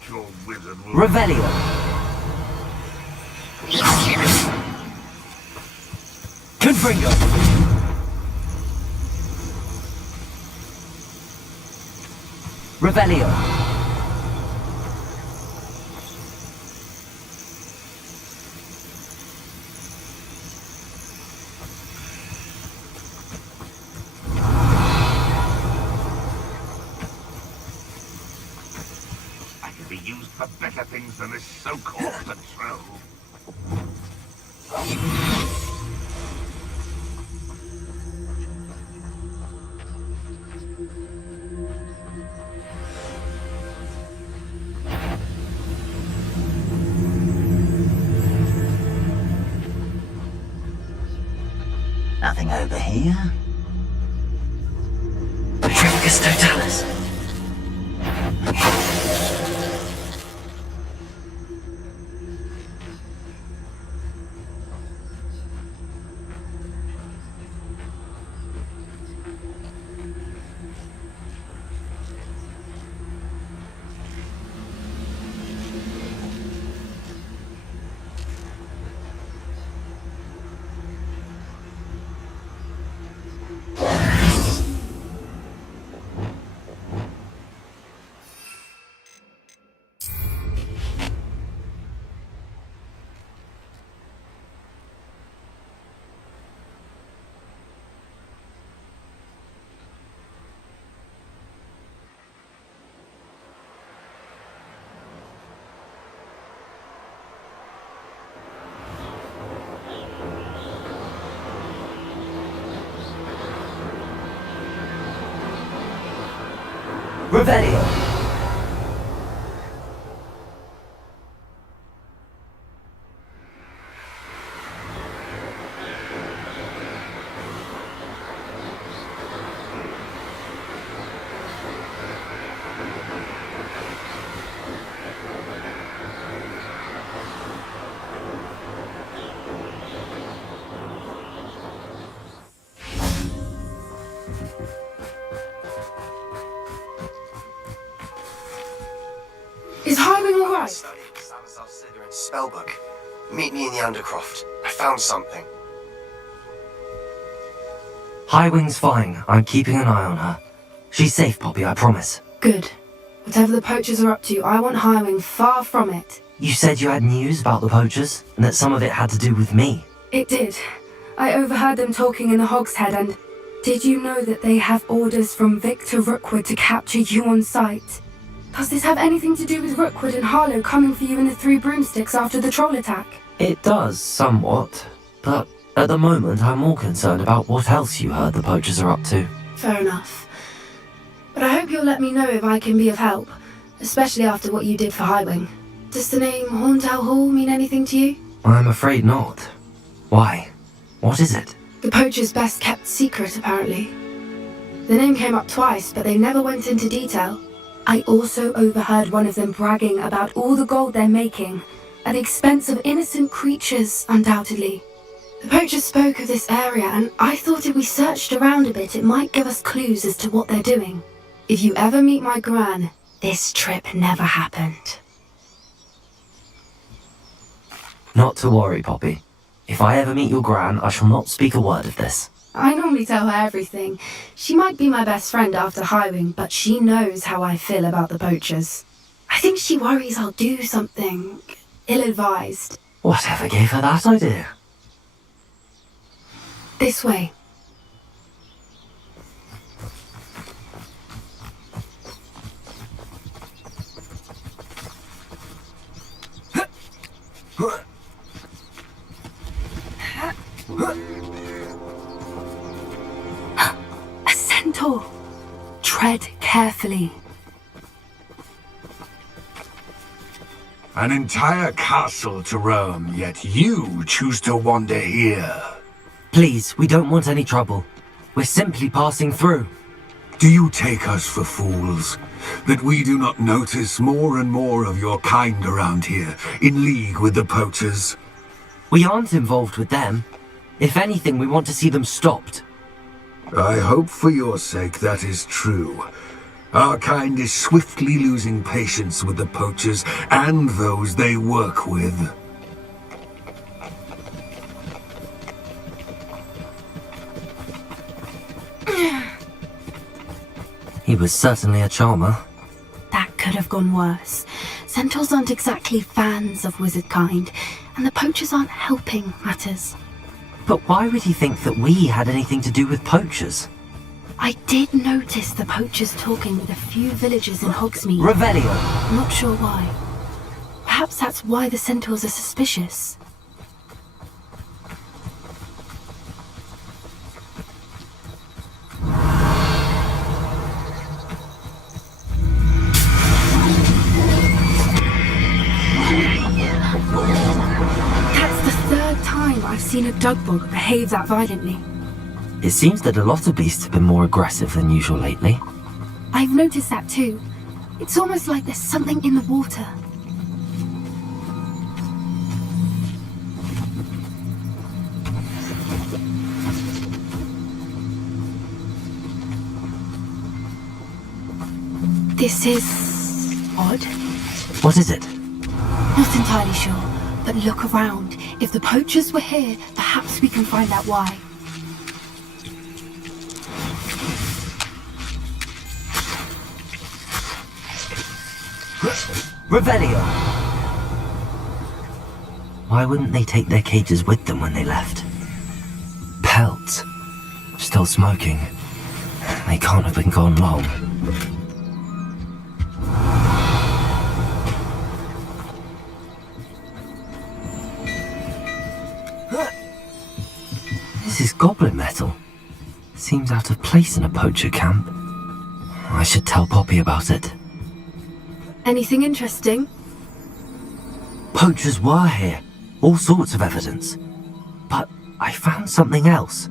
bet your wizard will... Revelio. Confringo. Revelio. I could be used for better things than this so-called patrol. Nothing over here. Petrificus Totalis. Revelio. Is Highwing all right? Studying Salazar's Slytherin's spellbook. Meet me in the Undercroft. I found something. Highwing's fine. I'm keeping an eye on her. She's safe, Poppy, I promise. Good. Whatever the poachers are up to, I want Highwing far from it. You said you had news about the poachers, and that some of it had to do with me. It did. I overheard them talking in the Hogshead, and did you know that they have orders from Victor Rookwood to capture you on sight? Does this have anything to do with Rookwood and Harlow coming for you in the Three Broomsticks after the troll attack? It does, somewhat. But at the moment, I'm more concerned about what else you heard the poachers are up to. Fair enough. But I hope you'll let me know if I can be of help, especially after what you did for Highwing. Does the name Horntail Hall mean anything to you? I'm afraid not. Why? What is it? The poachers' best kept secret, apparently. The name came up twice, but they never went into detail. I also overheard one of them bragging about all the gold they're making, at the expense of innocent creatures, undoubtedly. The poachers spoke of this area, and I thought if we searched around a bit, it might give us clues as to what they're doing. If you ever meet my gran, this trip never happened. Not to worry, Poppy. If I ever meet your gran, I shall not speak a word of this. I normally tell her everything. She might be my best friend after Highwing, but she knows how I feel about the poachers. I think she worries I'll do something ill-advised. Whatever gave her that idea? This way. A centaur. Tread carefully. An entire castle to roam, yet you choose to wander here. Please, we don't want any trouble. We're simply passing through. Do you take us for fools? That we do not notice more and more of your kind around here, in league with the poachers? We aren't involved with them. If anything, we want to see them stopped. I hope for your sake that is true. Our kind is swiftly losing patience with the poachers and those they work with. He was certainly a charmer. That could have gone worse. Centaurs aren't exactly fans of wizard kind, and the poachers aren't helping matters. But why would he think that we had anything to do with poachers? I did notice the poachers talking with a few villagers in Hogsmeade. Revelio! I'm not sure why. Perhaps that's why the centaurs are suspicious. That's the third time I've seen a dugbog behave that violently. It seems that a lot of beasts have been more aggressive than usual lately. I've noticed that too. It's almost like there's something in the water. This is odd. What is it? Not entirely sure, but look around. If the poachers were here, perhaps we can find out why. Revelio! Why wouldn't they take their cages with them when they left? Pelts. Still smoking. They can't have been gone long. This is goblin metal. Seems out of place in a poacher camp. I should tell Poppy about it. Anything interesting? Poachers were here. All sorts of evidence. But I found something else.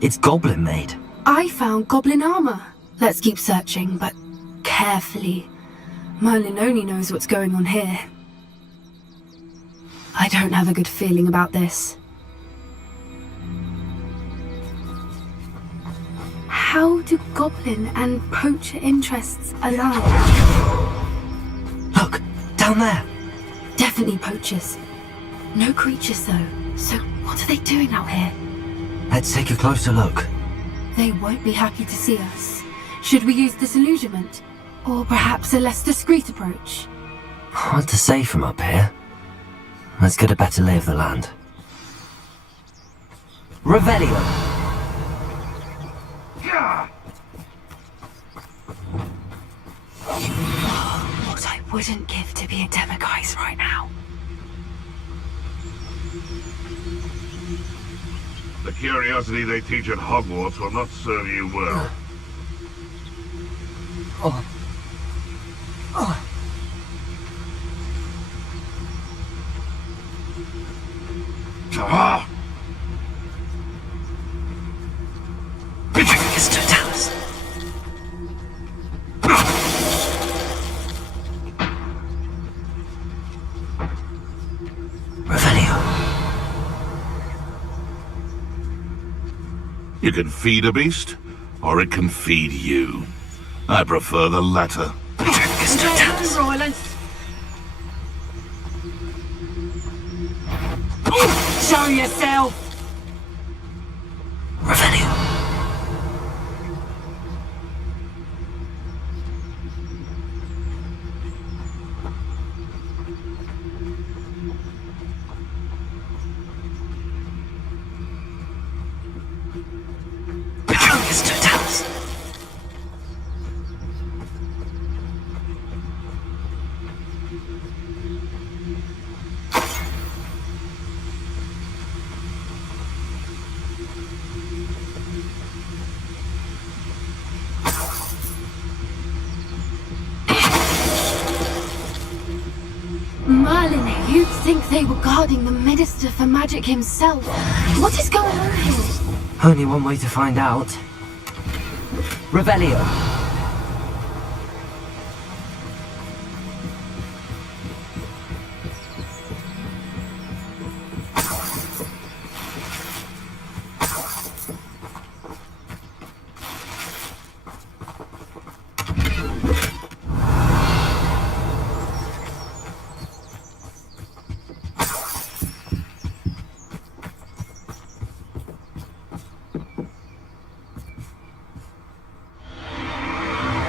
It's goblin made. I found goblin armor. Let's keep searching, but carefully. Merlin only knows what's going on here. I don't have a good feeling about this. How do goblin and poacher interests align? Look, down there. Definitely poachers. No creatures though, so what are they doing out here? Let's take a closer look. They won't be happy to see us. Should we use disillusionment? Or perhaps a less discreet approach? Hard to say from up here. Let's get a better lay of the land. Revelio! What I wouldn't give to be a Demiguise right now. The curiosity they teach at Hogwarts will not serve you well. Ah! It's Totalis. Revelio. You can feed a beast, or it can feed you. I prefer the latter. It's Totalis. Show yourself! Revelio. It's Totalis. Merlin, you'd think they were guarding the Minister for Magic himself. What is going on here? Only one way to find out. Revelio.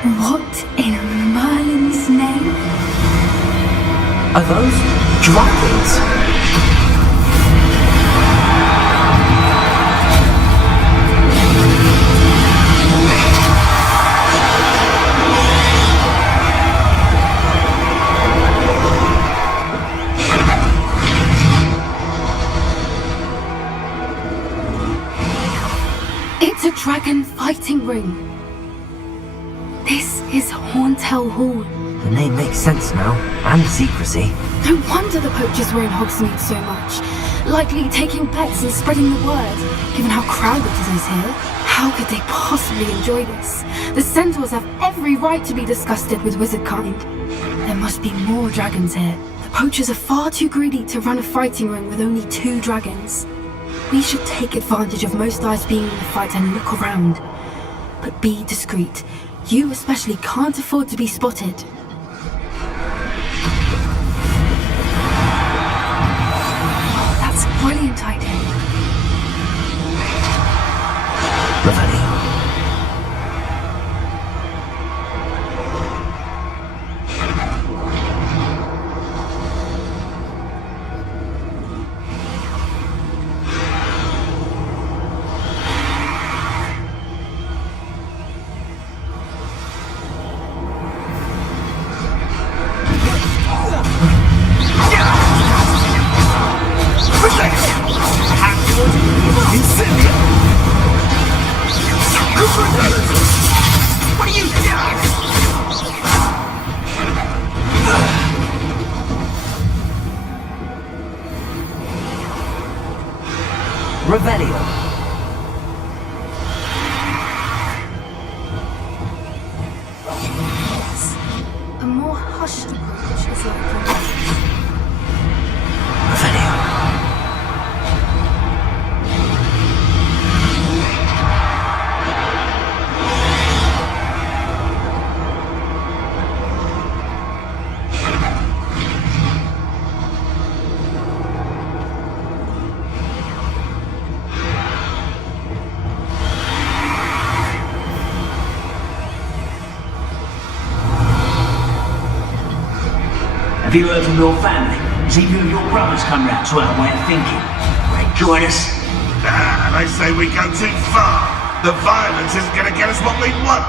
What in Merlin's name? Are those dragons? It's a dragon fighting ring. This is Horntail Hall. The name makes sense now, and secrecy. No wonder the poachers were in Hogsmeade so much. Likely taking bets and spreading the word, given how crowded it is here. How could they possibly enjoy this? The centaurs have every right to be disgusted with wizard kind. There must be more dragons here. The poachers are far too greedy to run a fighting ring with only 2 dragons. We should take advantage of most eyes being in the fight and look around. But be discreet. You especially can't afford to be spotted. That's a brilliant idea. Revelio. Revelio. Yes. A more hushed approach is likely. Revelio. Have you heard from your family? Has either of your brothers come round to our way of thinking? Join us? Ah, they say we go too far. The violence isn't going to get us what we want.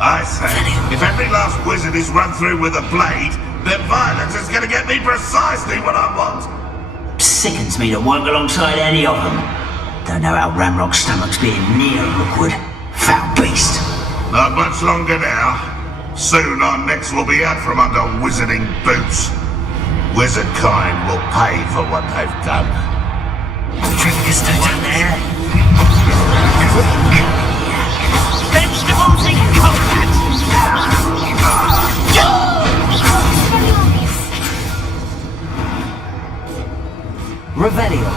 I say, if every last wizard is run through with a blade, then violence is going to get me precisely what I want. Sickens me to work alongside any of them. Don't know how Ramrock's stomach's being near Rookwood. Foul beast. Not much longer now. Soon our necks will be out from under wizarding boots. Wizard kind will pay for what they've done. Trickus down there. Vegetables in combat! Revelio.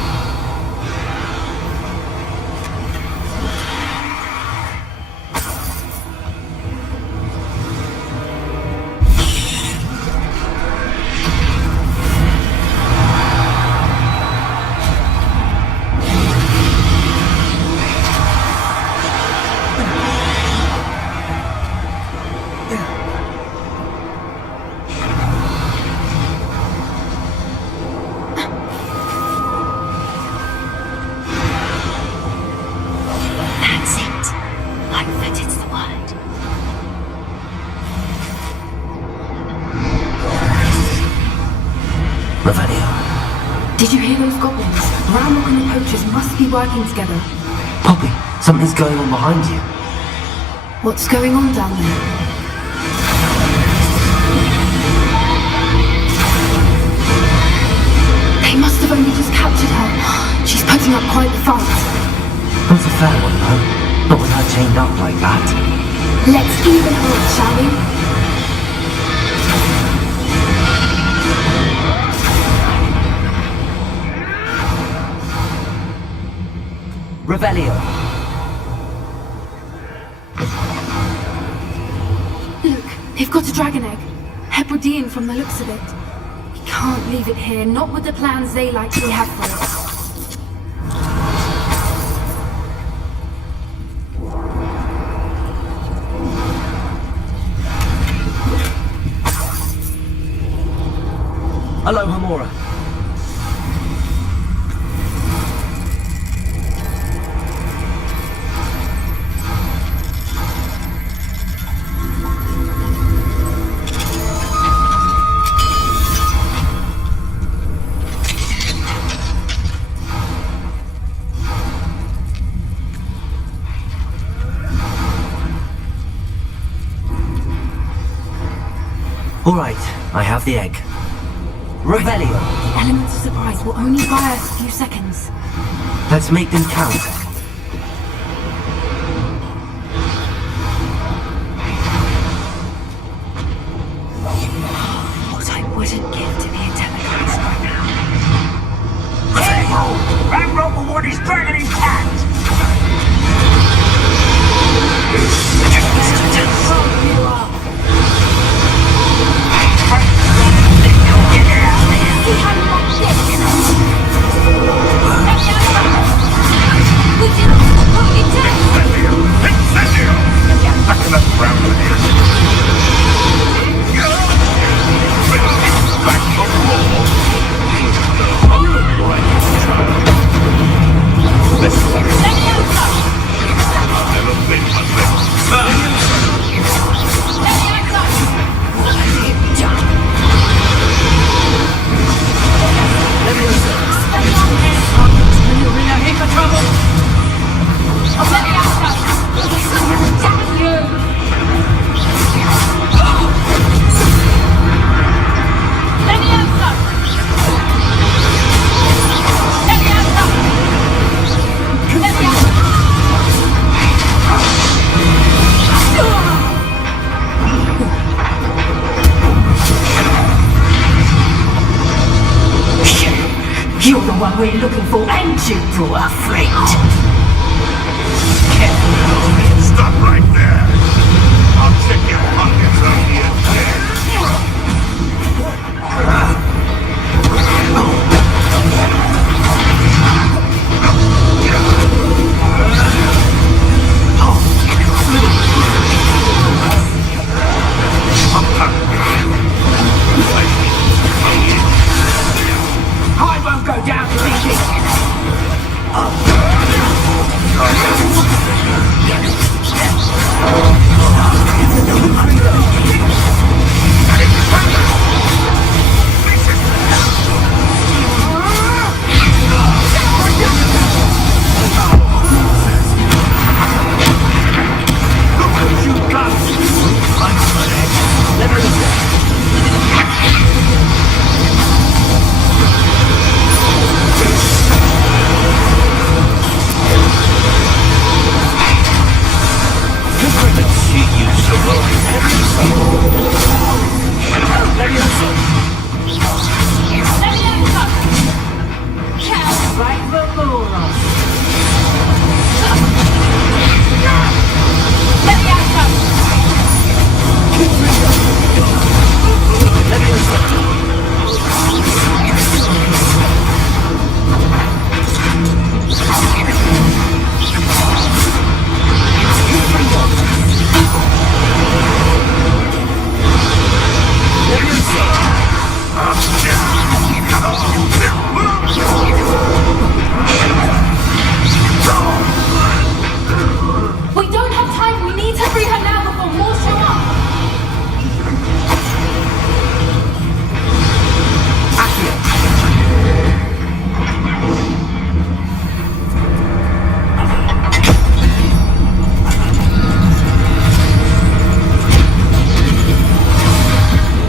That's it. Like that it's the word. Revelio. Did you hear those goblins? Ramrock and the poachers must be working together. Poppy, something's going on behind you. What's going on down there? They must have only just captured her. She's putting up quite the fight. Not a fair one, though. Not with her chained up like that. Let's even her up, shall we? Revelio. Look, they've got a dragon egg. Hebridean from the looks of it. We can't leave it here, not with the plans they likely have for it. Hello, Hamura. All right, I have the egg. Revelio. The elements of surprise will only buy us a few seconds. Let's make them count. What I wouldn't give to be a telepathed right now. Ramrock will want his dragon in cat! You're the one we're looking for, and you brought our friend. Stop right there! I'll check your pockets on you dead! I won't go down to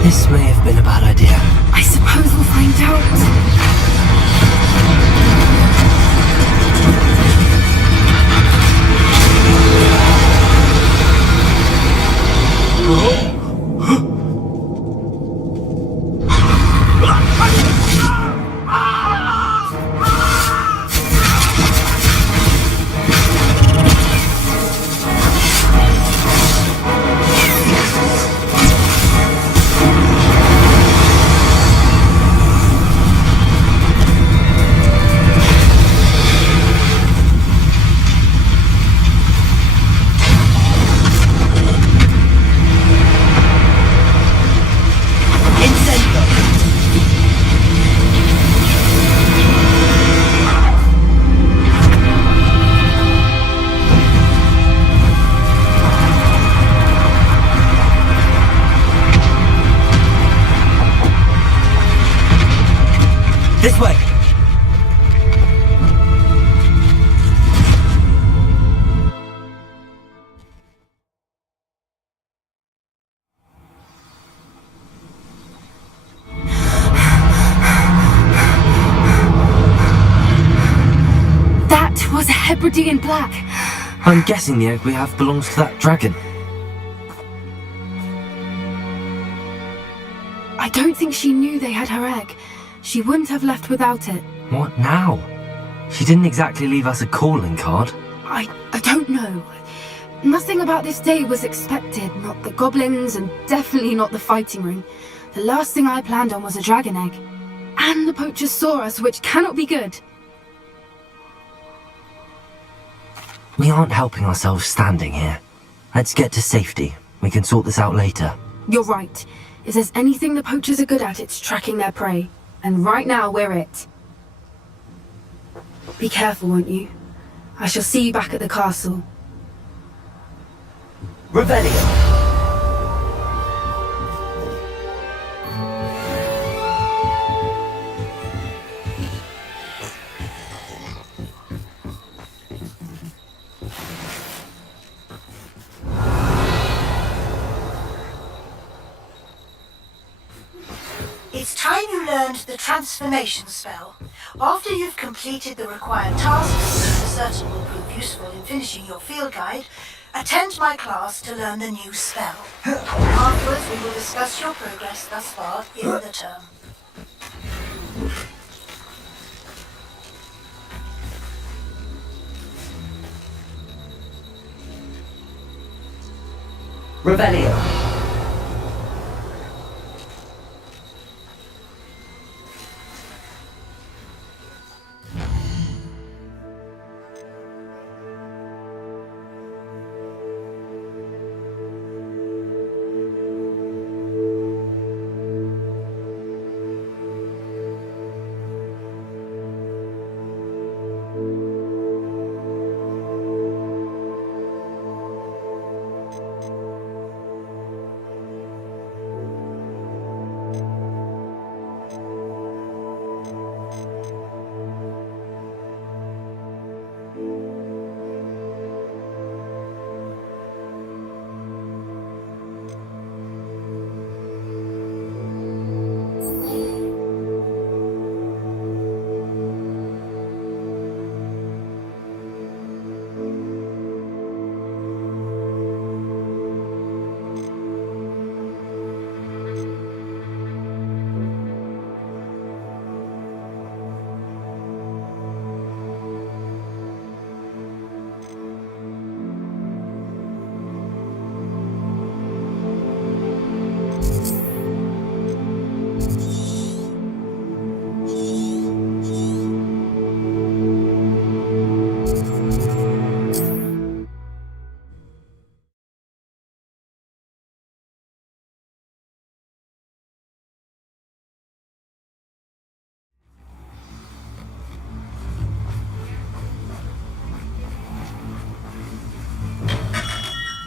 This may have been a bad idea. I suppose we'll find out. Hebridean black. I'm guessing the egg we have belongs to that dragon. I don't think she knew they had her egg. She wouldn't have left without it. What now? She didn't exactly leave us a calling card. I don't know. Nothing about this day was expected. Not the goblins, and definitely not the fighting ring. The last thing I planned on was a dragon egg. And the poachers saw us, which cannot be good. We aren't helping ourselves standing here. Let's get to safety. We can sort this out later. You're right. If there's anything the poachers are good at, it's tracking their prey. And right now, we're it. Be careful, won't you? I shall see you back at the castle. Revelio. It's time you learned the transformation spell. After you've completed the required tasks, which I'm certain will prove useful in finishing your field guide, attend my class to learn the new spell. Afterwards, we will discuss your progress thus far in the term. Revelio.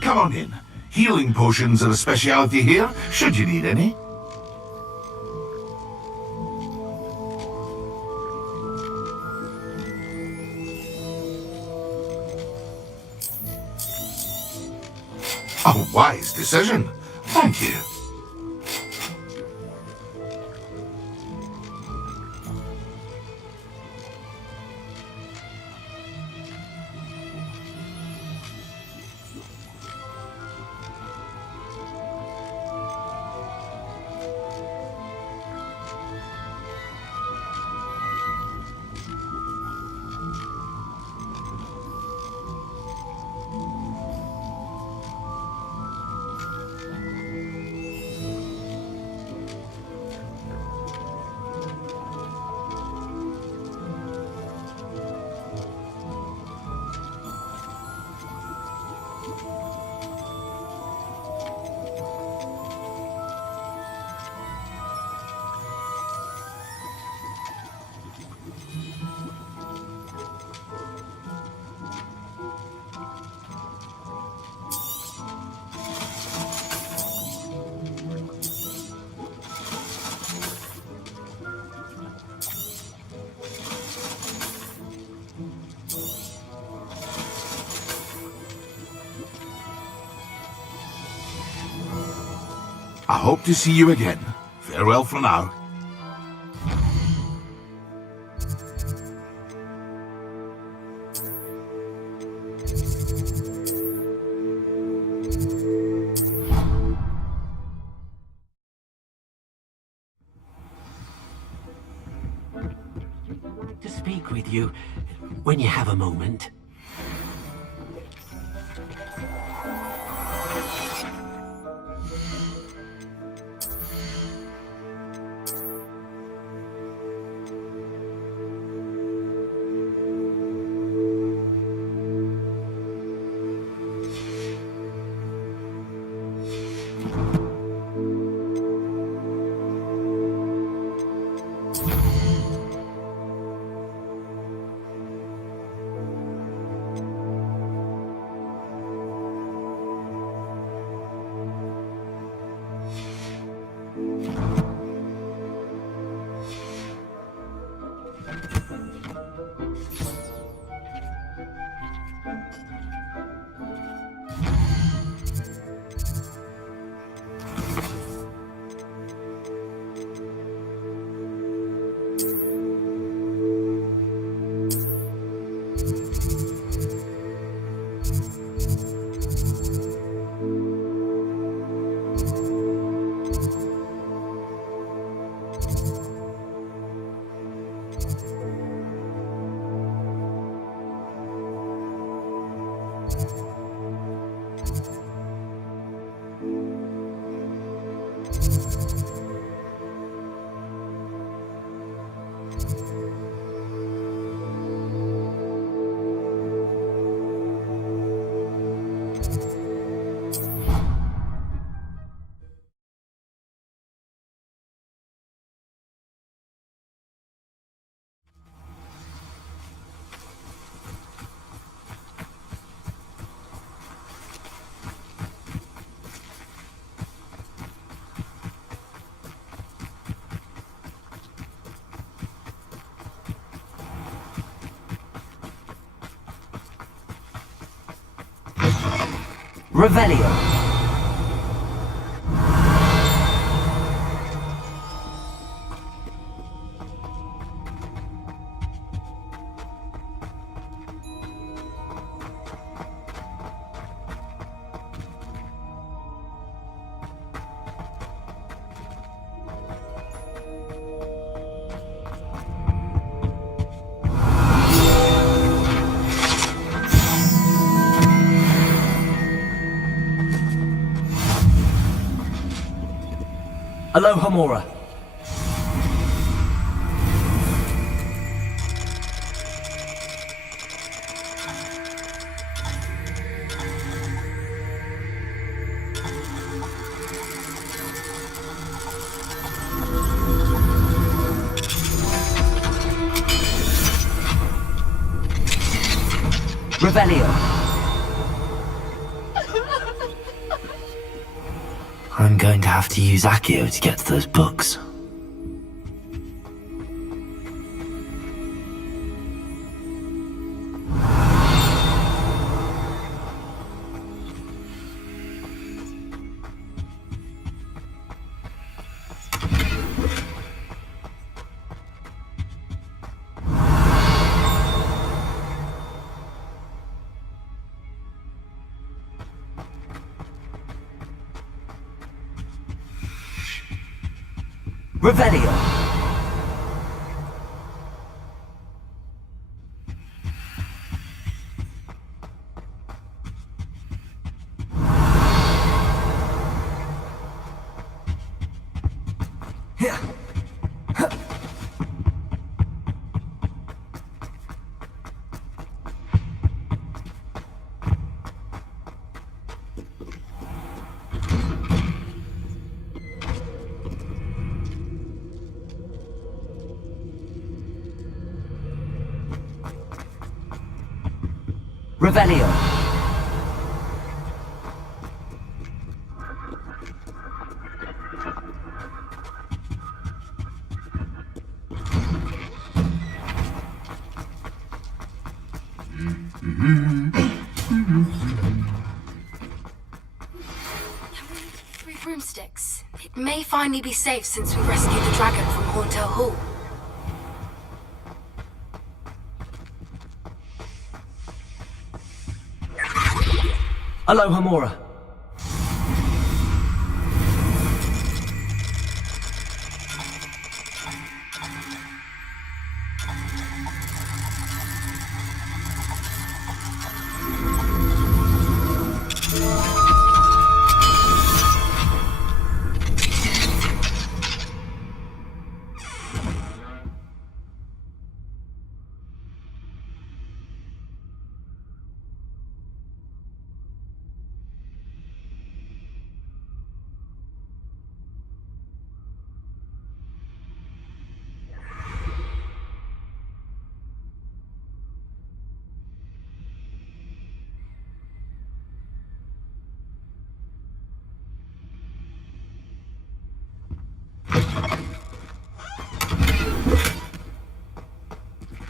Come on in. Healing potions are a speciality here, should you need any. A wise decision. Thank you. I hope to see you again. Farewell for now. To speak with you when you have a moment. Revelio. Aloha Mora. Revelio. I'm going to have to use Accio to get to those books. Revelio. Revelio. Three broomsticks. It may finally be safe since we rescued the dragon from Hauntel Hall. Aloha Mora.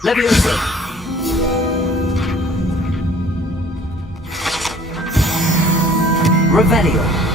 Leviosa! Revelio!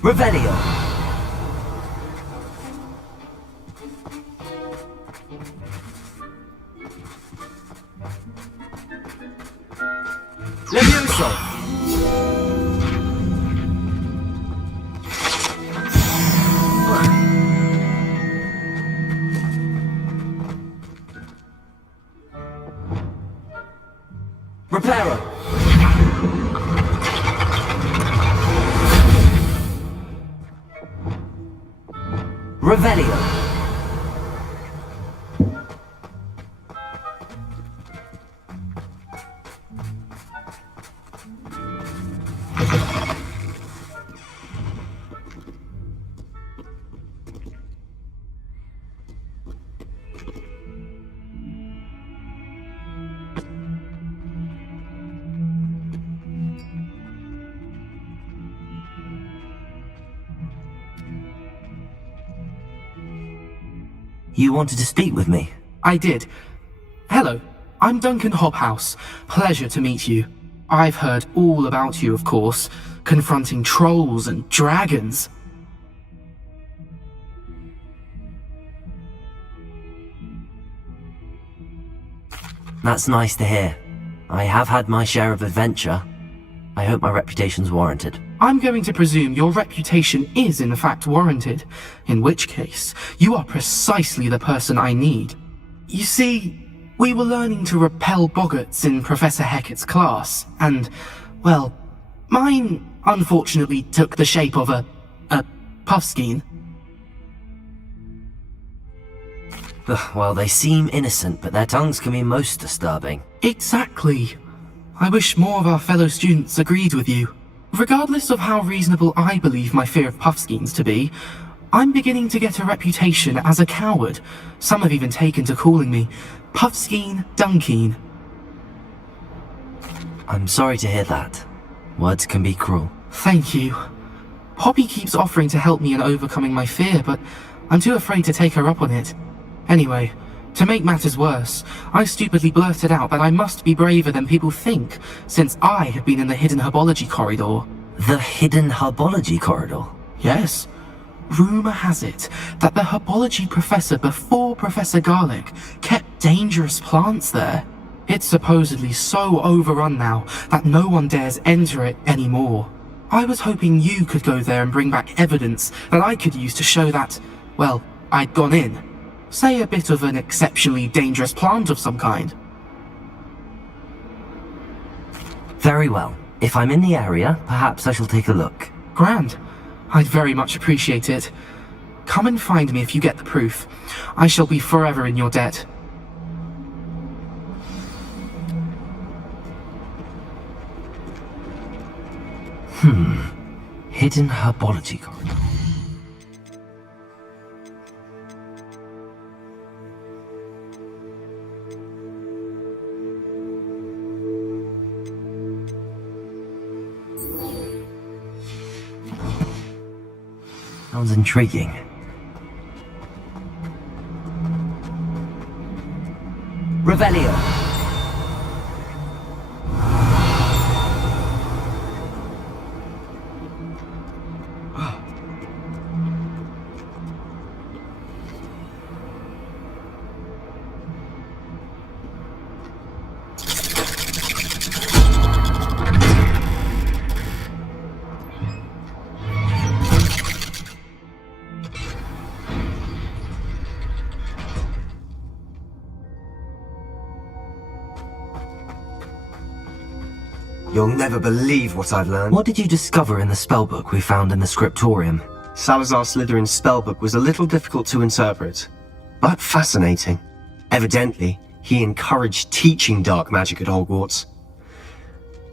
Revelio! Leviosa! Reparo! Revelio! You wanted to speak with me? I did. Hello, I'm Duncan Hobhouse. Pleasure to meet you. I've heard all about you, of course, confronting trolls and dragons. That's nice to hear. I have had my share of adventure. I hope my reputation's warranted. I'm going to presume your reputation is in fact warranted, in which case, you are precisely the person I need. You see, we were learning to repel boggarts in Professor Hecat's class, and, well, mine unfortunately took the shape of a puffskein. Well, they seem innocent, but their tongues can be most disturbing. Exactly. I wish more of our fellow students agreed with you. Regardless of how reasonable I believe my fear of puffskeins to be, I'm beginning to get a reputation as a coward. Some have even taken to calling me Puffskeen Dunkeen. I'm sorry to hear that. Words can be cruel. Thank you. Poppy keeps offering to help me in overcoming my fear, but I'm too afraid to take her up on it. Anyway, to make matters worse, I stupidly blurted out that I must be braver than people think, since I have been in the hidden herbology corridor. The hidden herbology corridor? Yes. Rumour has it that the herbology professor before Professor Garlic kept dangerous plants there. It's supposedly so overrun now that no one dares enter it anymore. I was hoping you could go there and bring back evidence that I could use to show that, well, I'd gone in. Say a bit of an exceptionally dangerous plant of some kind. Very well. If I'm in the area, perhaps I shall take a look. Grand. I'd very much appreciate it. Come and find me if you get the proof. I shall be forever in your debt. Hidden herbology corridor. Sounds intriguing. Revelio! You'll never believe what I've learned. What did you discover in the spellbook we found in the scriptorium? Salazar Slytherin's spellbook was a little difficult to interpret, but fascinating. Evidently, he encouraged teaching dark magic at Hogwarts.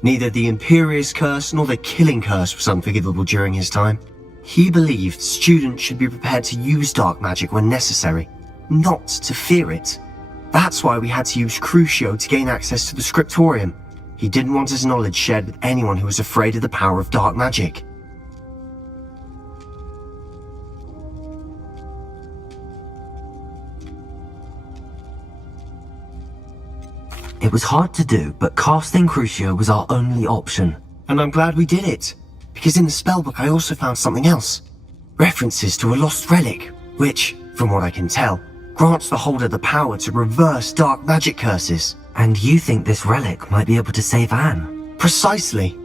Neither the Imperious Curse nor the Killing Curse was unforgivable during his time. He believed students should be prepared to use dark magic when necessary, not to fear it. That's why we had to use Crucio to gain access to the scriptorium. He didn't want his knowledge shared with anyone who was afraid of the power of dark magic. It was hard to do, but casting Crucio was our only option. And I'm glad we did it, because in the spellbook I also found something else. References to a lost relic, which, from what I can tell, grants the holder the power to reverse dark magic curses. And you think this relic might be able to save Anne? Precisely.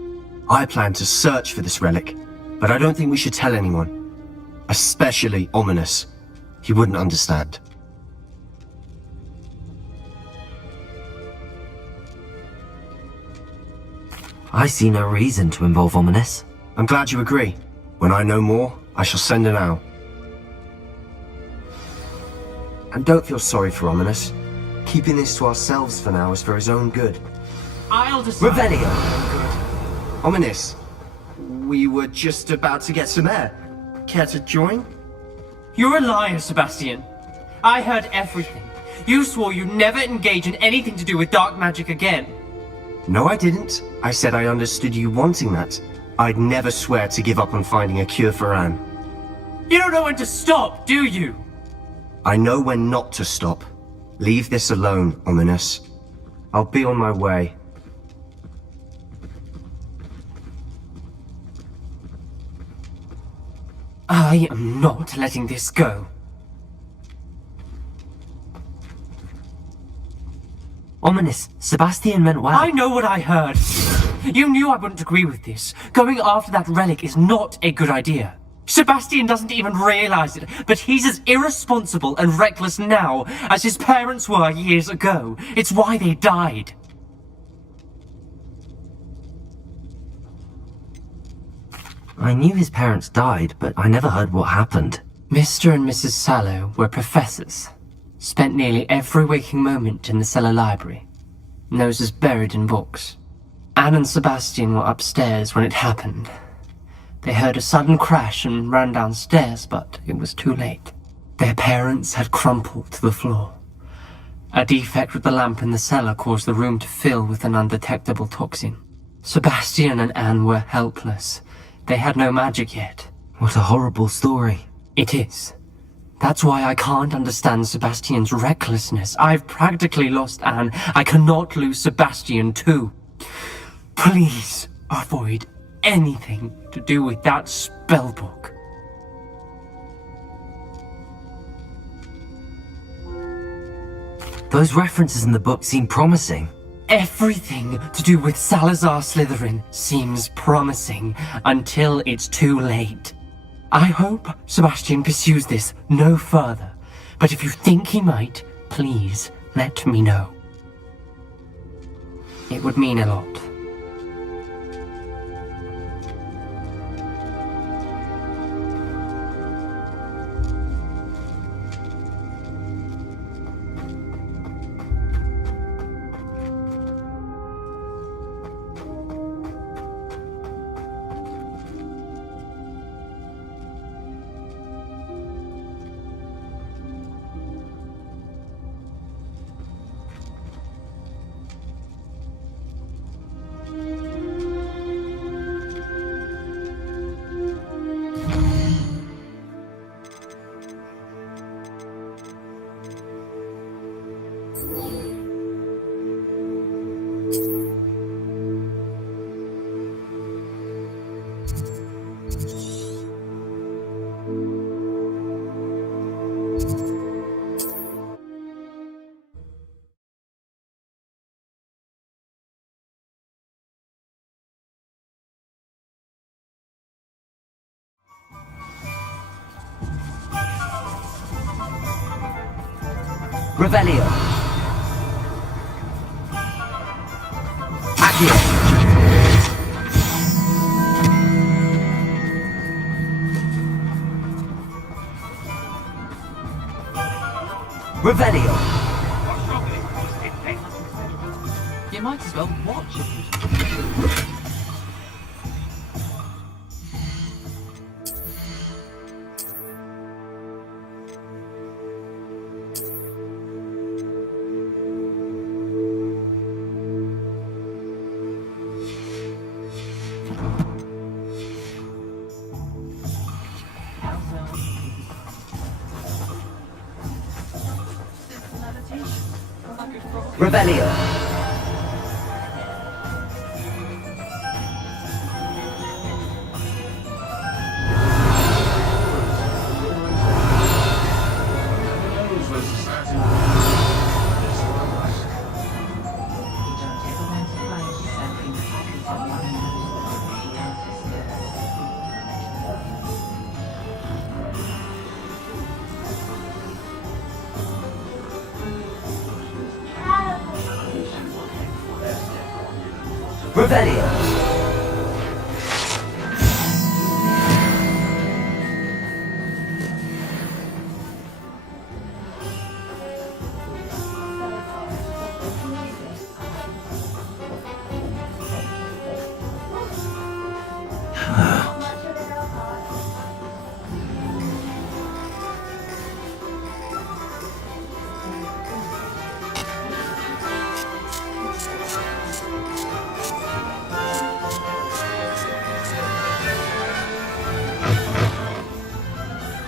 I plan to search for this relic, but I don't think we should tell anyone. Especially Ominous. He wouldn't understand. I see no reason to involve Ominous. I'm glad you agree. When I know more, I shall send an owl. And don't feel sorry for Ominous. Keeping this to ourselves for now is for his own good. I'll decide. Revelio! Ominous, we were just about to get some air. Care to join? You're a liar, Sebastian. I heard everything. You swore you'd never engage in anything to do with dark magic again. No, I didn't. I said I understood you wanting that. I'd never swear to give up on finding a cure for Anne. You don't know when to stop, do you? I know when not to stop. Leave this alone, Ominous. I'll be on my way. I am not letting this go. Ominous, Sebastian meant well. I know what I heard. You knew I wouldn't agree with this. Going after that relic is not a good idea. Sebastian doesn't even realize it, but he's as irresponsible and reckless now as his parents were years ago. It's why they died. I knew his parents died, but I never heard what happened. Mr. and Mrs. Sallow were professors. Spent nearly every waking moment in the cellar library. Noses buried in books. Anne and Sebastian were upstairs when it happened. They heard a sudden crash and ran downstairs, but it was too late. Their parents had crumpled to the floor. A defect with the lamp in the cellar caused the room to fill with an undetectable toxin. Sebastian and Anne were helpless. They had no magic yet. What a horrible story. It is. That's why I can't understand Sebastian's recklessness. I've practically lost Anne. I cannot lose Sebastian too. Please avoid anything to do with that spellbook. Those references in the book seem promising. Everything to do with Salazar Slytherin seems promising until it's too late. I hope Sebastian pursues this no further, but if you think he might, please let me know. It would mean a lot. Revelio. Accio. Revelio! You might as well watch it. Revelio! Revelio!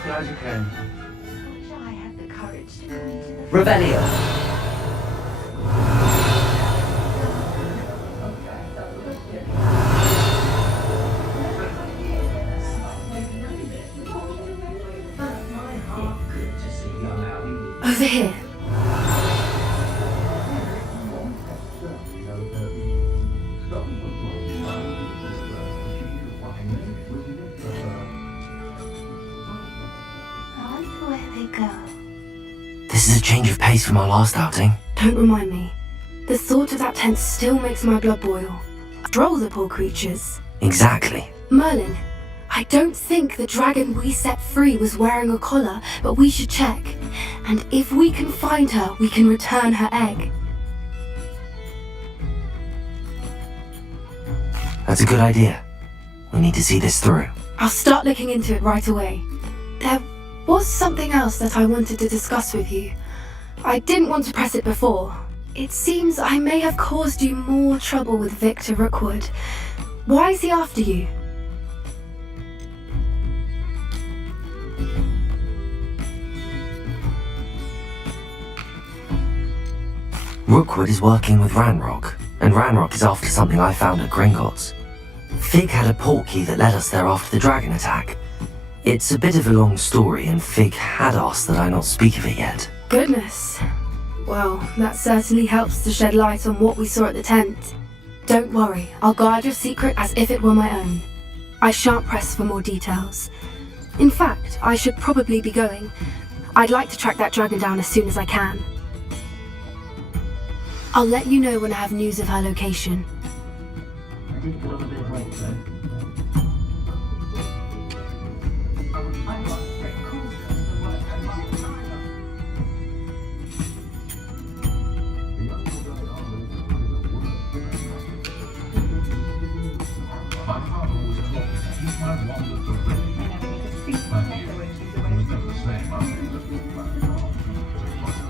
Glad you came. I had the courage to come into the Revelio! Over here. where they go. This is a change of pace from our last outing. Don't remind me. The thought of that tent still makes my blood boil. Droll the poor creatures. Exactly. Merlin, I don't think the dragon we set free was wearing a collar, but we should check. And if we can find her, we can return her egg. That's a good idea. We need to see this through. I'll start looking into it right away. There was something else that I wanted to discuss with you. I didn't want to press it before. It seems I may have caused you more trouble with Victor Rookwood. Why is he after you? Rookwood is working with Ranrock, and Ranrock is after something I found at Gringotts. Fig had a portkey that led us there after the dragon attack. It's a bit of a long story, and Fig had asked that I not speak of it yet. Goodness. Well, that certainly helps to shed light on what we saw at the tent. Don't worry, I'll guard your secret as if it were my own. I shan't press for more details. In fact, I should probably be going. I'd like to track that dragon down as soon as I can. I'll let you know when I have news of her location.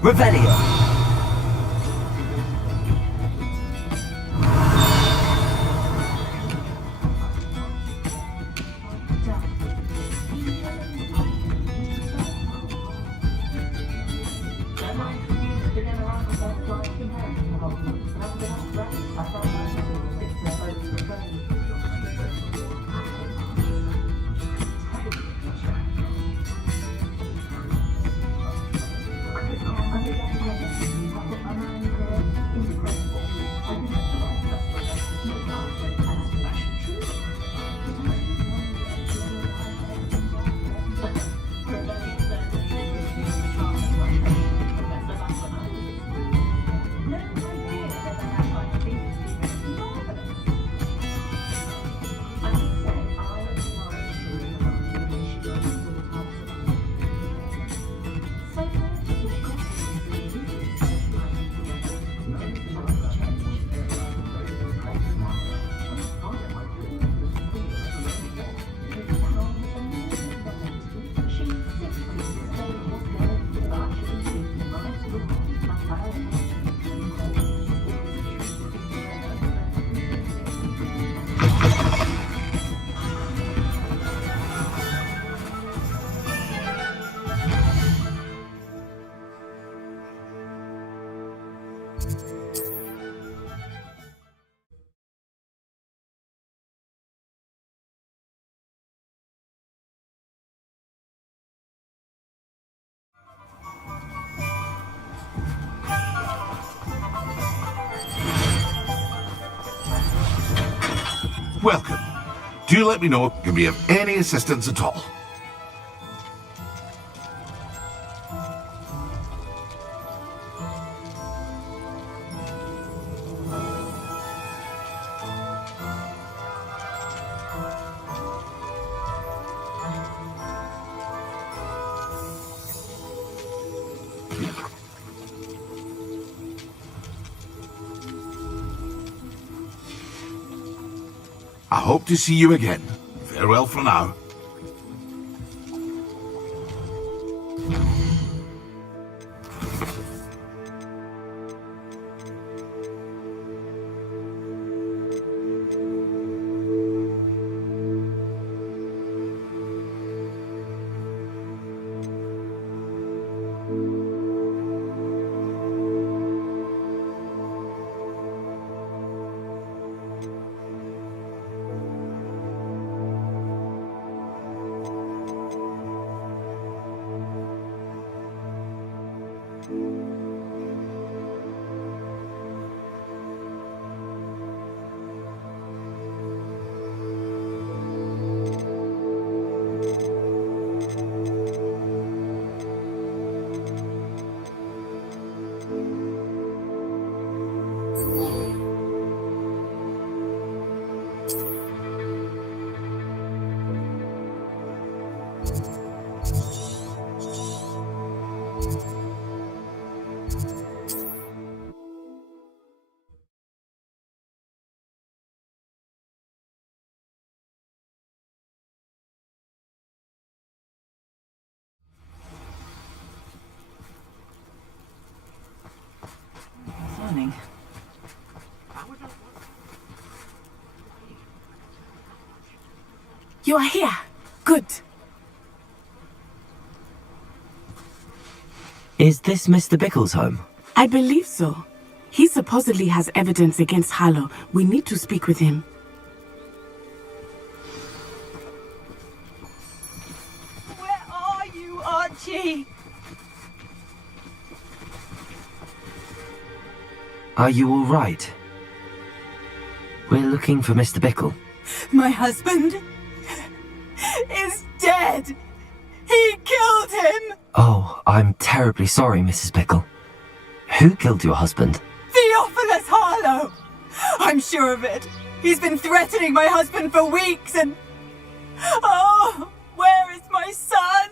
Revelio! Welcome. Do let me know if you can be of any assistance at all. I hope to see you again. Farewell for now. Morning. You are here. Good. Is this Mr. Bickle's home? I believe so. He supposedly has evidence against Harlow. We need to speak with him. Where are you, Archie? Are you all right? We're looking for Mr. Bickle. My husband is dead. He killed him. Oh, I'm terribly sorry, Mrs. Bickle. Who killed your husband? Theophilus Harlow. I'm sure of it. He's been threatening my husband for weeks and... Oh, where is my son?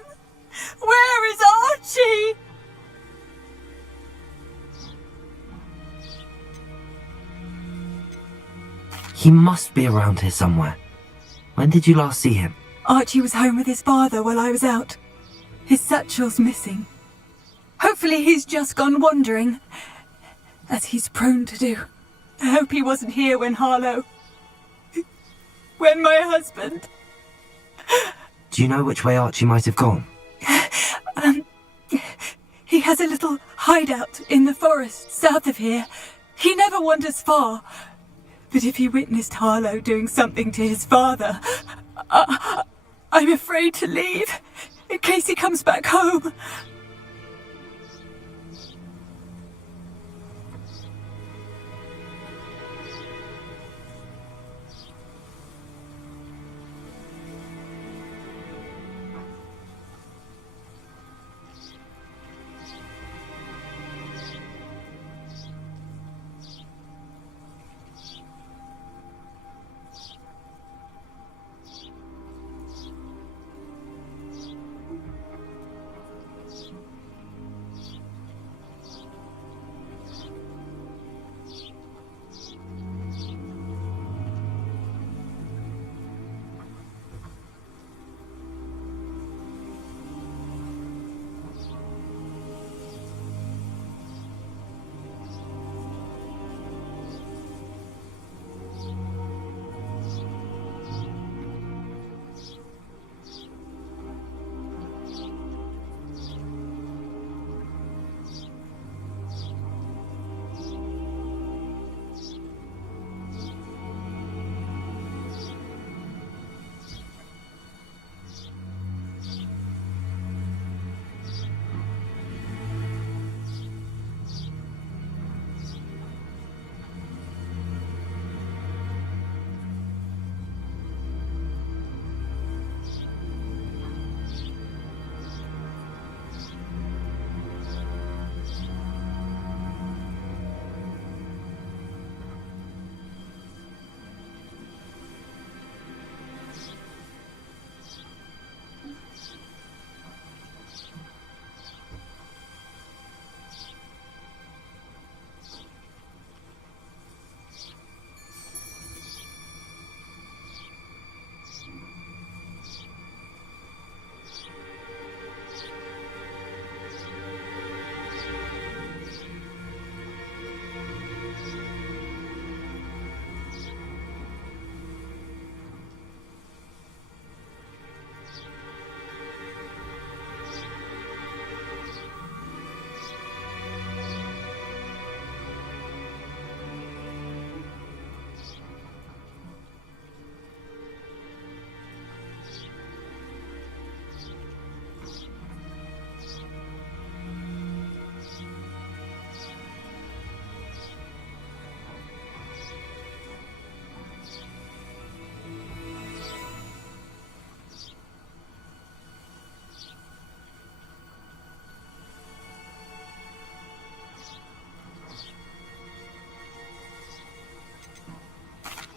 Where is Archie? He must be around here somewhere. When did you last see him? Archie was home with his father while I was out. His satchel's missing. Hopefully he's just gone wandering, as he's prone to do. I hope he wasn't here when Harlow... when my husband... Do you know which way Archie might have gone? He has a little hideout in the forest south of here. He never wanders far. But if he witnessed Harlow doing something to his father, I'm afraid to leave, in case he comes back home.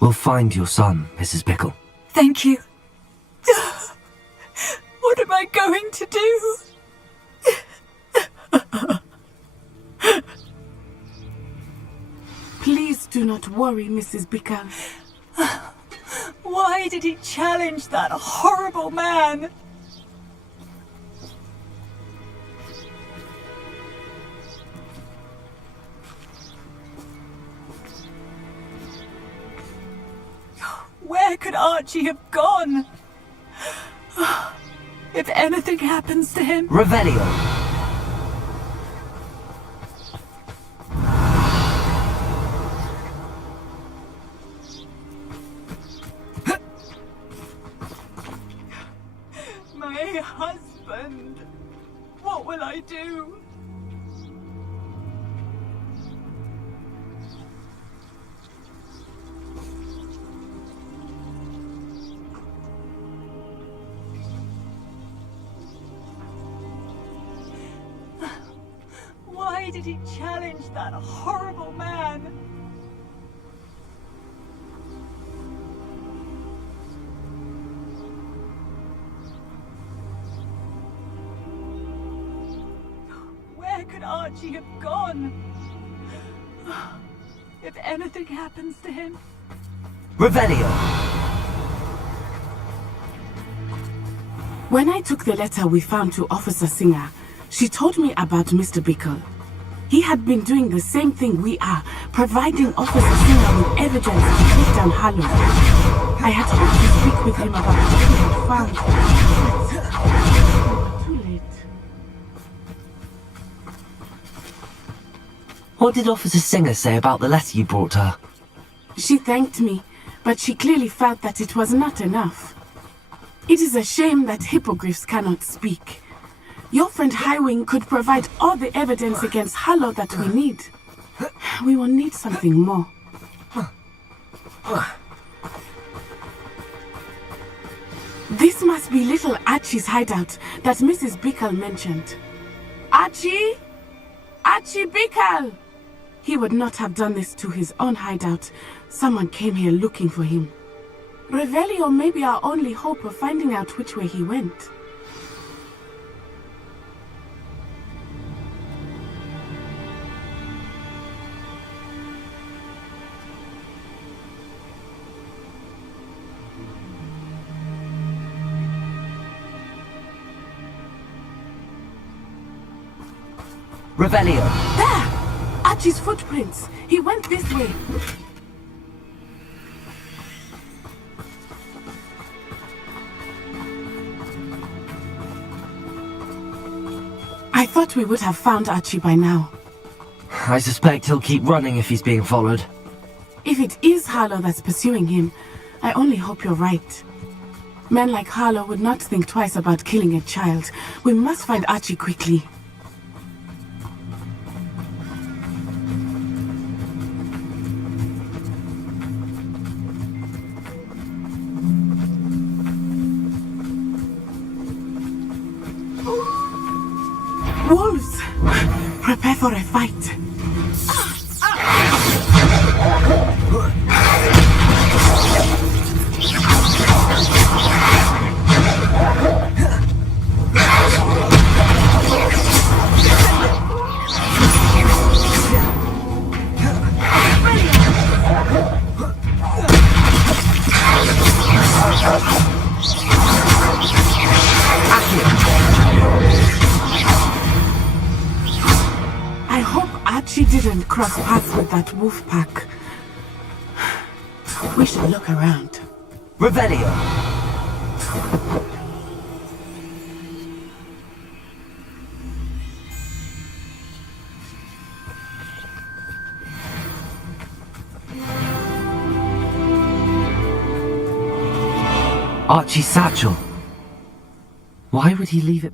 We'll find your son, Mrs. Bickle. Thank you. What am I going to do? Please do not worry, Mrs. Bickle. Why did he challenge that horrible man? Where could Archie have gone? If anything happens to him... Revelio! My husband! What will I do? Why did he challenge that horrible man? Where could Archie have gone? If anything happens to him... Revelio! When I took the letter we found to Officer Singer, she told me about Mr. Bickle. He had been doing the same thing we are, providing Officer Singer with evidence to take down Harlow. I had hoped to speak with him about what he had found, but too late. What did Officer Singer say about the letter you brought her? She thanked me, but she clearly felt that it was not enough. It is a shame that hippogriffs cannot speak. Your friend Highwing could provide all the evidence against Harlow that we need. We will need something more. This must be little Archie's hideout that Mrs. Bickle mentioned. Archie? Archie Bickle! He would not have done this to his own hideout. Someone came here looking for him. Revelio may be our only hope of finding out which way he went. Revelio! There! Archie's footprints. He went this way. I thought we would have found Archie by now. I suspect he'll keep running if he's being followed. If it is Harlow that's pursuing him, I only hope you're right. Men like Harlow would not think twice about killing a child. We must find Archie quickly. Wolves! Prepare for a fight. I hope Archie didn't cross paths with that wolf pack. We should look around. Revelio! Archie's satchel. Why would he leave it?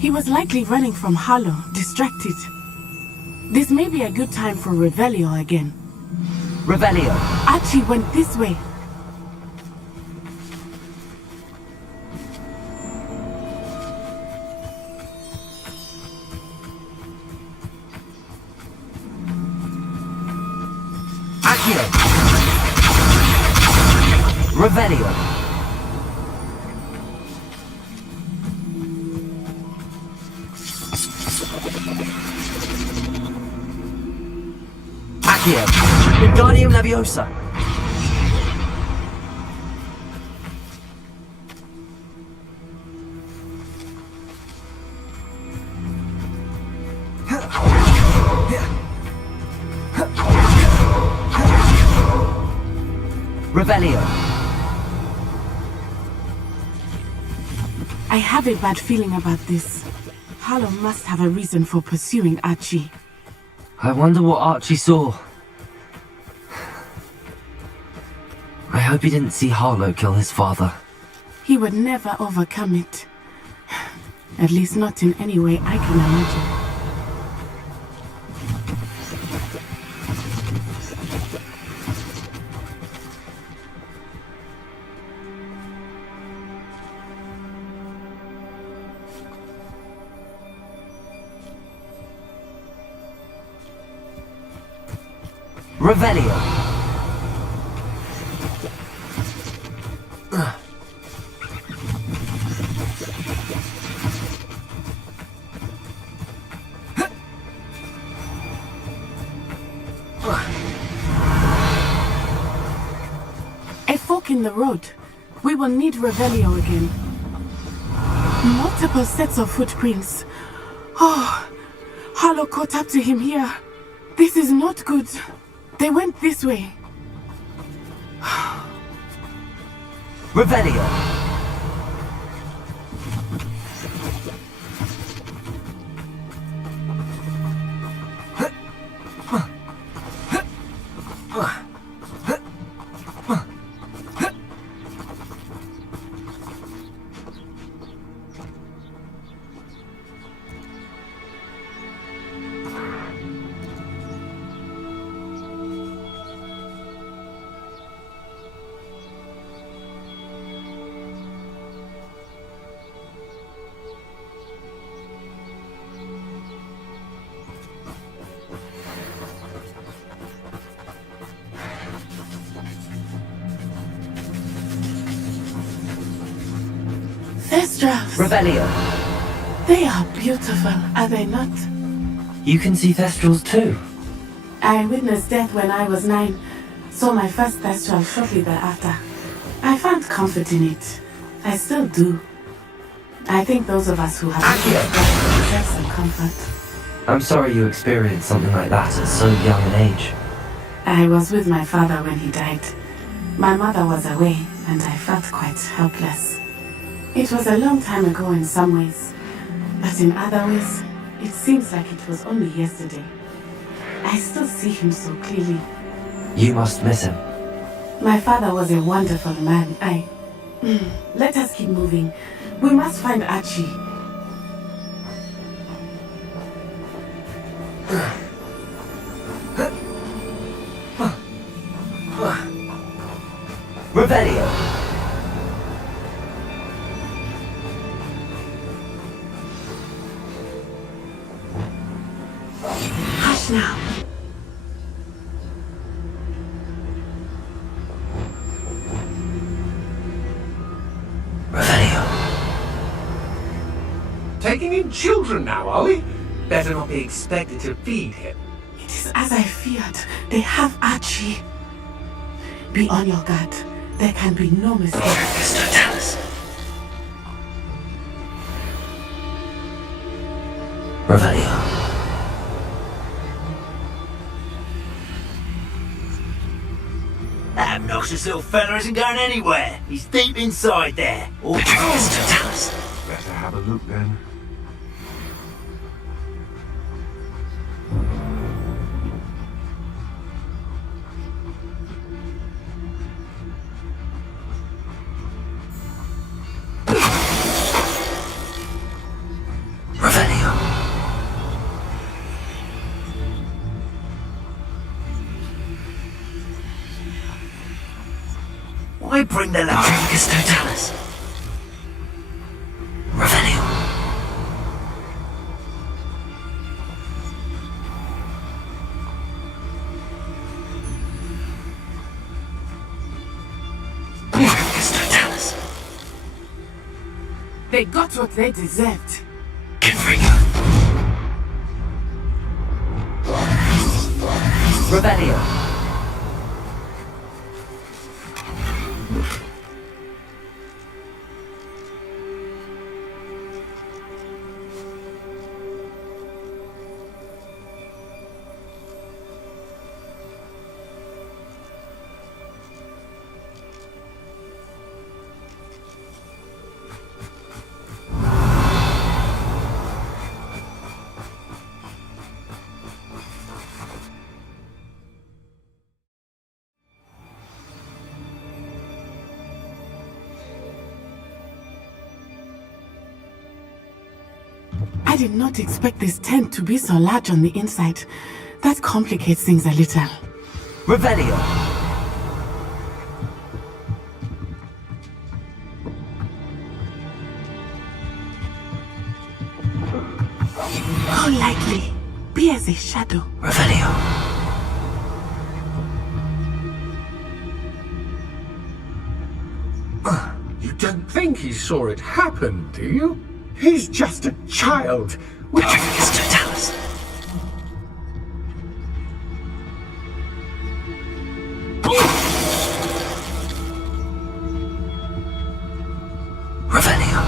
He was likely running from Harlow, distracted. This may be a good time for Revelio again. Revelio! Archie went this way. Accio! Revelio! Accio! Wingardium Leviosa! Revelio! I have a bad feeling about this. Harlow must have a reason for pursuing Archie. I wonder what Archie saw. I hope he didn't see Harlow kill his father. He would never overcome it. At least not in any way I can imagine. Revelio! A fork in the road. We will need Revelio again. Multiple sets of footprints. Oh, Harlow caught up to him here. This is not good. They went this way. Revelio! Thestrals! Revelio! They are beautiful, are they not? You can see Thestrals too. I witnessed death when I was 9, saw my first Thestral shortly thereafter. I found comfort in it. I still do. I think those of us who have deserve some comfort. I'm sorry you experienced something like that at so young an age. I was with my father when he died. My mother was away, and I felt quite helpless. It was a long time ago in some ways, but in other ways, it seems like it was only yesterday. I still see him so clearly. You must miss him. My father was a wonderful man. Let us keep moving. We must find Archie. Revelio! Hush now. Revelio. Taking in children now, are we? Better not be expected to feed him. It is as I feared. They have Archie. Be on your guard. There can be no mistake. Totalis. Revelio. That obnoxious little fella isn't going anywhere. He's deep inside there. Totalis. Better have a look then. Why bring the luck? Tricus Totalis. Revelio. Tricus Totalis. They got what they deserved. Confringo. Revelio. I did not expect this tent to be so large on the inside. That complicates things a little. Revelio. How likely? Be as a shadow. Revelio. You don't think he saw it happen, do you? He's just a child. Tricus Totalis. Revelio.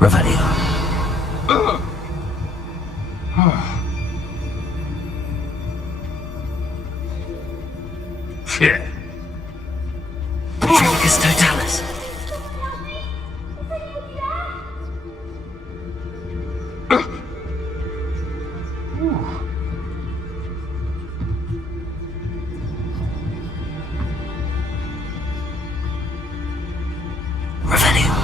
Revelio. Tricus Totalis. Revelio.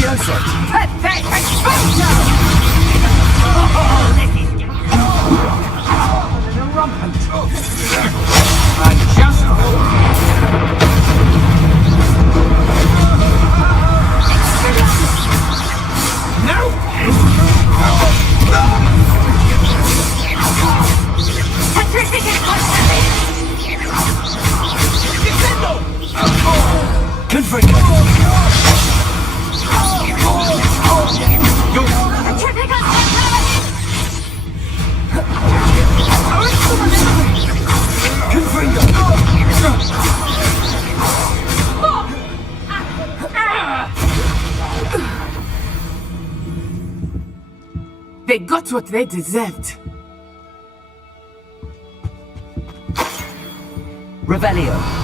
Levioso! They got what they deserved. Revelio.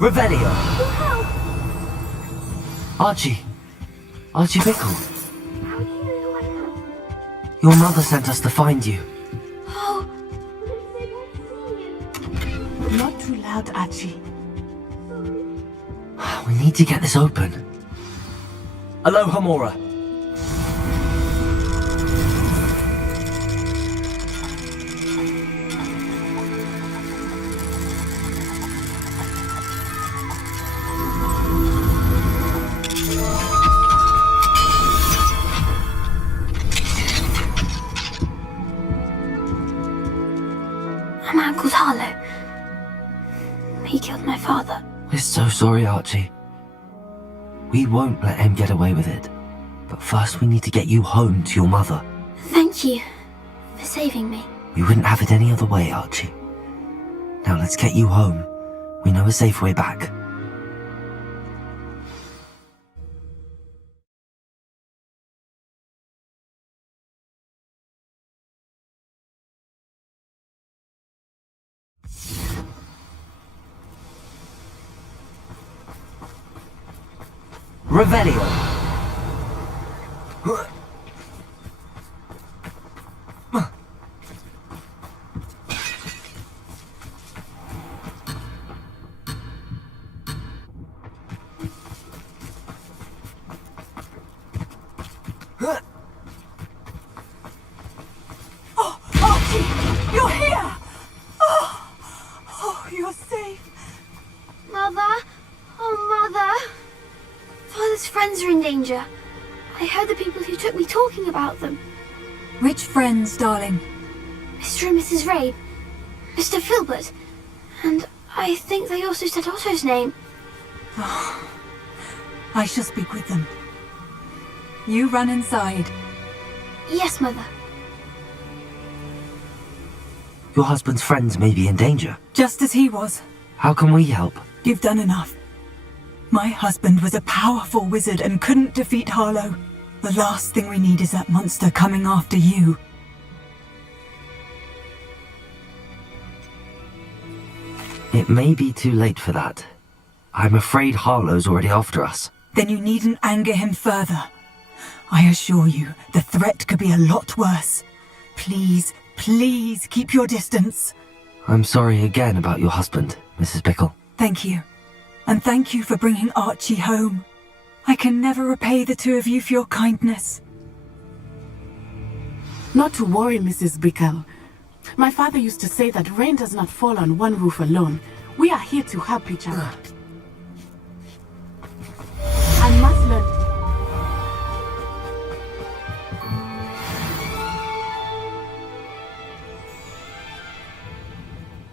Revelio. Archie. Archie Bickle. How do you know who I am? Your mother sent us to find you. Oh, I'm Not too loud, Archie. We need to get this open. Aloha, Mora. A man called Harlow. He killed my father. We're so sorry, Archie. We won't let him get away with it. But first we need to get you home to your mother. Thank you for saving me. We wouldn't have it any other way, Archie. Now let's get you home. We know a safe way back. Revelio. Oh, Archie! You're here! Oh, you're safe. Mother? Oh, Mother. Father's friends are in danger. I heard the people who took me talking about them. Which friends, darling? Mr. and Mrs. Rabe, Mr. Filbert, and I think they also said Otto's name. Oh, I shall speak with them. You run inside. Yes, Mother. Your husband's friends may be in danger. Just as he was. How can we help? You've done enough. My husband was a powerful wizard and couldn't defeat Harlow. The last thing we need is that monster coming after you. It may be too late for that. I'm afraid Harlow's already after us. Then you needn't anger him further. I assure you, the threat could be a lot worse. Please, please keep your distance. I'm sorry again about your husband, Mrs. Bickle. Thank you. And thank you for bringing Archie home. I can never repay the two of you for your kindness. Not to worry, Mrs. Bickle. My father used to say that rain does not fall on one roof alone. We are here to help each other. I must learn.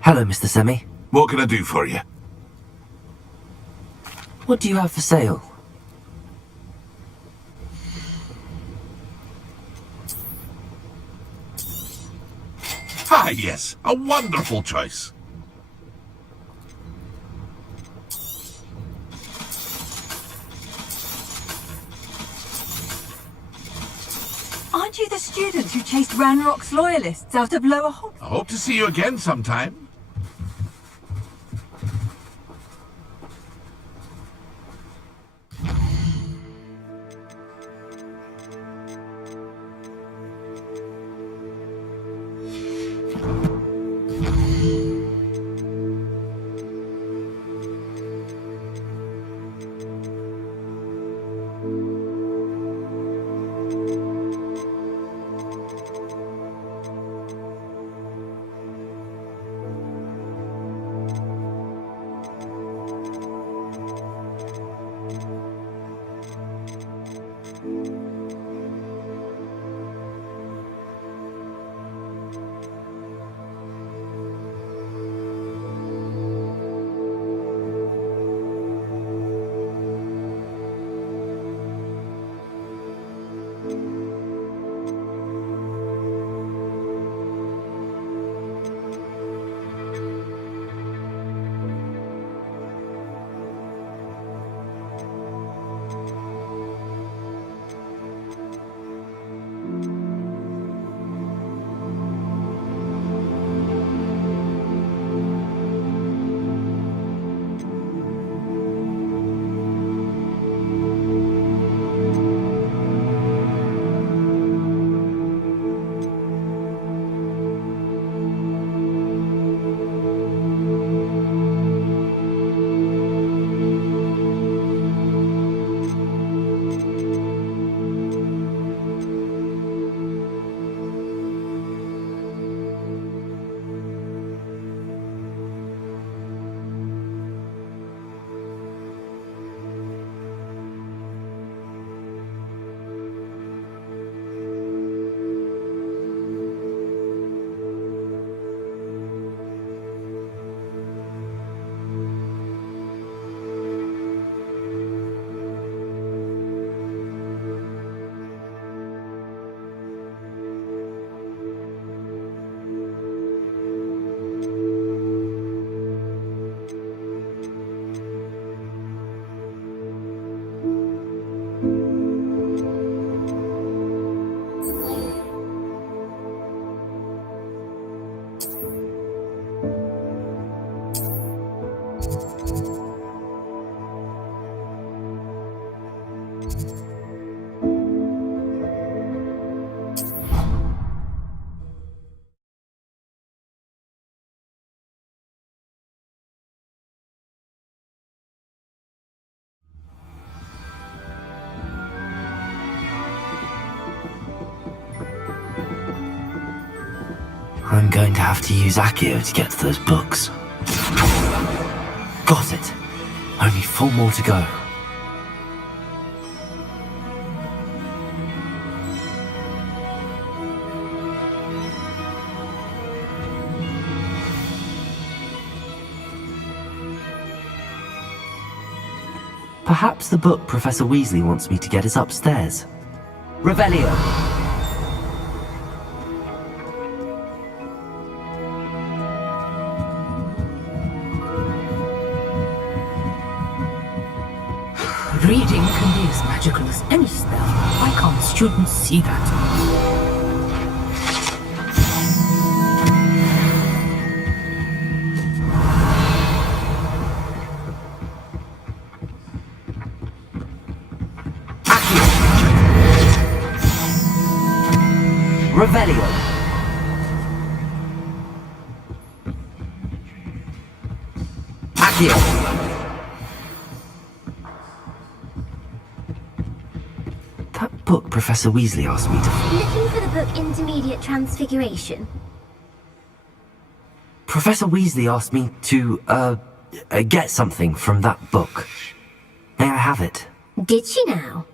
Hello, Mr. Semi. What can I do for you? What do you have for sale? Ah, yes, a wonderful choice. Aren't you the student who chased Ranrock's loyalists out of Lower Hogwarts? I hope to see you again sometime. I'm going to have to use Accio to get to those books. Got it. Only 4 more to go. Perhaps the book Professor Weasley wants me to get is upstairs. Revelio! Reading can be as magical as any spell. Why can't students see that? Revelio! Accio! That book Professor Weasley asked me to... Looking for the book Intermediate Transfiguration? Professor Weasley asked me to, get something from that book. May I have it? Did she now?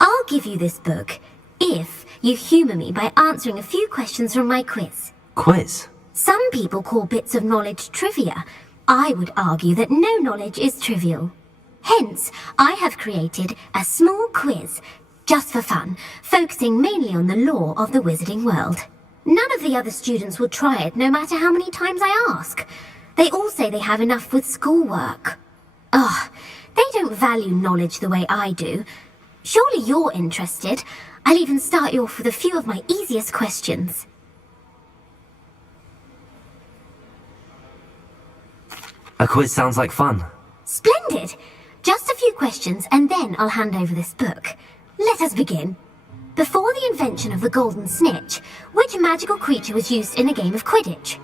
I'll give you this book if you humour me by answering a few questions from my quiz. Quiz? Some people call bits of knowledge trivia. I would argue that no knowledge is trivial. Hence, I have created a small quiz, just for fun, focusing mainly on the lore of the wizarding world. None of the other students will try it, no matter how many times I ask. They all say they have enough with schoolwork. Ugh, they don't value knowledge the way I do. Surely you're interested. I'll even start you off with a few of my easiest questions. A quiz sounds like fun. Splendid! Just a few questions and then I'll hand over this book. Let us begin. Before the invention of the golden snitch, which magical creature was used in a game of Quidditch?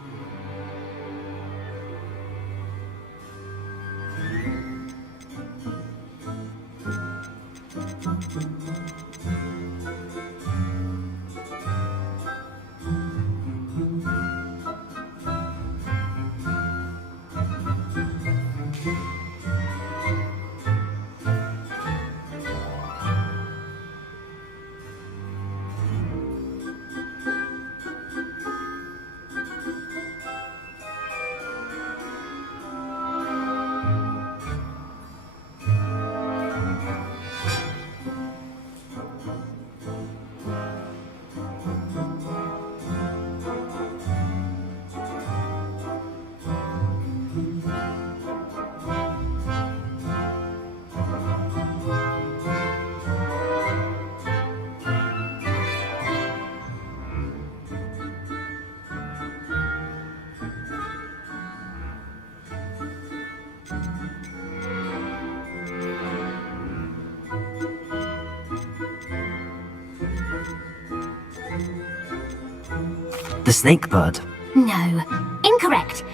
The snake bird. No, incorrect.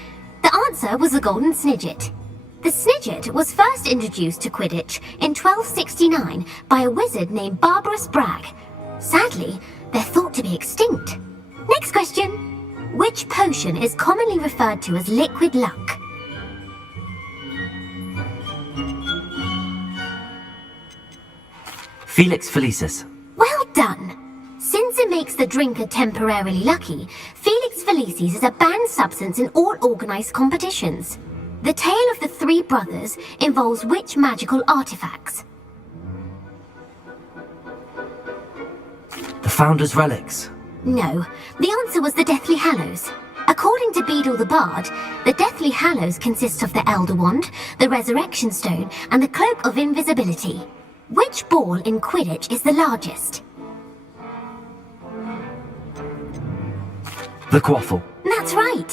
The answer was the golden snidget. The snidget was first introduced to Quidditch in 1269 by a wizard named Barbarous Bragg. Sadly, they're thought to be extinct. Next question. Which potion is commonly referred to as liquid luck? Felix Felicis. Well done! Since it makes the drinker temporarily lucky, Felix Felicis is a banned substance in all organised competitions. The tale of the three brothers involves which magical artifacts? The Founder's Relics. No, the answer was the Deathly Hallows. According to Beadle the Bard, the Deathly Hallows consists of the Elder Wand, the Resurrection Stone, and the Cloak of Invisibility. Which ball in Quidditch is the largest? The Quaffle. That's right.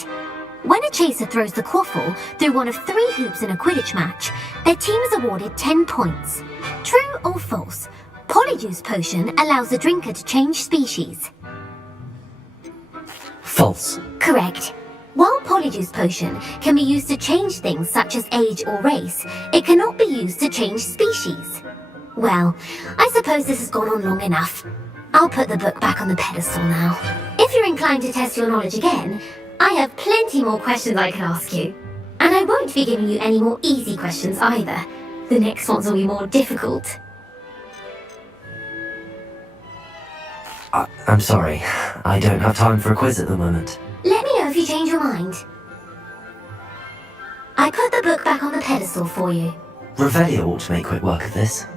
When a chaser throws the quaffle through one of 3 hoops in a Quidditch match, their team is awarded 10 points. True or false? Polyjuice Potion allows the drinker to change species. False. Correct. While Polyjuice Potion can be used to change things such as age or race, it cannot be used to change species. Well, I suppose this has gone on long enough. I'll put the book back on the pedestal now. If you're inclined to test your knowledge again, I have plenty more questions I can ask you. And I won't be giving you any more easy questions either. The next ones will be more difficult. I'm sorry. I don't have time for a quiz at the moment. Let me know if you change your mind. I put the book back on the pedestal for you. Revelio ought to make quick work of this.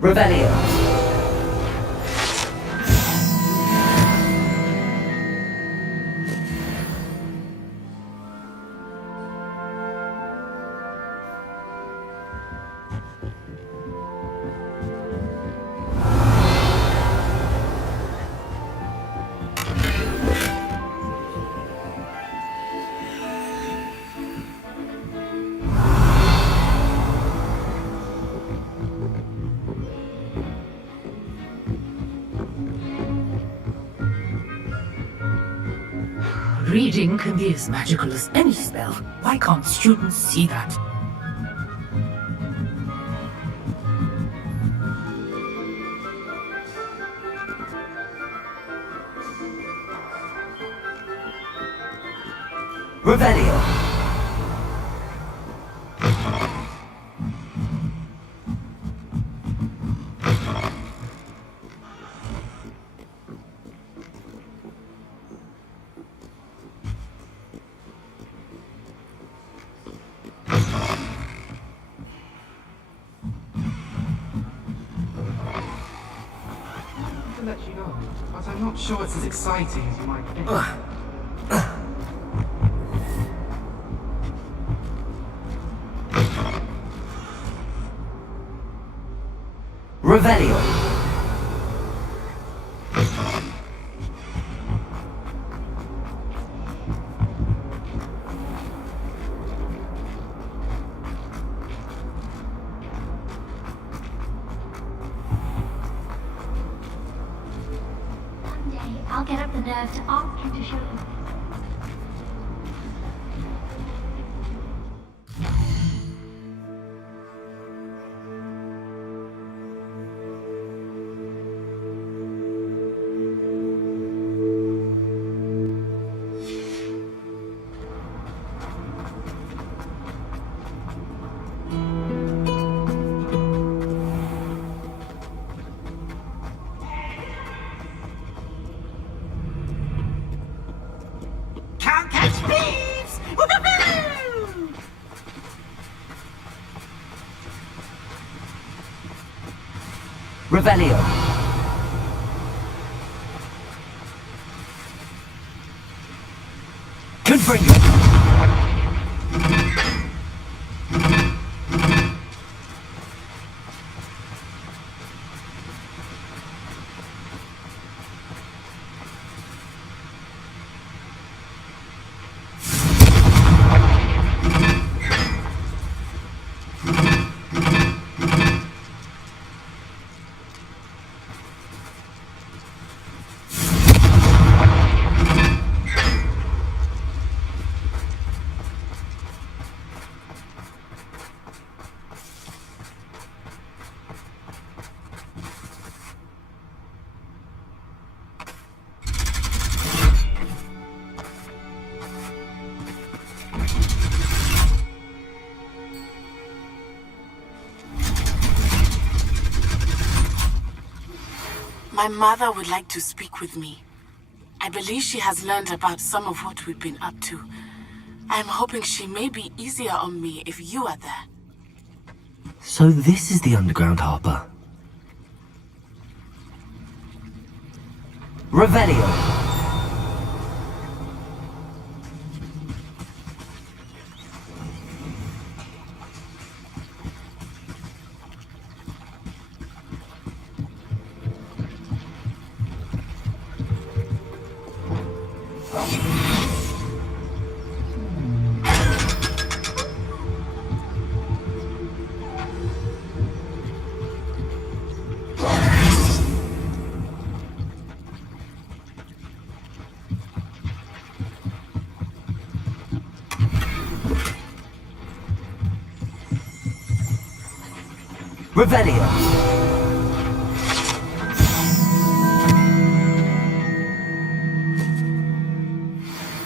Revelio. reading can be as magical as any spell. Why can't students see that? Revelio. To let you know, but I'm not sure it's as exciting as you might think. Revelio. One day, I'll get up the nerve to ask you to show them. Can't catch thieves! Woo-hoo-hoo! Revelio. Confringo. My mother would like to speak with me. I believe she has learned about some of what we've been up to. I'm hoping she may be easier on me if you are there. So this is the underground harper. Revelio. Revelio.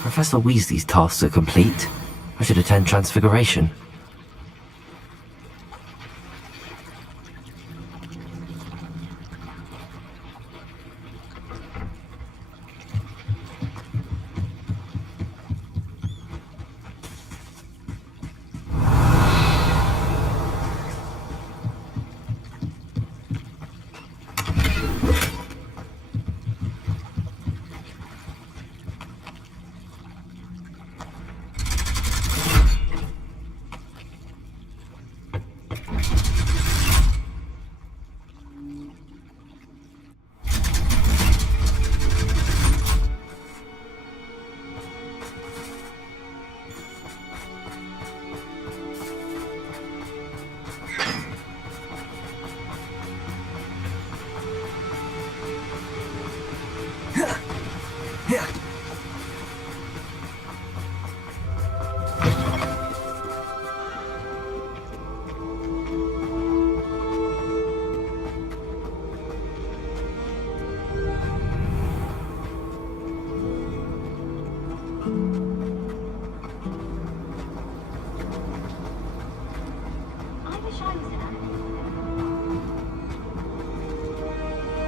Professor Weasley's tasks are complete. I should attend Transfiguration.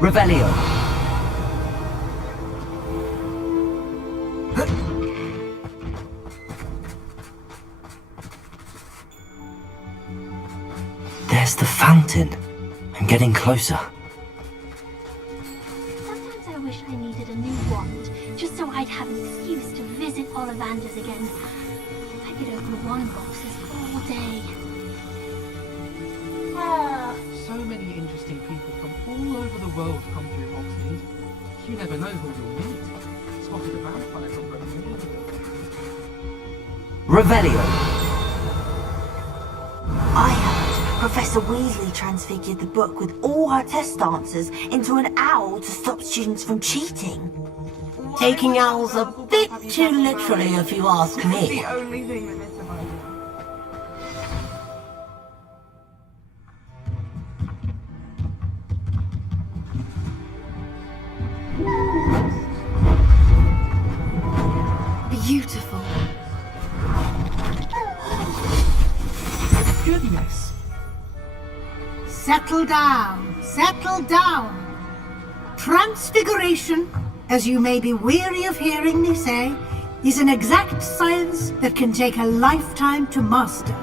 Revelio. There's the fountain. I'm getting closer. Sometimes I wish I needed a new wand, just so I'd have an excuse to visit Ollivander's again. I could open wand boxes all day. So many interesting people from all over the world come through Hogsmeade. You never know who you'll meet. Spotted a vampire from Romania. Revelio. I heard Professor Weasley transfigured the book with all her test answers into an owl to stop students from cheating. Taking owls a bit too literally, if you ask me. The only thing that Mr. Beautiful. Goodness. Settle down, settle down. Transfiguration, as you may be weary of hearing me say, is an exact science that can take a lifetime to master.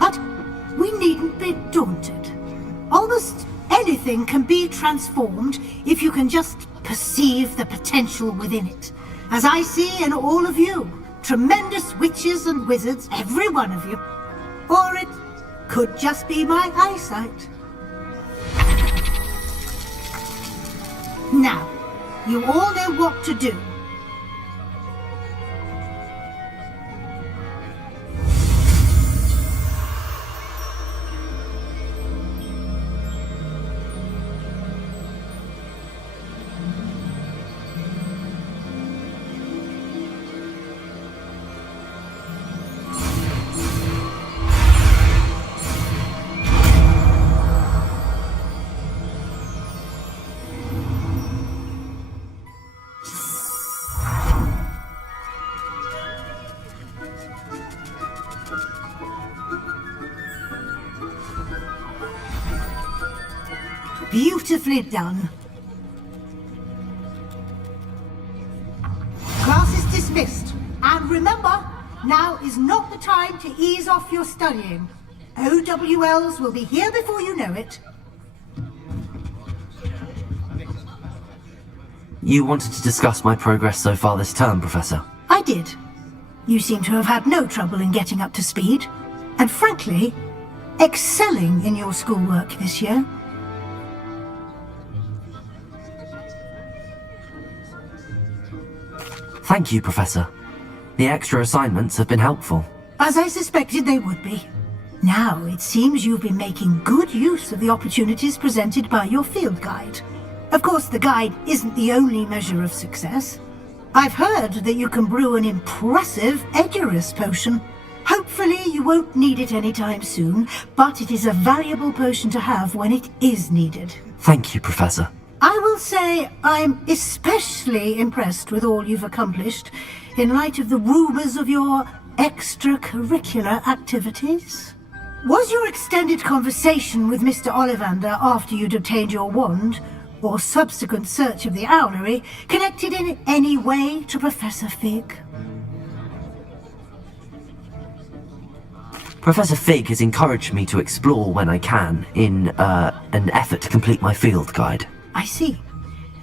But we needn't be daunted. Almost anything can be transformed if you can just perceive the potential within it. As I see in all of you, tremendous witches and wizards, every one of you. Or it could just be my eyesight. Now, you all know what to do. Beautifully done. Class is dismissed. And remember, now is not the time to ease off your studying. OWLs will be here before you know it. You wanted to discuss my progress so far this term, Professor? I did. You seem to have had no trouble in getting up to speed. And frankly, excelling in your schoolwork this year. Thank you, Professor. The extra assignments have been helpful. As I suspected they would be. Now, it seems you've been making good use of the opportunities presented by your field guide. Of course, the guide isn't the only measure of success. I've heard that you can brew an impressive Edurus potion. Hopefully, you won't need it anytime soon, but it is a valuable potion to have when it is needed. Thank you, Professor. I will say I'm especially impressed with all you've accomplished in light of the rumours of your extracurricular activities. Was your extended conversation with Mr. Ollivander after you'd obtained your wand, or subsequent search of the owlery, connected in any way to Professor Fig? Professor Fig has encouraged me to explore when I can in an effort to complete my field guide. I see.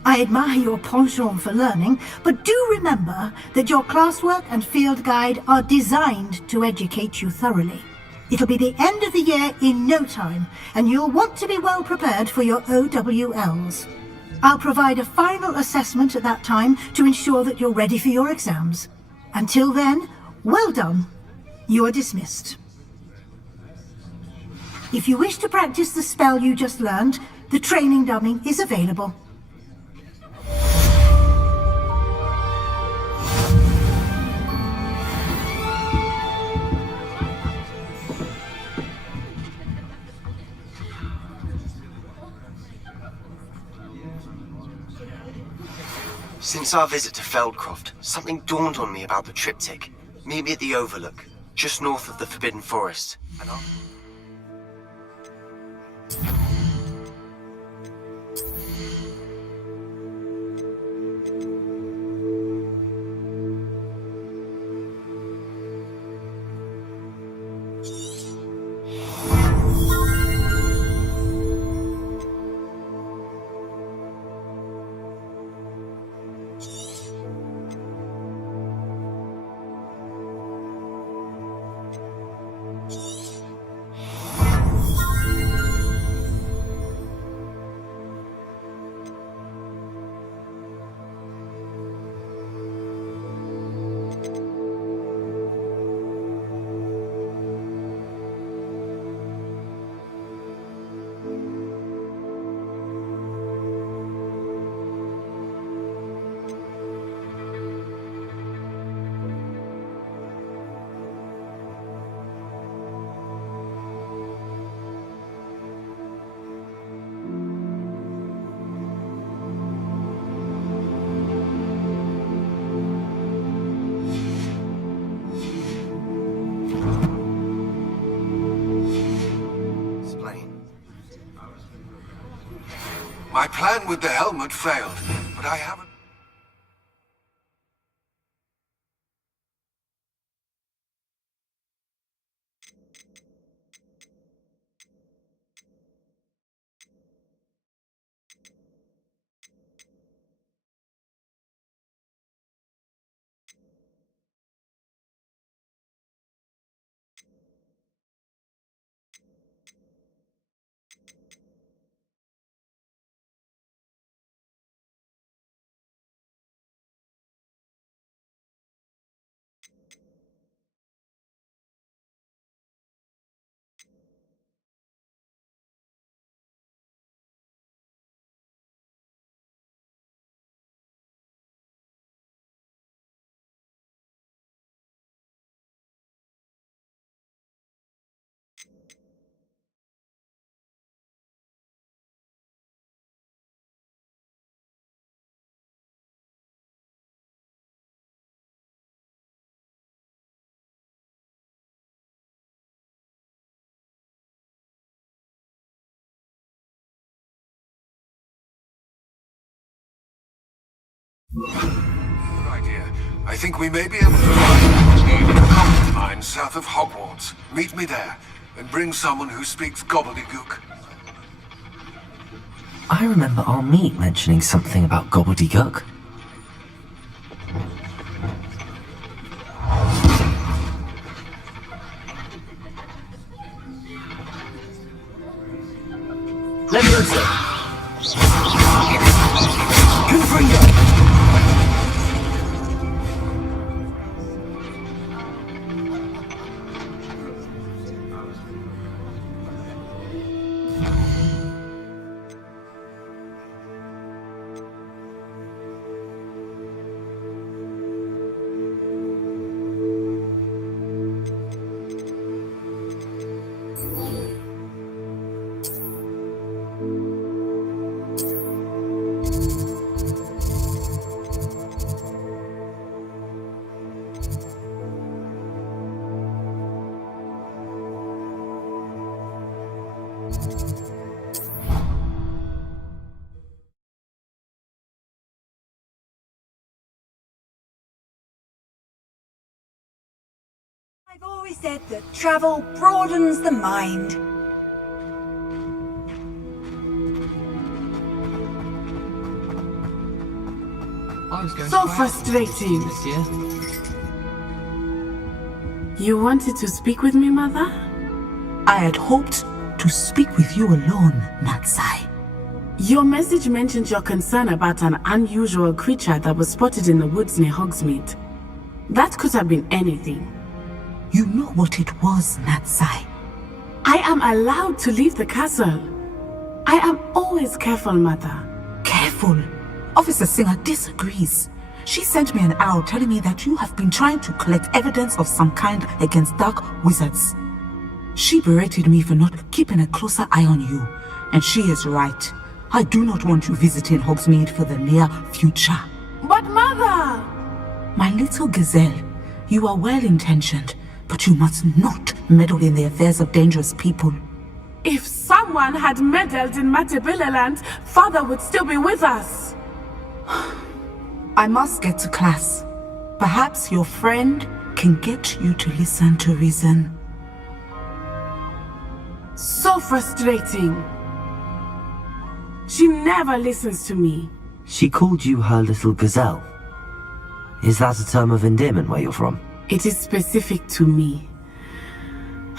I admire your penchant for learning, but do remember that your classwork and field guide are designed to educate you thoroughly. It'll be the end of the year in no time, and you'll want to be well prepared for your OWLs. I'll provide a final assessment at that time to ensure that you're ready for your exams. Until then, well done. You are dismissed. If you wish to practice the spell you just learned, the training dummy is available. Since our visit to Feldcroft, something dawned on me about the triptych. Meet me at the Overlook, just north of the Forbidden Forest, and I'll... My plan with the helmet failed, but I haven't... Good idea. I think we may be able to find a goblin mine south of Hogwarts. Meet me there, and bring someone who speaks gobbledygook. I remember our meet mentioning something about gobbledygook. Leviosa! Confringo! I've always said that travel broadens the mind. So frustrating. You wanted to speak with me, Mother? I had hoped to speak with you alone, Natsai. Your message mentioned your concern about an unusual creature that was spotted in the woods near Hogsmeade. That could have been anything. You know what it was, Natsai. I am allowed to leave the castle. I am always careful, Mother. Careful? Officer Singer disagrees. She sent me an owl telling me that you have been trying to collect evidence of some kind against dark wizards. She berated me for not keeping a closer eye on you, and she is right. I do not want you visiting Hogsmeade for the near future. But Mother! My little gazelle, you are well-intentioned, but you must not meddle in the affairs of dangerous people. If someone had meddled in Matebeleland, Father would still be with us. I must get to class. Perhaps your friend can get you to listen to reason. So frustrating. She never listens to me. She called you her little gazelle. Is that a term of endearment where you're from? It is specific to me.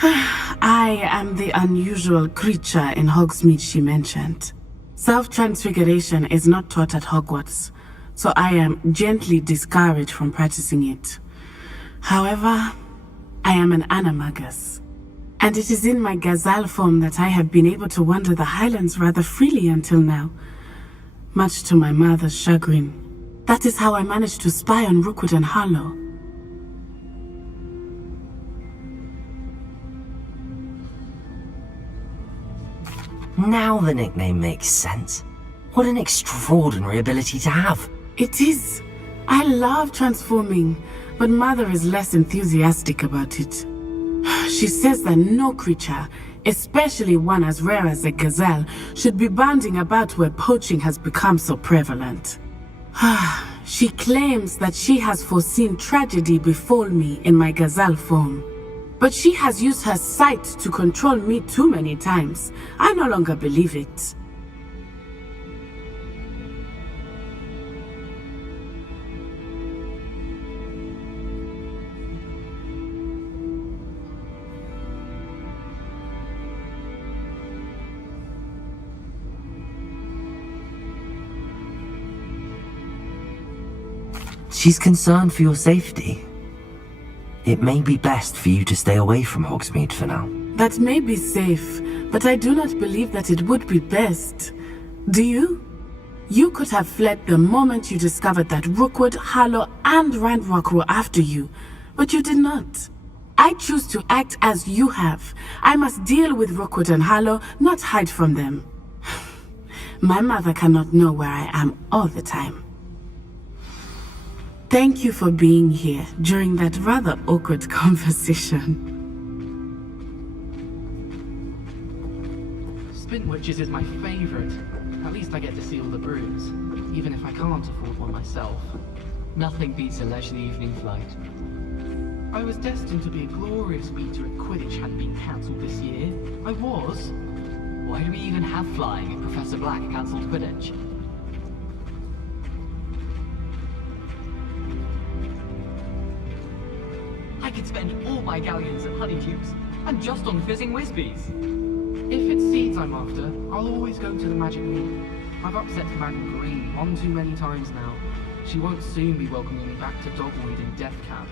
I am the unusual creature in Hogsmeade she mentioned. Self-transfiguration is not taught at Hogwarts, so I am gently discouraged from practicing it. However, I am an animagus, and it is in my gazelle form that I have been able to wander the Highlands rather freely until now, much to my mother's chagrin. That is how I managed to spy on Rookwood and Harlow. Now the nickname makes sense. What an extraordinary ability to have. It is. I love transforming, but Mother is less enthusiastic about it. She says that no creature, especially one as rare as a gazelle, should be bounding about where poaching has become so prevalent. She claims that she has foreseen tragedy befall me in my gazelle form. But she has used her sight to control me too many times. I no longer believe it. She's concerned for your safety. It may be best for you to stay away from Hogsmeade for now. That may be safe, but I do not believe that it would be best. Do you? You could have fled the moment you discovered that Rookwood, Harlow, and Ranrock were after you, but you did not. I choose to act as you have. I must deal with Rookwood and Harlow, not hide from them. My mother cannot know where I am all the time. Thank you for being here during that rather awkward conversation. Spintwitches is my favorite. At least I get to see all the brooms, even if I can't afford one myself. Nothing beats a leisurely evening flight. I was destined to be a glorious meter if Quidditch hadn't been cancelled this year. I was. Why do we even have flying if Professor Black cancelled Quidditch? I could spend all my galleons at Honeydukes, and just on fizzing Whizbees. If it's seeds I'm after, I'll always go to the Magic Meet. I've upset Madame Green one too many times now. She won't soon be welcoming me back to Dogwood in Death Cab.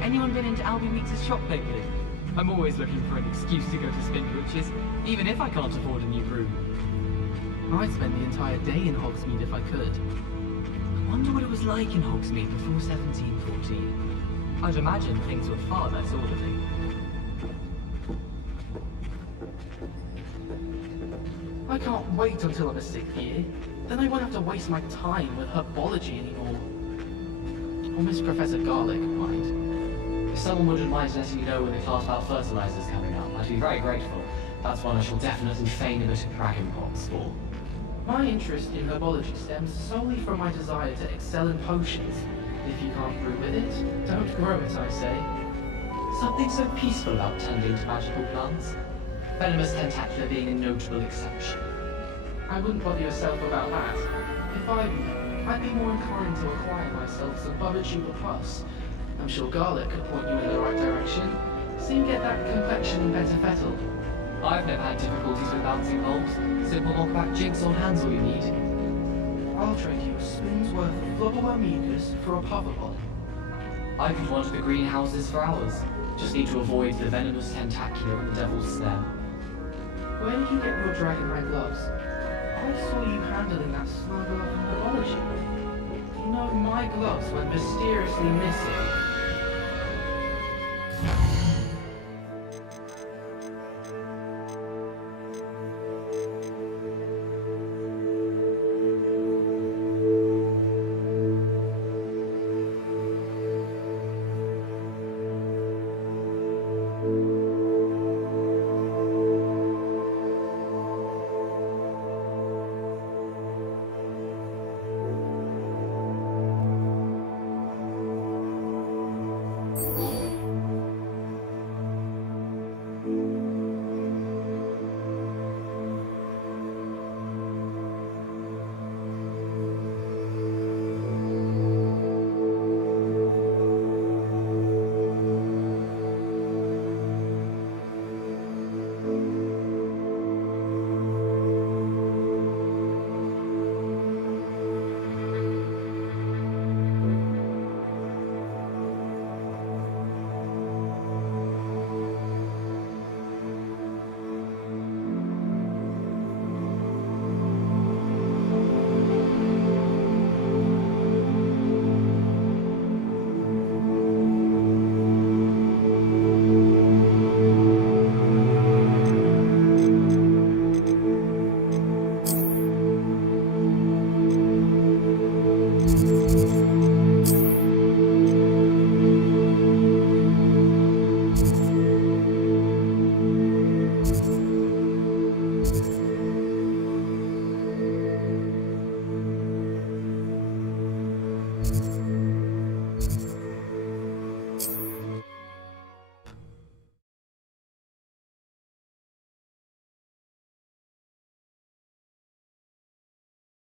Anyone been into Albie Meeks' shop lately? I'm always looking for an excuse to go to Spintwitches, even if I can't afford a new broom. I'd spend the entire day in Hogsmeade if I could. I wonder what it was like in Hogsmeade before 1714. I'd imagine things were far less orderly. I can't wait until I'm a 6th year. Then I won't have to waste my time with herbology anymore. Or Miss Professor Garlic, mind. If someone wouldn't mind letting me know when the class about fertilizers coming up, I'd be very grateful. That's one I shall definitely feign a bit of dragon pots for. My interest in herbology stems solely from my desire to excel in potions. If you can't brew with it, don't grow it, I say. Something so peaceful about tending to magical plants. Venomous Tentacula being a notable exception. I wouldn't bother yourself about that. If I were you, I'd be more inclined to acquire myself some Bubba Plus. I'm sure Garlic could point you in the right direction. Soon get that complexion in better fettle. I've never had difficulties with bouncing bulbs. Simple knockback jigs on hands all you need. I'll trade you a spoon's worth of Flubberworm mucus for a Poverball. I could wander the greenhouses for hours. Just need to avoid the venomous tentacula and the devil's snare. Where did you get your dragonite gloves? I saw you handling that snuggle up in herbology. You know, my gloves went mysteriously missing.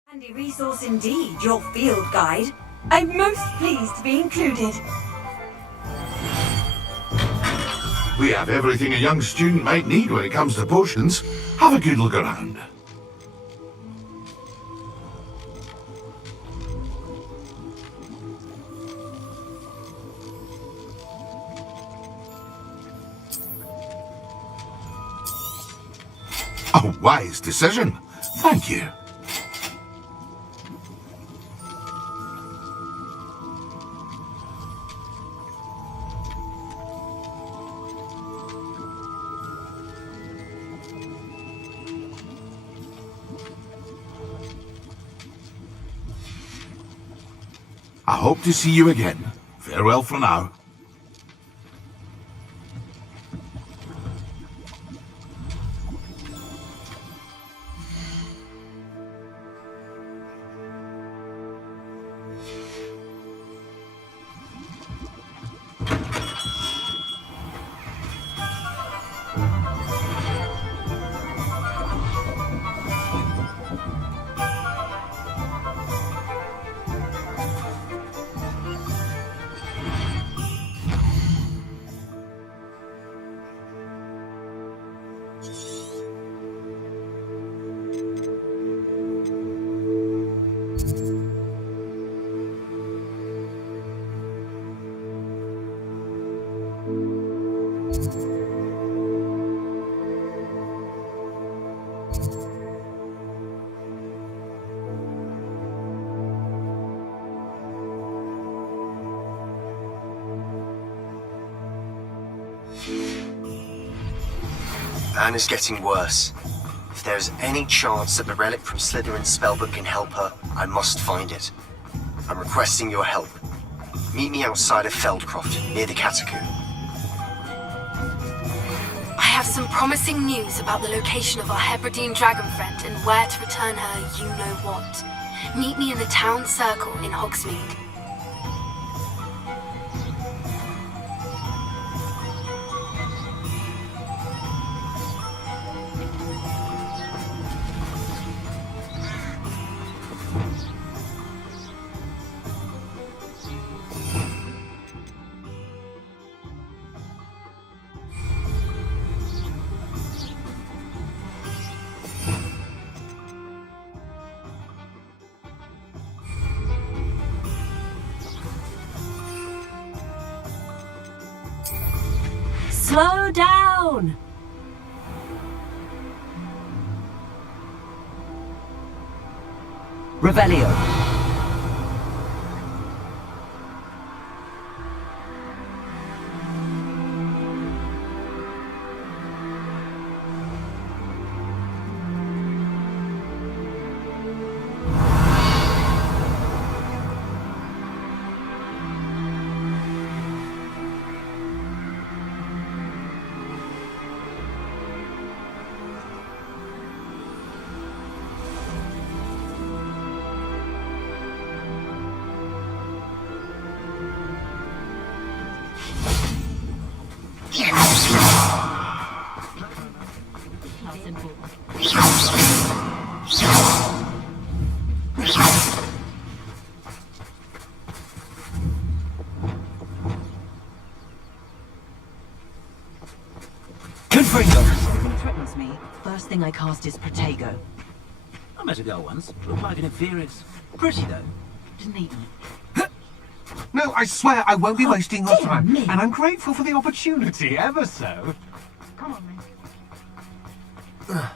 Handy resource indeed, your field guide. I'm most pleased to be included. We have everything a young student might need when it comes to potions. Have a good look around. A wise decision. Thank you. I hope to see you again. Farewell for now. Anna's getting worse. If there is any chance that the relic from Slytherin's spellbook can help her, I must find it. I'm requesting your help. Meet me outside of Feldcroft, near the Catacomb. I have some promising news about the location of our Hebridean dragon friend and where to return her you-know-what. Meet me in the town circle in Hogsmeade. Slow down! Revelio. Threatens me. First thing I cast is Protego. I met a girl once. Looked like an inferior. Pretty though. Didn't eat me. No, I swear I won't be wasting your dear time. me. And I'm grateful for the opportunity, ever so. Come on, then.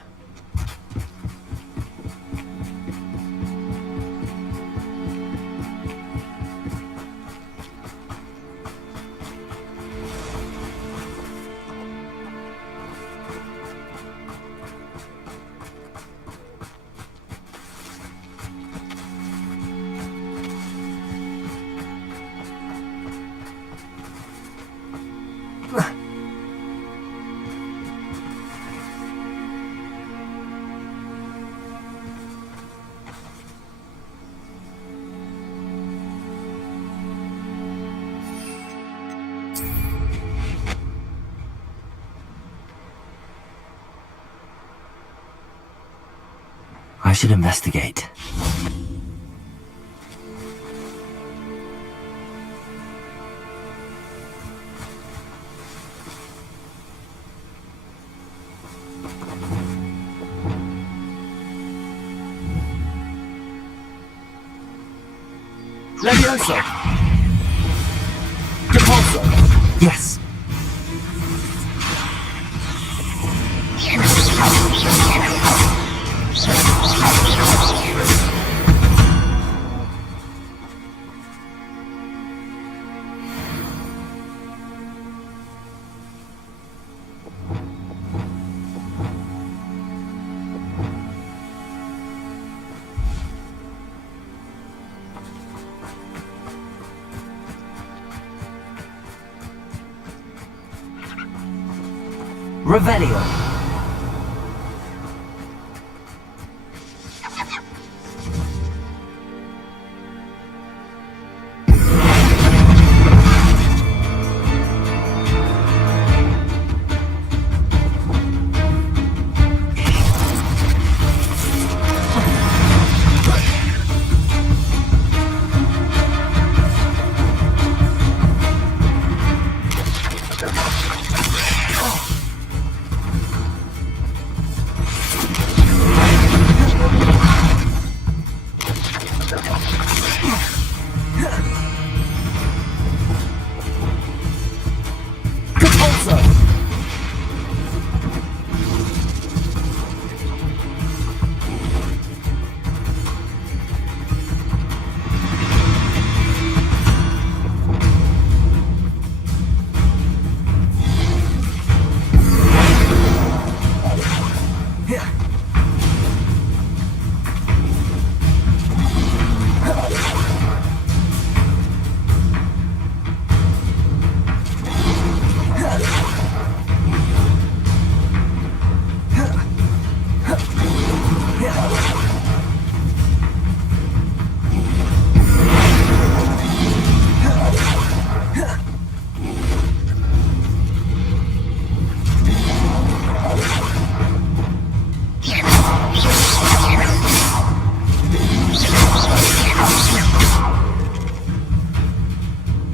I should investigate. Levioso! Depulso! Yes. Revelio.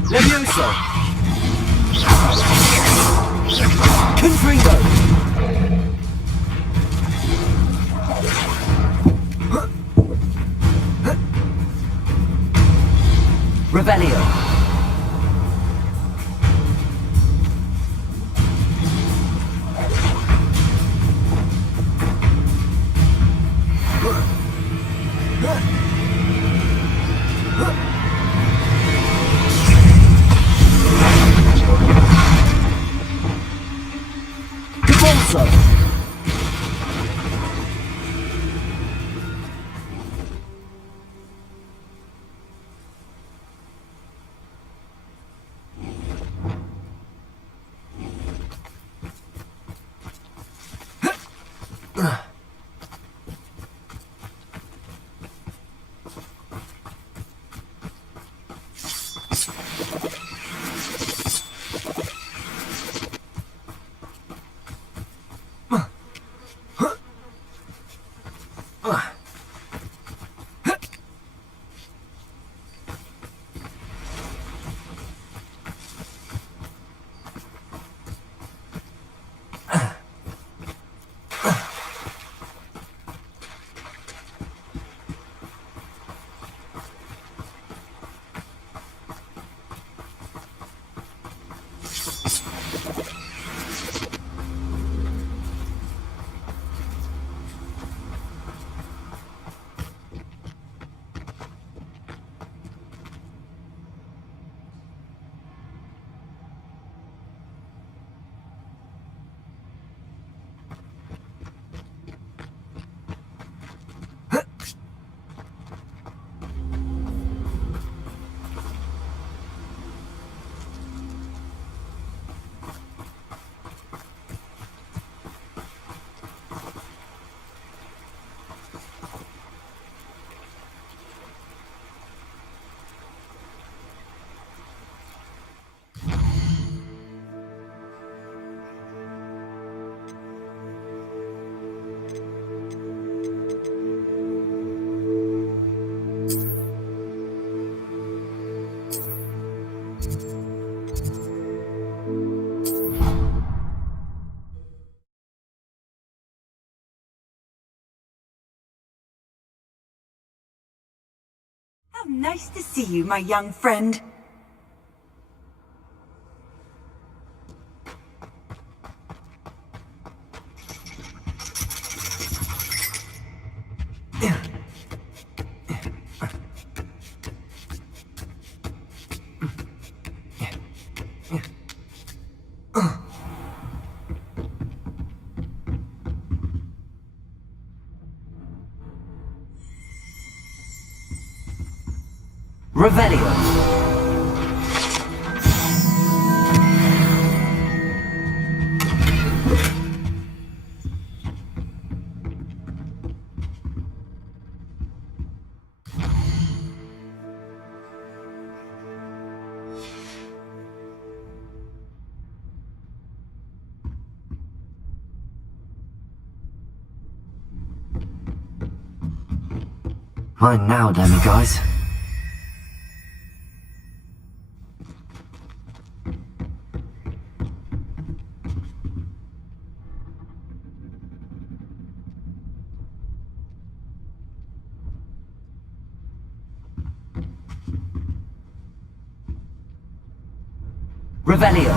Levioso! Confringo! Revelio. Depulso! How nice to see you, my young friend. Revelio. Mine now, demiguise. Revelio.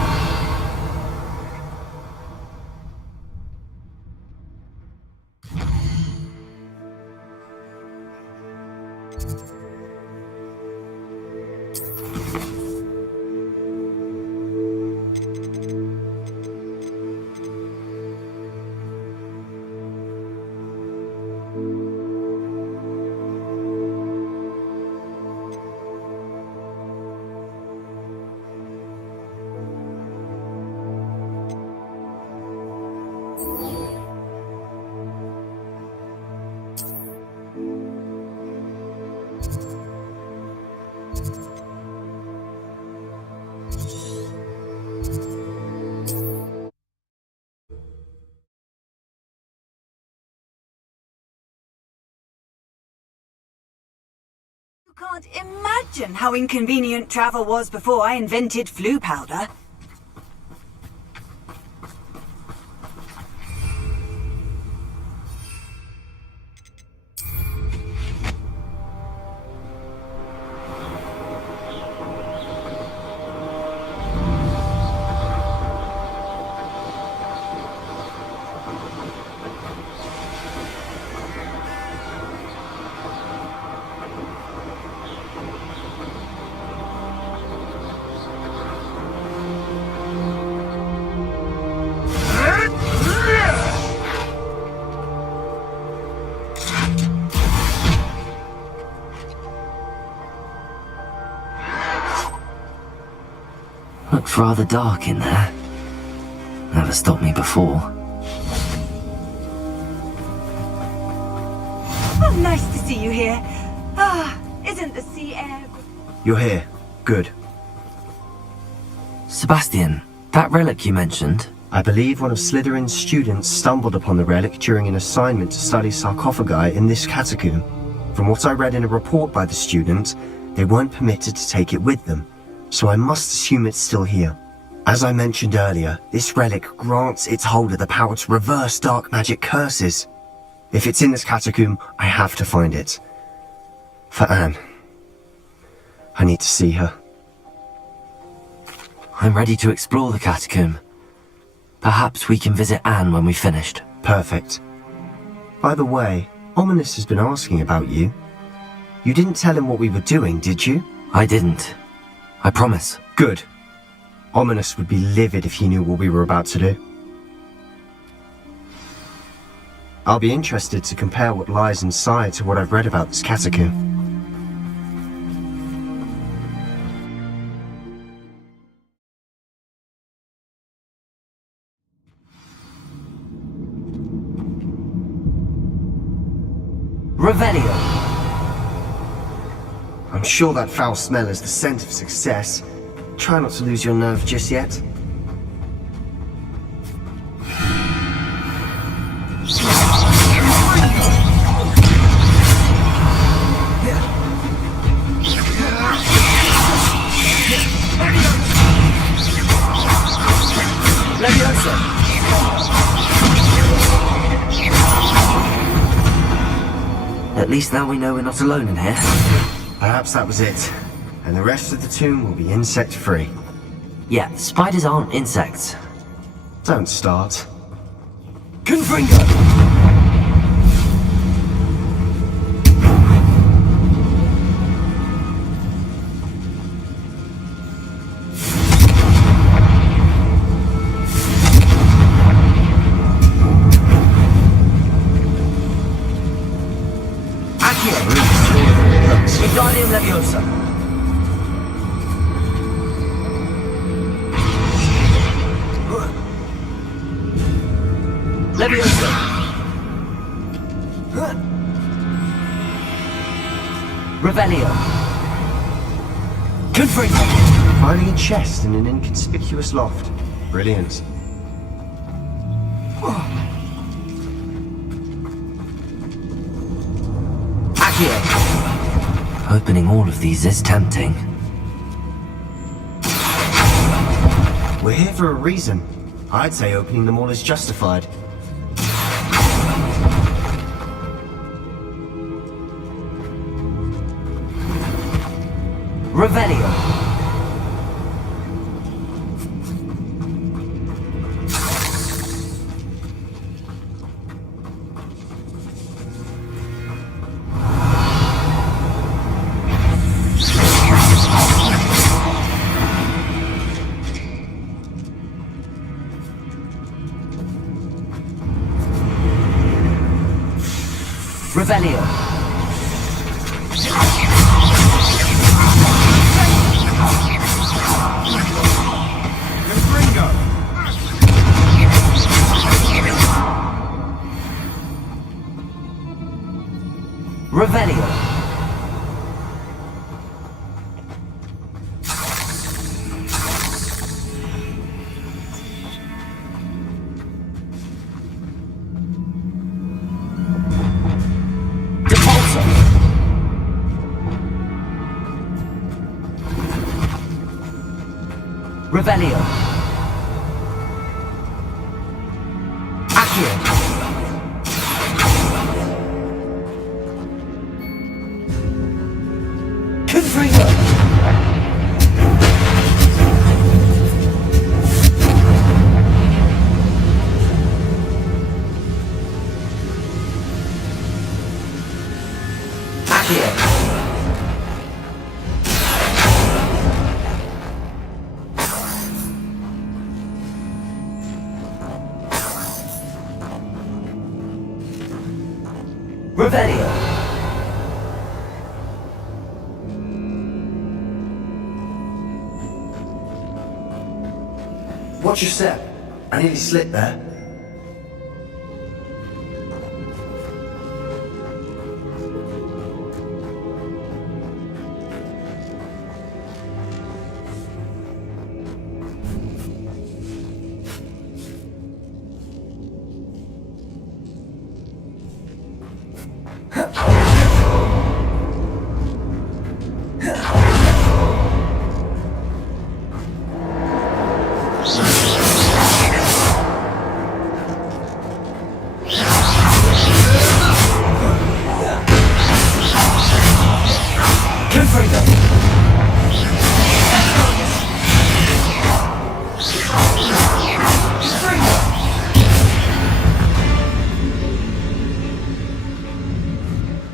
You can't imagine how inconvenient travel was before I invented flu powder. Looks rather dark in there. Never stopped me before. Oh, nice to see you here. Ah, isn't the sea air good? You're here. Good. Sebastian, that relic you mentioned? I believe one of Slytherin's students stumbled upon the relic during an assignment to study sarcophagi in this catacomb. From what I read in a report by the student, they weren't permitted to take it with them, so I must assume it's still here. As I mentioned earlier, this relic grants its holder the power to reverse dark magic curses. If it's in this catacomb, I have to find it. For Anne. I need to see her. I'm ready to explore the catacomb. Perhaps we can visit Anne when we've finished. Perfect. By the way, Ominous has been asking about you. You didn't tell him what we were doing, did you? I didn't. I promise. Good. Ominous would be livid if he knew what we were about to do. I'll be interested to compare what lies inside to what I've read about this catacomb. Revelio. I'm sure that foul smell is the scent of success. Try not to lose your nerve just yet. At least now we know we're not alone in here. Perhaps that was it. And the rest of the tomb will be insect-free. Yeah, spiders aren't insects. Don't start. Confringo! Wingardium Leviosa. Leviosa. Revelio. Confringo. Finding a chest in an inconspicuous loft. Brilliant. Opening all of these is tempting. We're here for a reason. I'd say opening them all is justified. Revelio. Revelio. Revelio. Revelio. Accio. Confringo. Accio. Revelio. Watch your step. I nearly slipped there.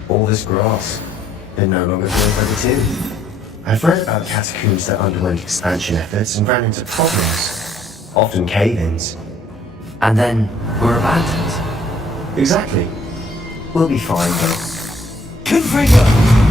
All this grass, it no longer feels like a tomb. I've read about catacombs that underwent expansion efforts and ran into problems, often cave-ins. And then were abandoned. Exactly. We'll be fine though. Confringo!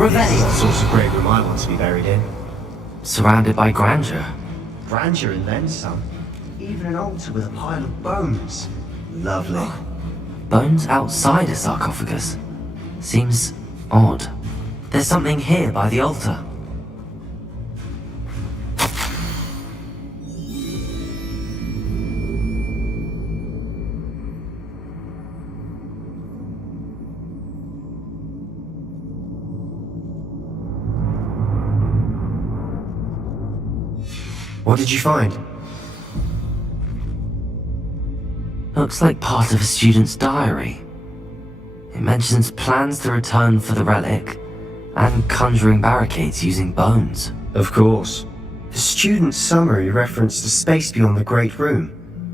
This is the sort of grave room I want to be buried in. Surrounded by grandeur. Grandeur and then some. Even an altar with a pile of bones. Lovely. Bones outside a sarcophagus? Seems odd. There's something here by the altar. What did you find? Looks like part of a student's diary. It mentions plans to return for the relic, and conjuring barricades using bones. Of course. The student's summary referenced a space beyond the Great Room,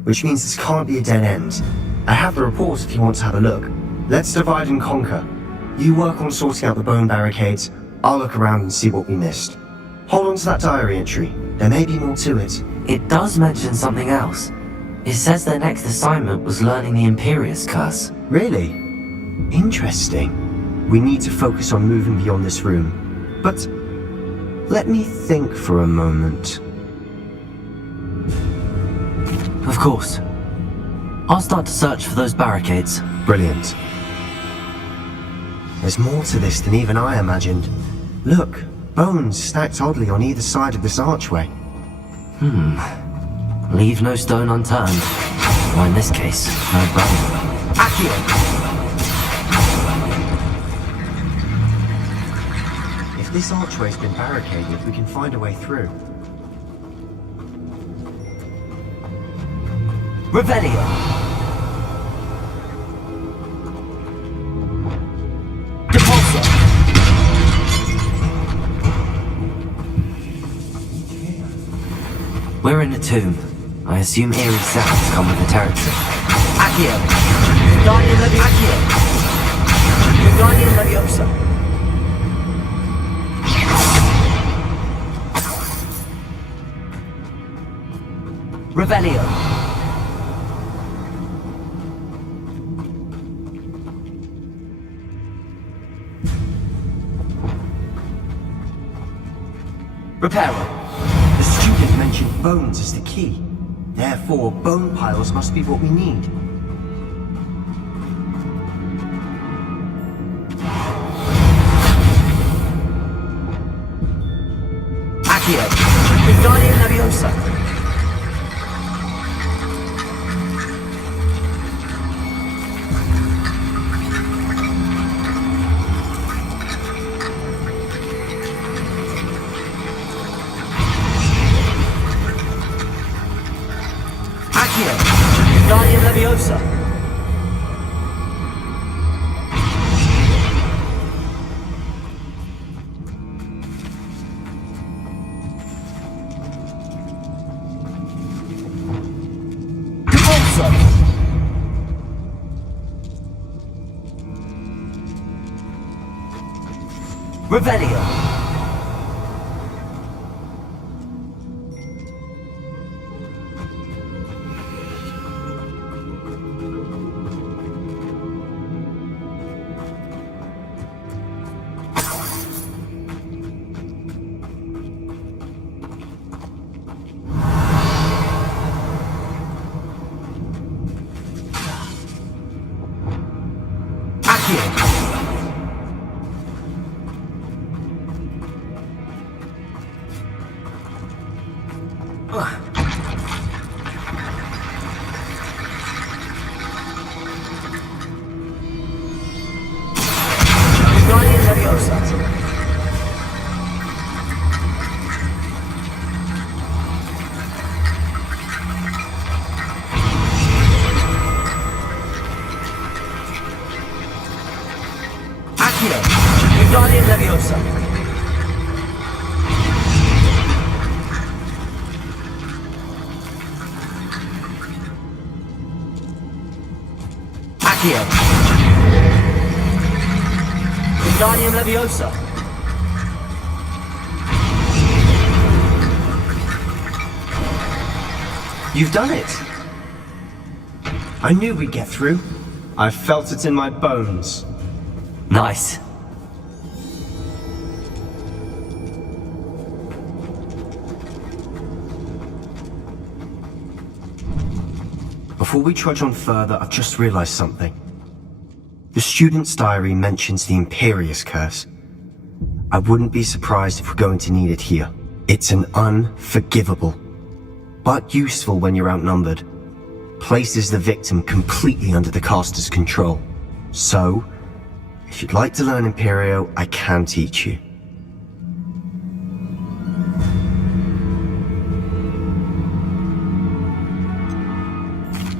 which means this can't be a dead end. I have the report if you want to have a look. Let's divide and conquer. You work on sorting out the bone barricades, I'll look around and see what we missed. Hold on to that diary entry. There may be more to it. It does mention something else. It says their next assignment was learning the Imperius Curse. Really? Interesting. We need to focus on moving beyond this room. But let me think for a moment. Of course. I'll start to search for those barricades. Brilliant. There's more to this than even I imagined. Look, bones stacked oddly on either side of this archway. Leave no stone unturned. Or in this case, no bone. Accio! If this archway's been barricaded, we can find a way through. Revelio! We're in a tomb. I assume eerie sounds come with the territory. Accio! Guardian Leviosa! Guardian Leviosa! Revelio! Reparo! The student mentioned bones as the key. Therefore, bone piles must be what we need. Accio! Guardian Leviosa! Guardian Leviosa! Convulso! Revelio! Guardian Leviosa! Accio! Guardian Leviosa! You've done it! I knew we'd get through. I felt it in my bones. Nice. Before we trudge on further, I've just realized something. The student's diary mentions the Imperius Curse. I wouldn't be surprised if we're going to need it here. It's an unforgivable, but useful when you're outnumbered. Places the victim completely under the caster's control. So, if you'd like to learn Imperio, I can teach you.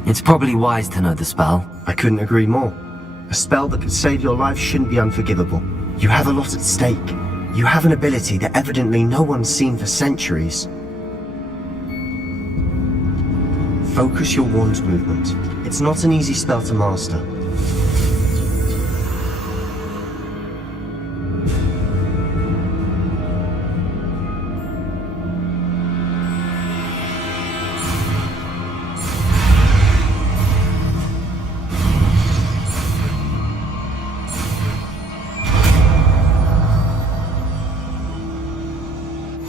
It's probably wise to know the spell. I couldn't agree more. A spell that could save your life shouldn't be unforgivable. You have a lot at stake. You have an ability that evidently no one's seen for centuries. Focus your wand's movement. It's not an easy spell to master.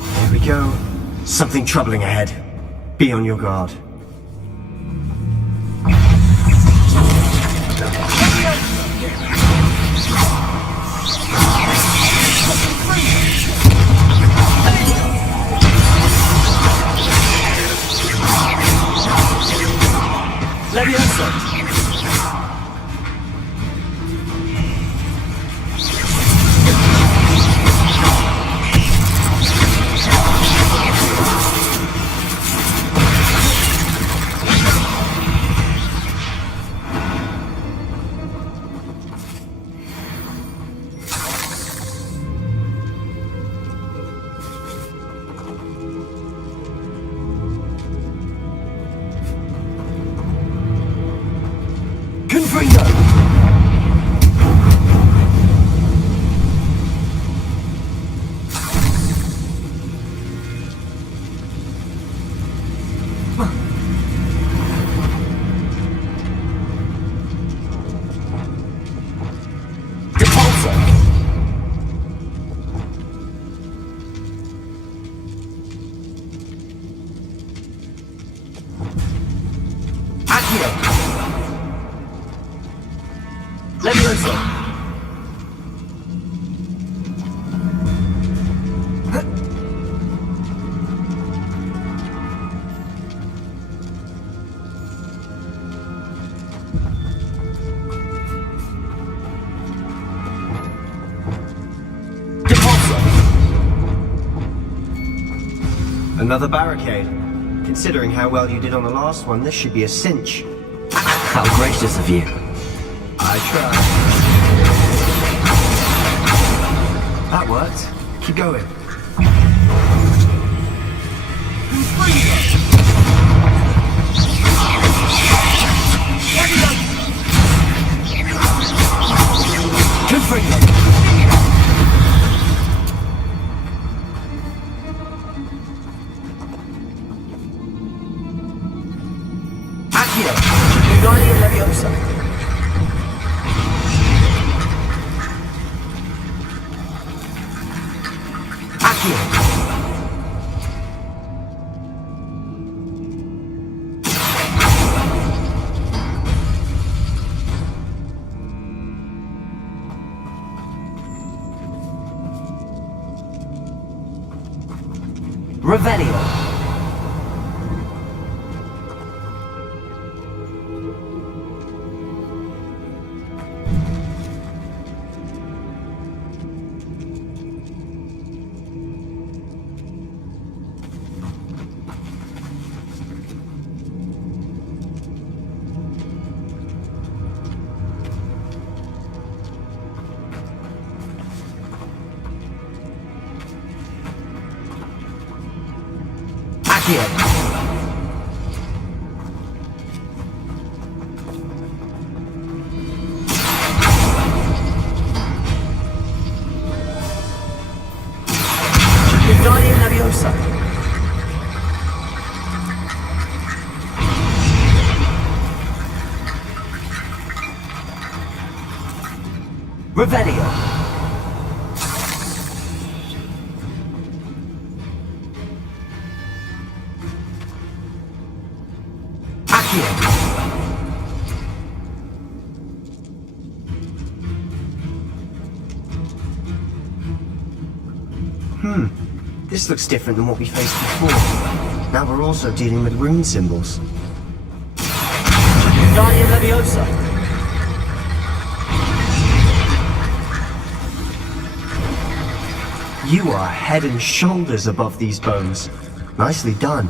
There we go. Something troubling ahead. Be on your guard. Another barricade. Considering how well you did on the last one, this should be a cinch. How gracious of you. I tried. That worked. Keep going. Revelio. Revelio. This looks different than what we faced before. Now we're also dealing with rune symbols. Guardian Leviosa. You are head and shoulders above these bones. Nicely done.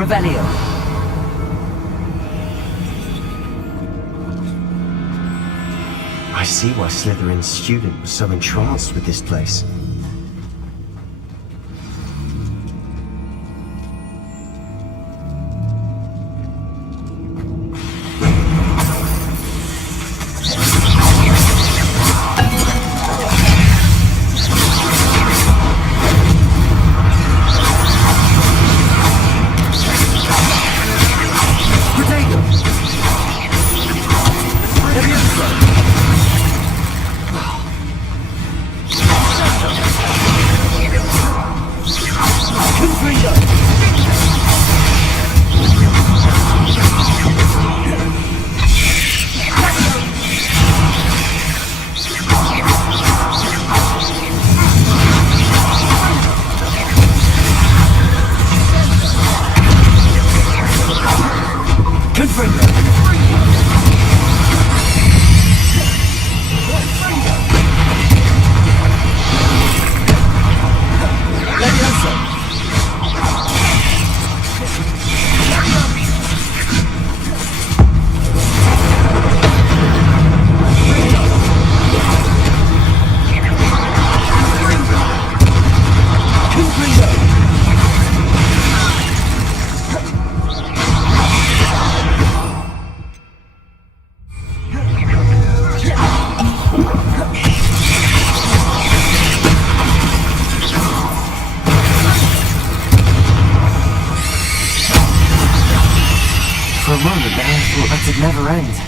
Revelio. I see why Slytherin's student was so entranced with this place. For a moment there, I thought that'd never end.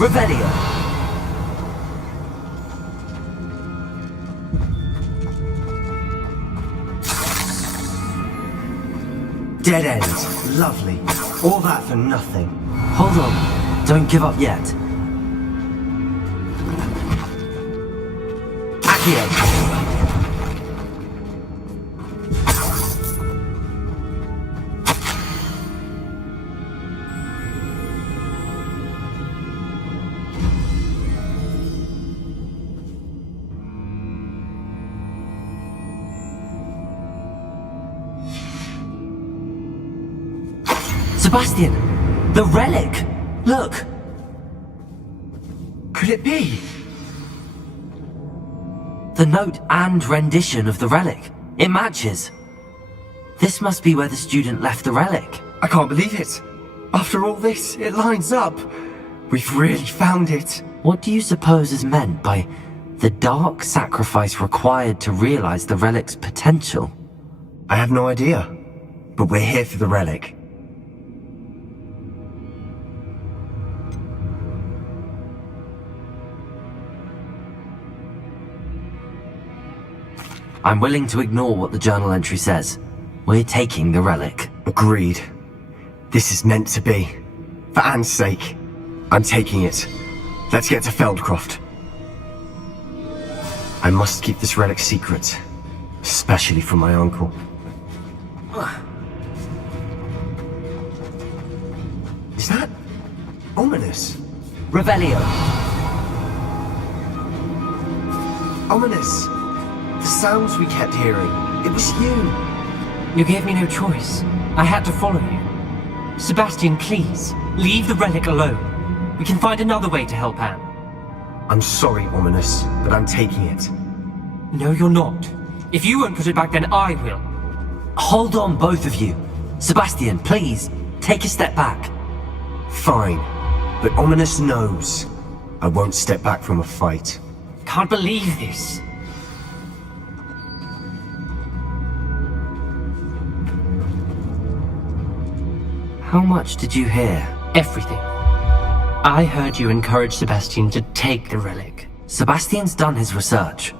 Revelio. Dead end. Lovely. All that for nothing. Hold on. Don't give up yet. Accio. Sebastian! The relic! Look! Could it be? The note and rendition of the relic. It matches. This must be where the student left the relic. I can't believe it. After all this, it lines up. We've really found it. What do you suppose is meant by the dark sacrifice required to realize the relic's potential? I have no idea. But we're here for the relic. I'm willing to ignore what the journal entry says. We're taking the relic. Agreed. This is meant to be. For Anne's sake. I'm taking it. Let's get to Feldcroft. I must keep this relic secret. Especially from my uncle. Is that ominous? Revelio. Ominous. The sounds we kept hearing. It was you. You gave me no choice. I had to follow you. Sebastian, please, leave the relic alone. We can find another way to help Anne. I'm sorry, Ominous, but I'm taking it. No, you're not. If you won't put it back, then I will. Hold on, both of you. Sebastian, please, take a step back. Fine. But Ominous knows I won't step back from a fight. Can't believe this. How much did you hear? Everything. I heard you encourage Sebastian to take the relic. Sebastian's done his research.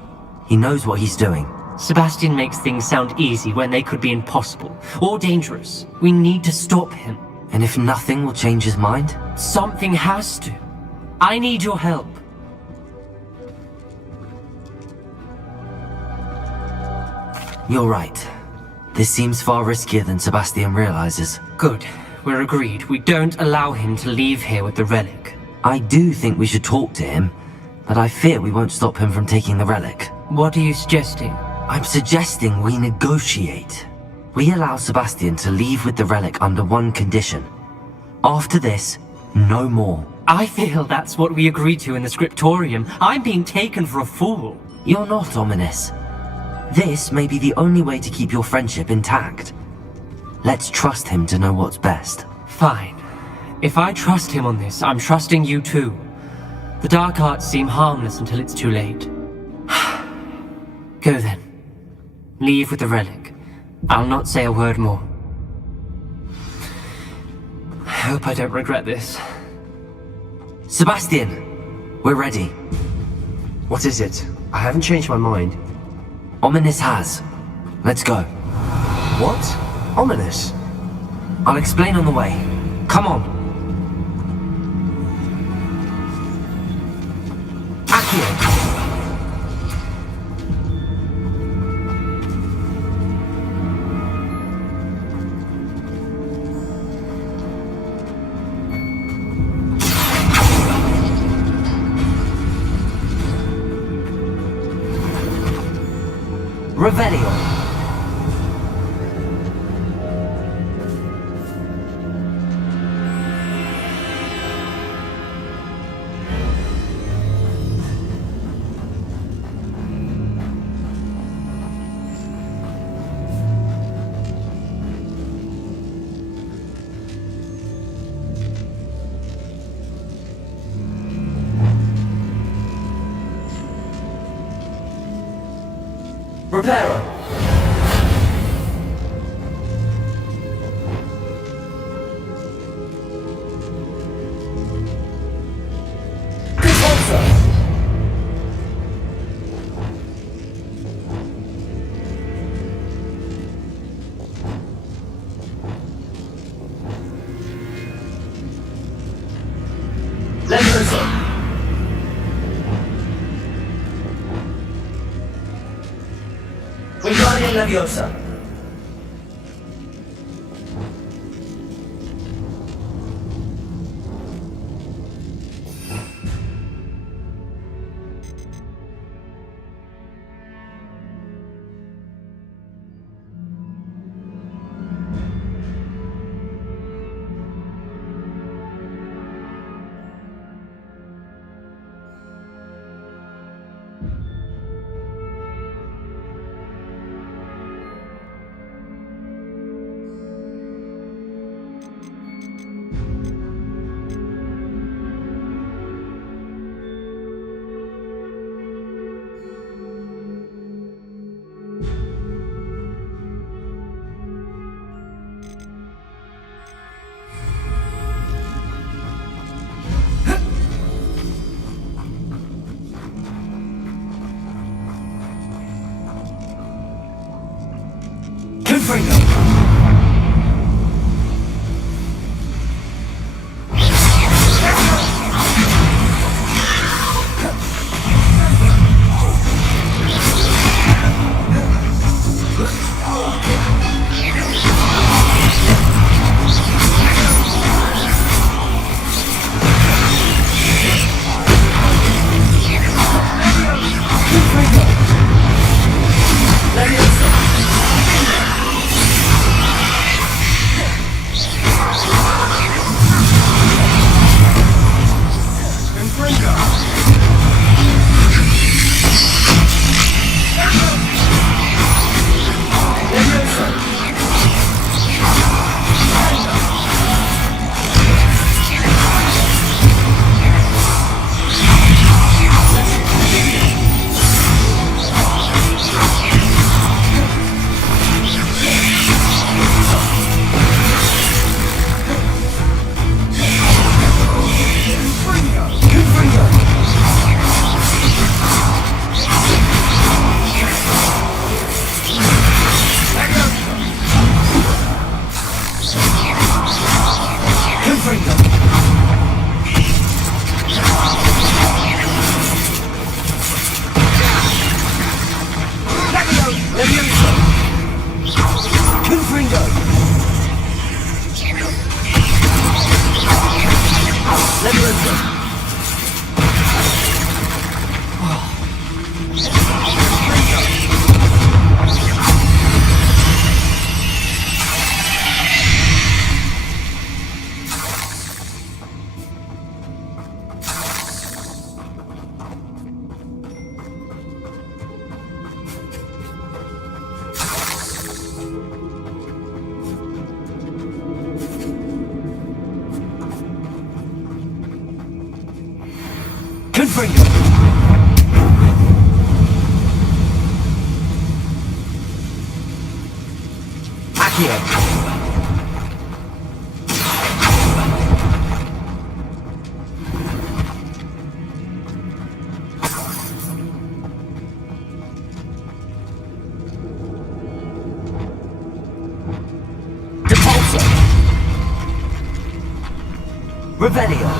He knows what he's doing. Sebastian makes things sound easy when they could be impossible or dangerous. We need to stop him. And if nothing will change his mind? Something has to. I need your help. You're right. This seems far riskier than Sebastian realizes. Good. We're agreed. We don't allow him to leave here with the relic. I do think we should talk to him, but I fear we won't stop him from taking the relic. What are you suggesting? I'm suggesting we negotiate. We allow Sebastian to leave with the relic under one condition. After this, no more. I feel that's what we agreed to in the scriptorium. I'm being taken for a fool. You're not, Ominous. This may be the only way to keep your friendship intact. Let's trust him to know what's best. Fine. If I trust him on this, I'm trusting you too. The dark arts seem harmless until it's too late. Go then. Leave with the relic. I'll not say a word more. I hope I don't regret this. Sebastian! We're ready. What is it? I haven't changed my mind. Ominous has. Let's go. What? Ominous? I'll explain on the way. Come on. Accio! Revelio. Reparo. Wingardium Leviosa. Confringo! Accio! Revelio!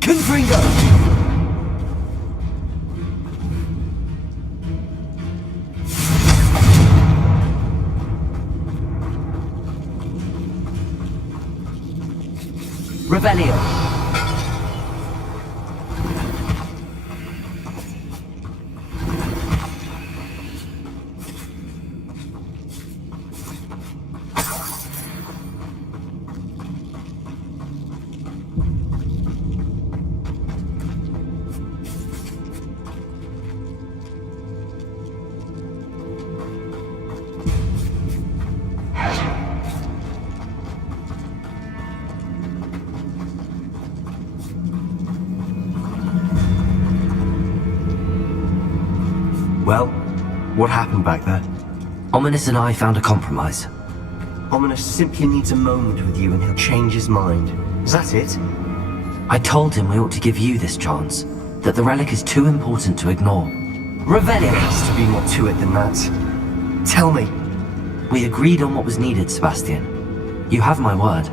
Confringo! Revelio! Well, what happened back there? Ominous and I found a compromise. Ominous simply needs a moment with you and he'll change his mind. Is that it? I told him we ought to give you this chance, that the relic is too important to ignore. Revelio! There has to be more to it than that. Tell me. We agreed on what was needed, Sebastian. You have my word.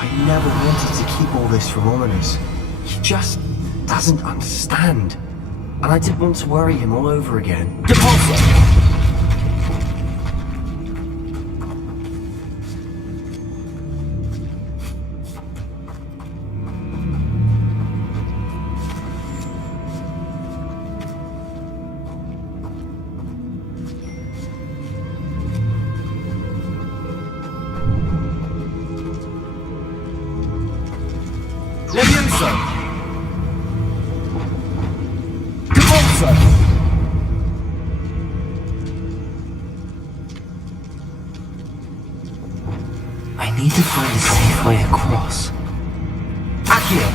I never wanted to keep all this from Ominous. He just doesn't understand. And I didn't want to worry him all over again. Depulso! Levioso! Depulso! I need to find a safe way across. Accio!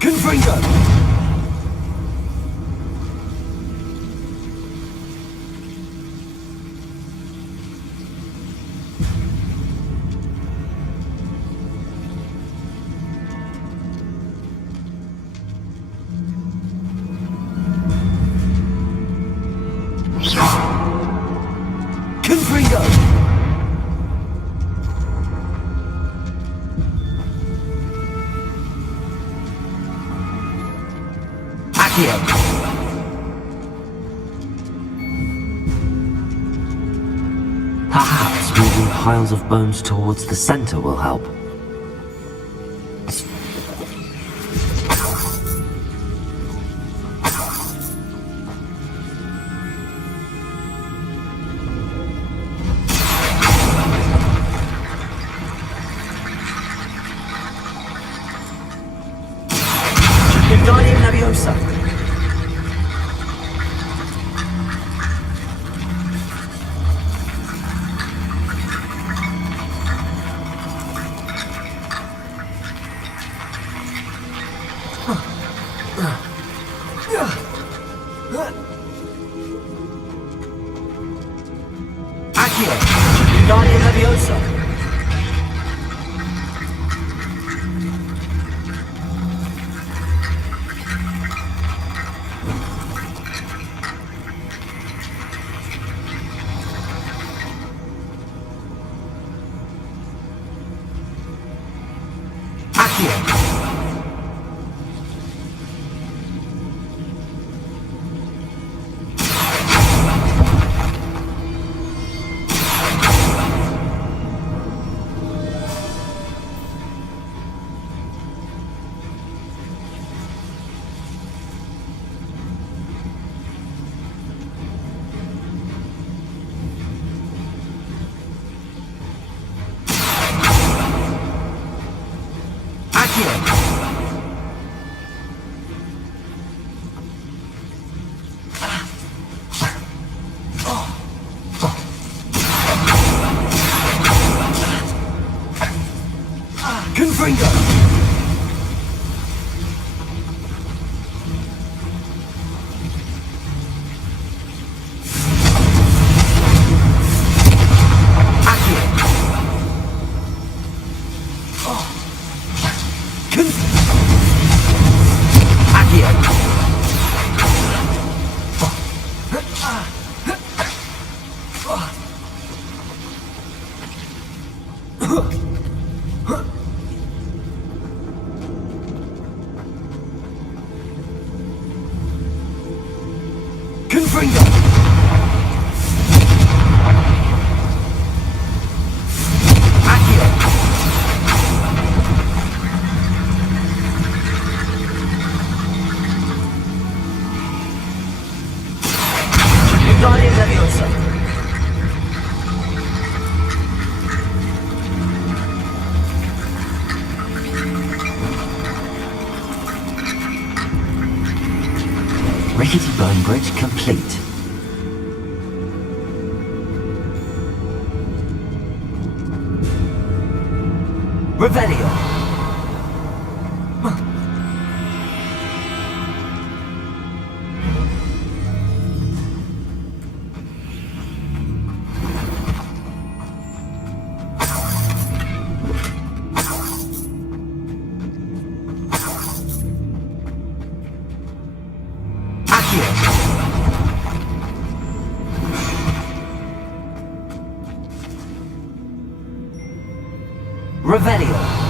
Confringo! Confringo! Accio! Perhaps moving piles of bones towards the center will help. Wingardium Leviosa! Accio! Wingardium Leviosa! Accio! Confringo! Rickety Bone Bridge complete. Revelio! Revelio!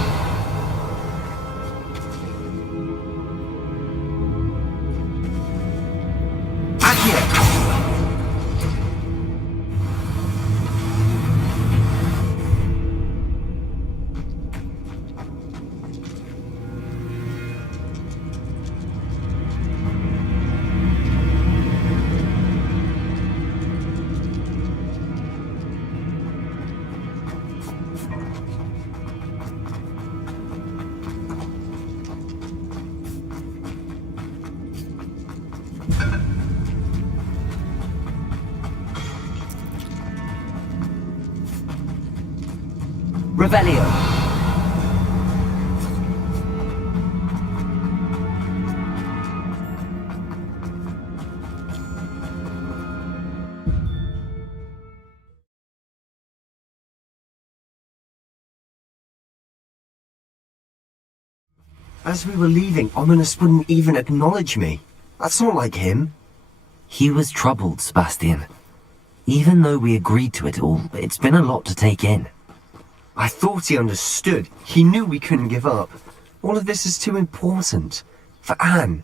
Revelio! As we were leaving, Ominous wouldn't even acknowledge me. That's not like him. He was troubled, Sebastian. Even though we agreed to it all, it's been a lot to take in. I thought he understood. He knew we couldn't give up. All of this is too important. For Anne.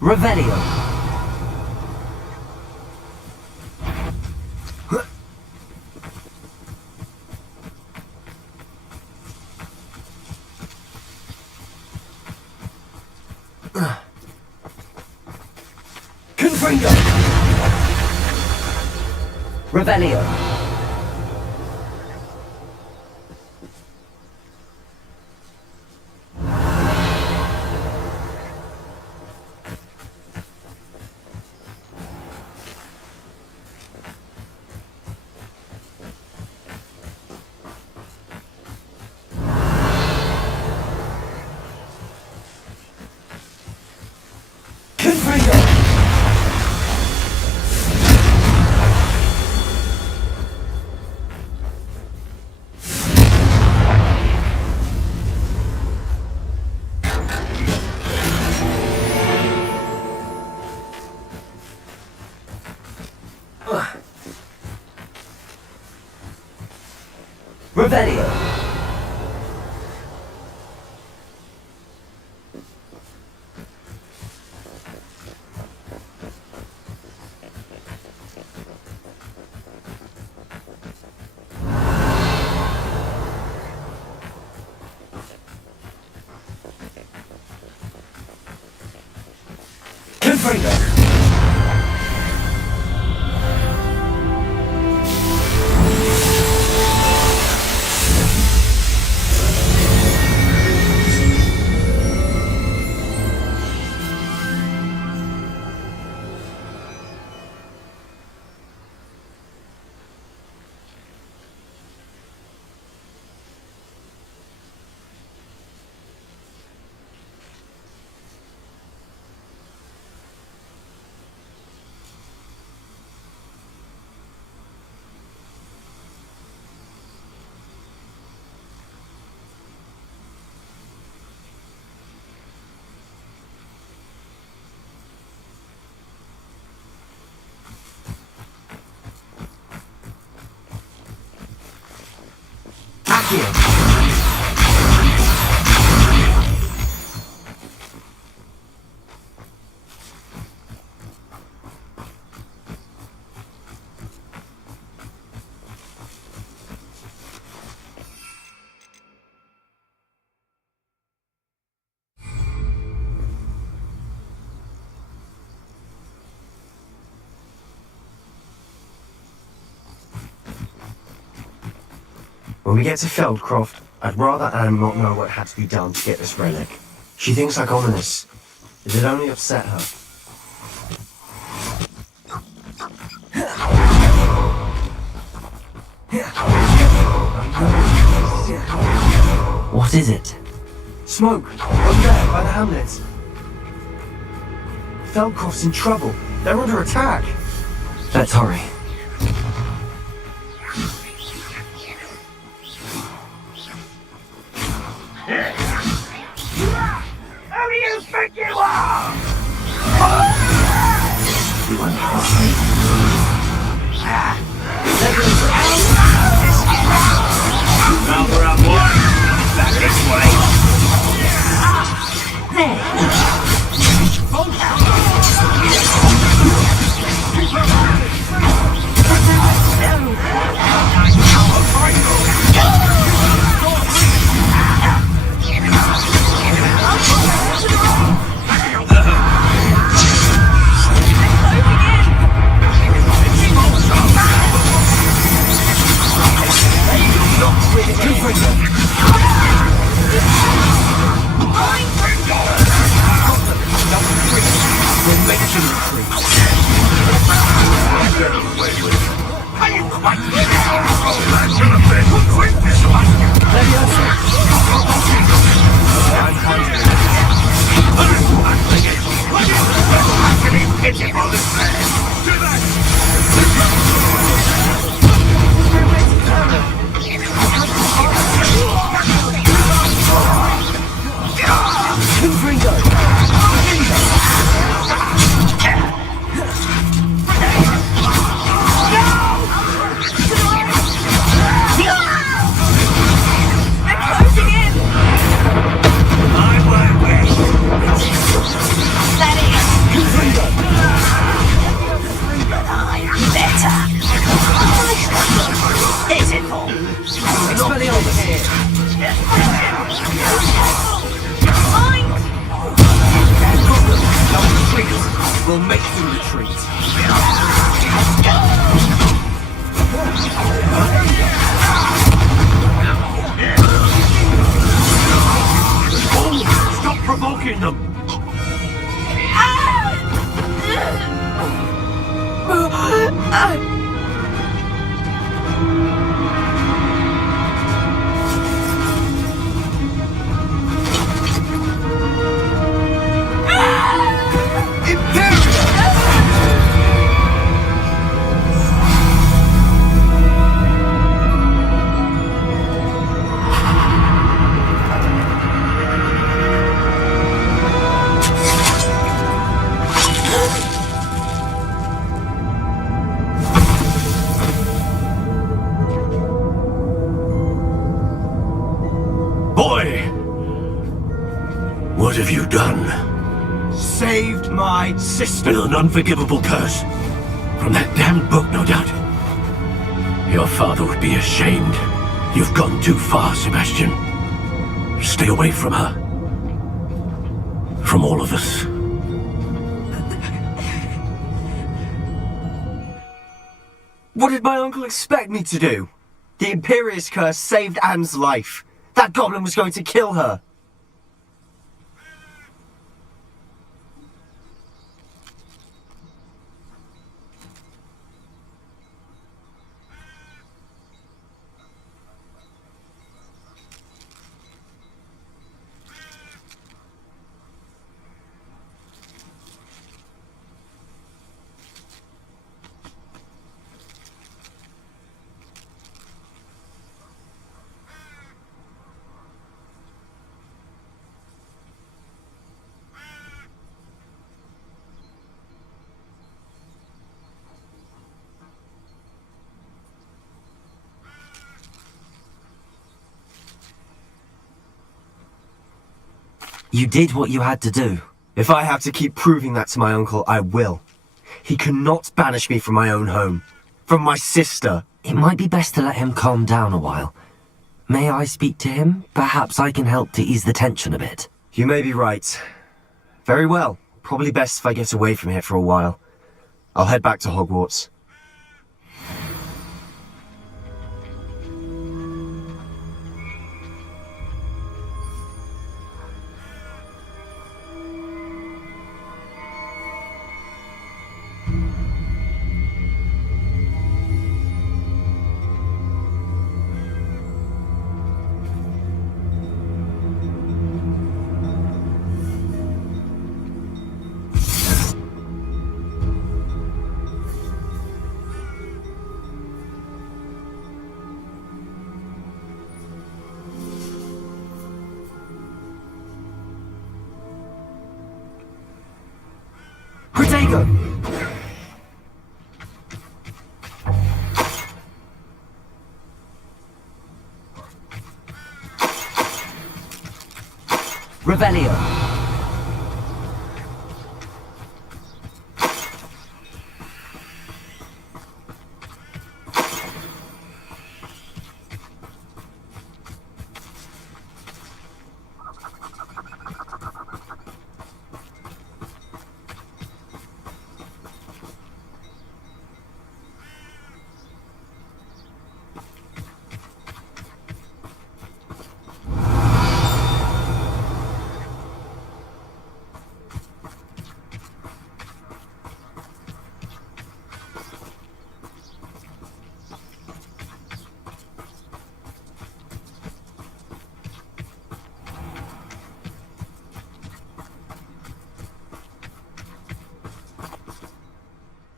Revelio. Confringo! Revelio. Revelio. Confringo! When we get to Feldcroft, I'd rather Anne not know what had to be done to get this relic. She thinks like ominous. It'd only upset her. What is it? Smoke! Over there, by the hamlet. Feldcroft's in trouble. They're under attack. Let's hurry. Who do you think you are? You won't pass me. Cover up, boy. Back this way. We'll make them retreat. Stop provoking them! Boy! What have you done? Saved my sister. With an unforgivable curse. From that damned book, no doubt. Your father would be ashamed. You've gone too far, Sebastian. Stay away from her. From all of us. What did my uncle expect me to do? The Imperious curse saved Anne's life. That goblin was going to kill her. You did what you had to do. If I have to keep proving that to my uncle, I will. He cannot banish me from my own home. From my sister. It might be best to let him calm down a while. May I speak to him? Perhaps I can help to ease the tension a bit. You may be right. Very well. Probably best if I get away from here for a while. I'll head back to Hogwarts. Protego! Revelio!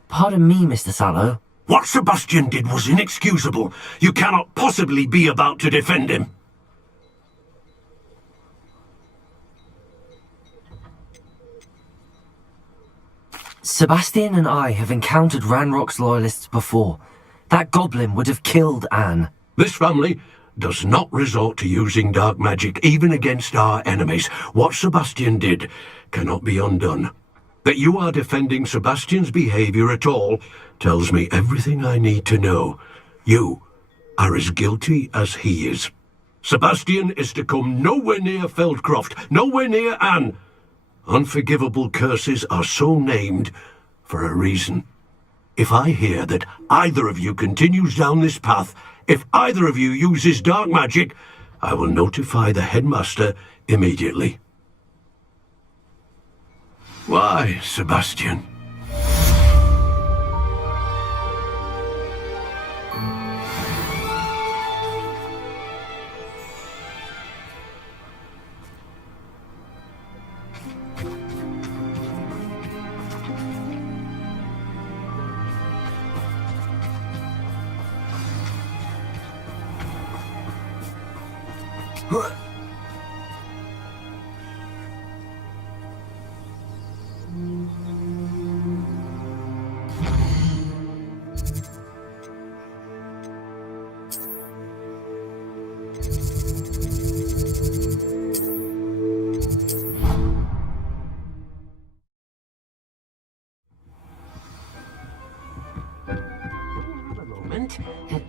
Pardon me, Mr. Sallow. What Sebastian did was inexcusable. You cannot possibly be about to defend him. Sebastian and I have encountered Ranrock's loyalists before. That goblin would have killed Anne. This family does not resort to using dark magic even against our enemies. What Sebastian did cannot be undone. That you are defending Sebastian's behavior at all tells me everything I need to know. You are as guilty as he is. Sebastian is to come nowhere near Feldcroft, nowhere near Anne, Unforgivable curses are so named for a reason. If I hear that either of you continues down this path, if either of you uses dark magic, I will notify the headmaster immediately. Why, Sebastian?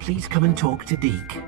Please come and talk to Deke.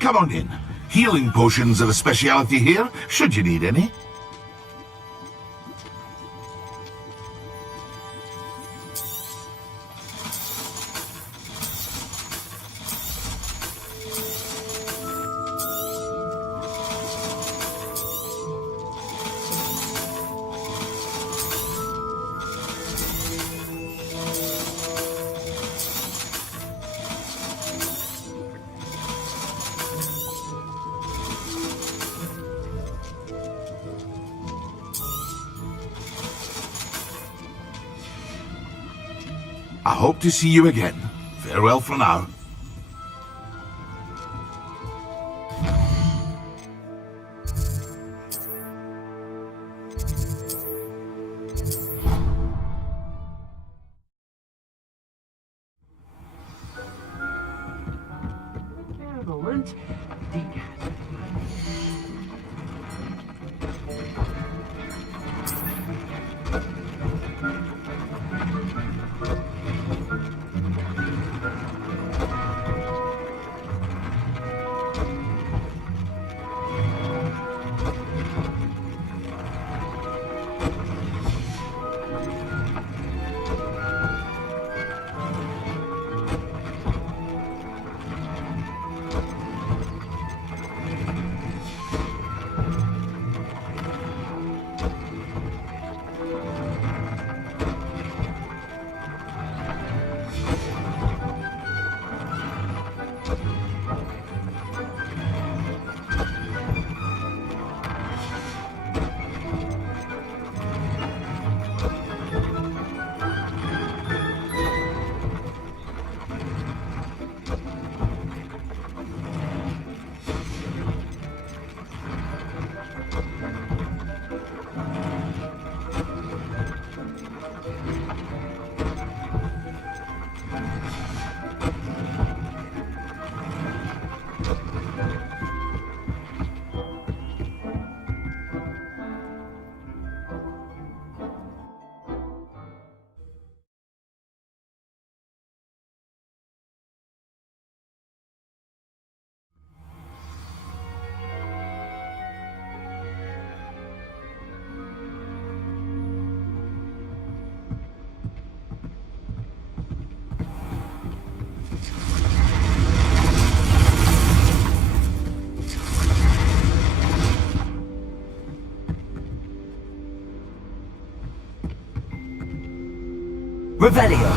Come on in. Healing potions are a speciality here, should you need any. I hope to see you again. Farewell for now. Moment. Deke. Revelio!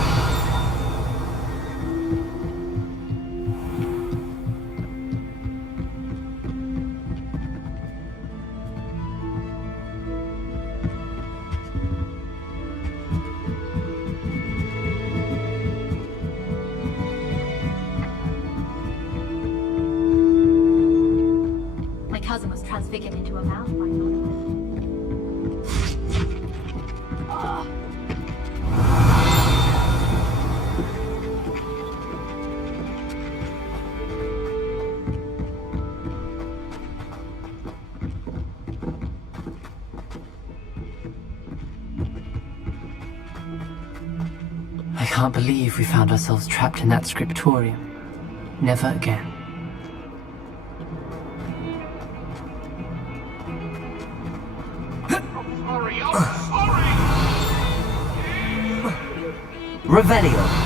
My cousin was transfigured into a mouse by now. I can't believe we found ourselves trapped in that scriptorium. Never again. Revelio!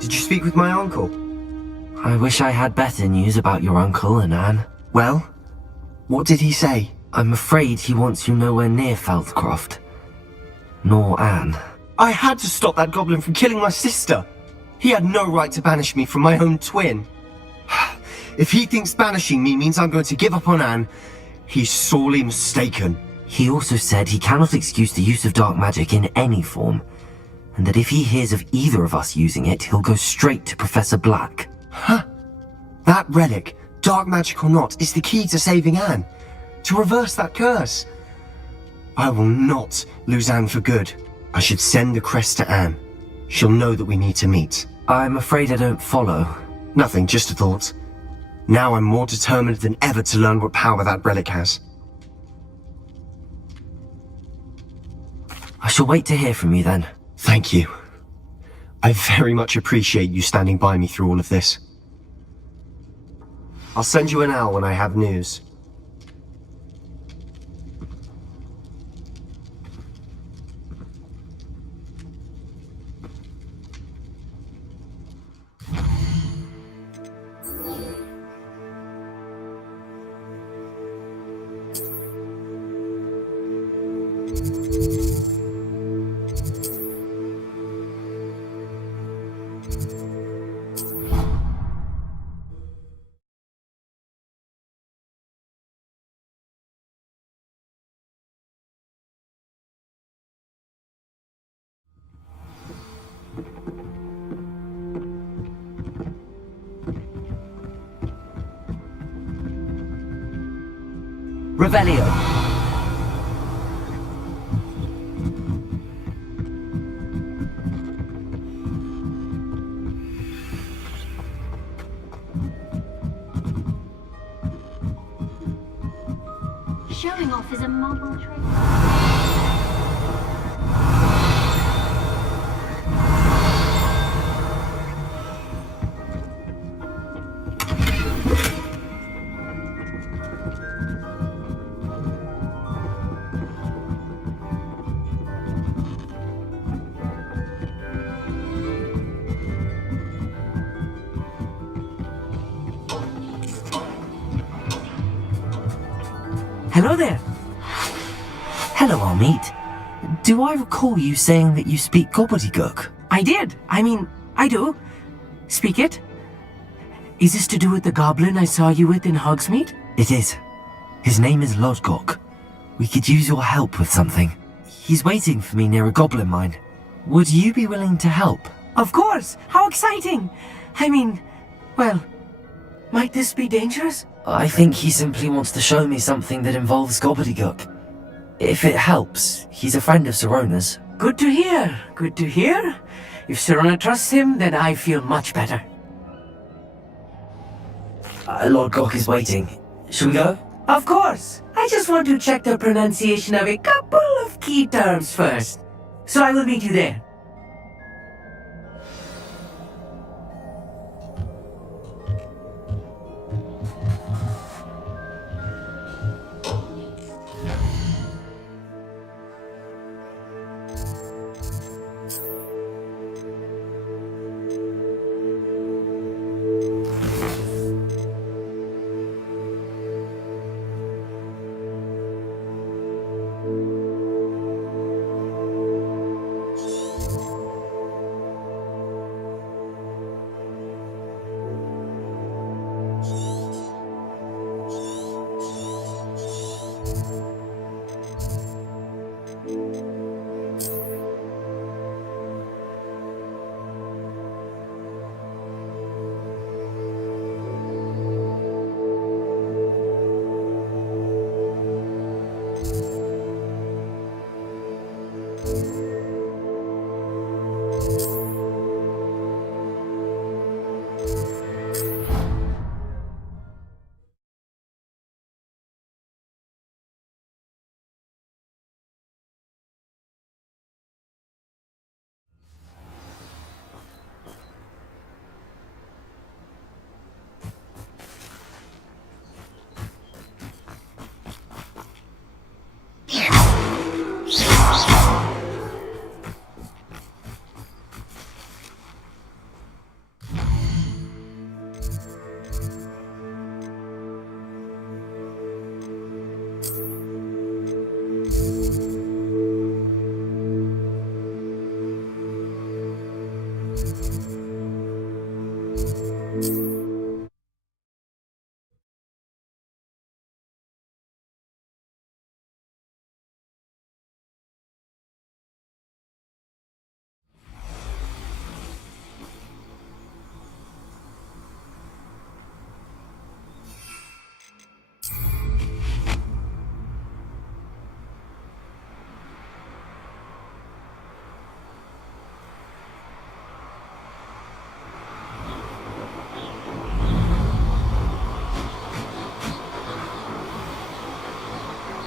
Did you speak with my uncle? I wish I had better news about your uncle and Anne. Well, what did he say? I'm afraid he wants you nowhere near Feldcroft. Nor Anne. I had to stop that goblin from killing my sister. He had no right to banish me from my own twin. If he thinks banishing me means I'm going to give up on Anne, he's sorely mistaken. He also said he cannot excuse the use of dark magic in any form, and that if he hears of either of us using it, he'll go straight to Professor Black. Huh? That relic, dark magic or not, is the key to saving Anne. To reverse that curse. I will not lose Anne for good. I should send the crest to Anne. She'll know that we need to meet. I'm afraid I don't follow. Nothing, just a thought. Now I'm more determined than ever to learn what power that relic has. I shall wait to hear from you then. Thank you. I very much appreciate you standing by me through all of this. I'll send you an owl when I have news. Revelio! Showing off is a mobile trick. Hello there. Hello, Armeet. Do I recall you saying that you speak gobbledygook? I did. I do. Speak it. Is this to do with the goblin I saw you with in Hogsmeade? It is. His name is Lodgok. We could use your help with something. He's waiting for me near a goblin mine. Would you be willing to help? Of course. How exciting. Well, might this be dangerous? I think he simply wants to show me something that involves gobbledygook. If it helps, he's a friend of Sirona's. Good to hear. Good to hear. If Sirona trusts him, then I feel much better. Lodgok is waiting. Shall we go? Of course. I just want to check the pronunciation of a couple of key terms first. so I will meet you there.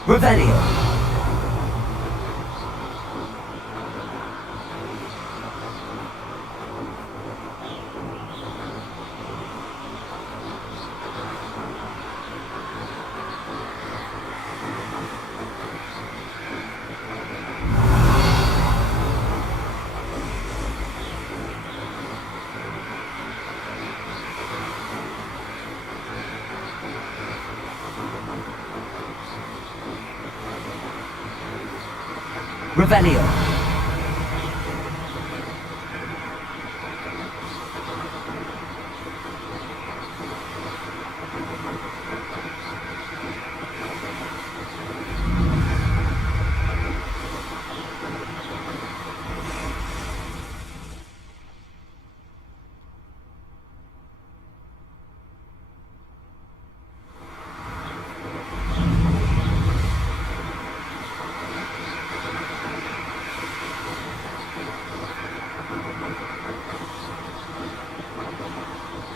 Revelio. Revelio.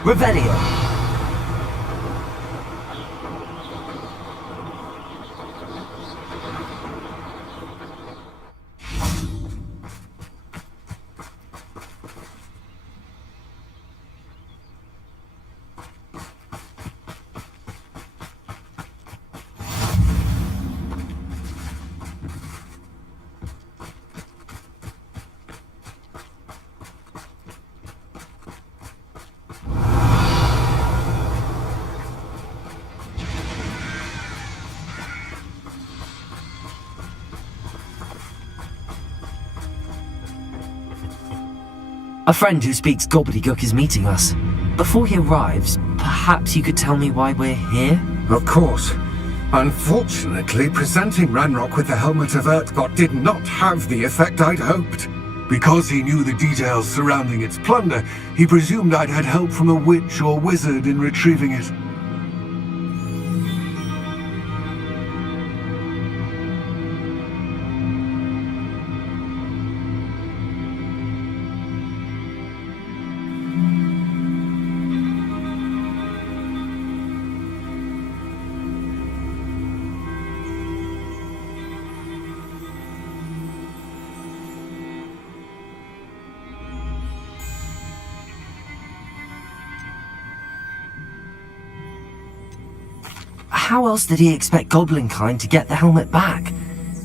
Revelio. A friend who speaks gobbledygook is meeting us. Before he arrives, perhaps you could tell me why we're here? Of course. Unfortunately, presenting Ranrock with the Helmet of Urtkot did not have the effect I'd hoped. Because he knew the details surrounding its plunder, he presumed I'd had help from a witch or wizard in retrieving it. how else did he expect Goblinkind to get the helmet back?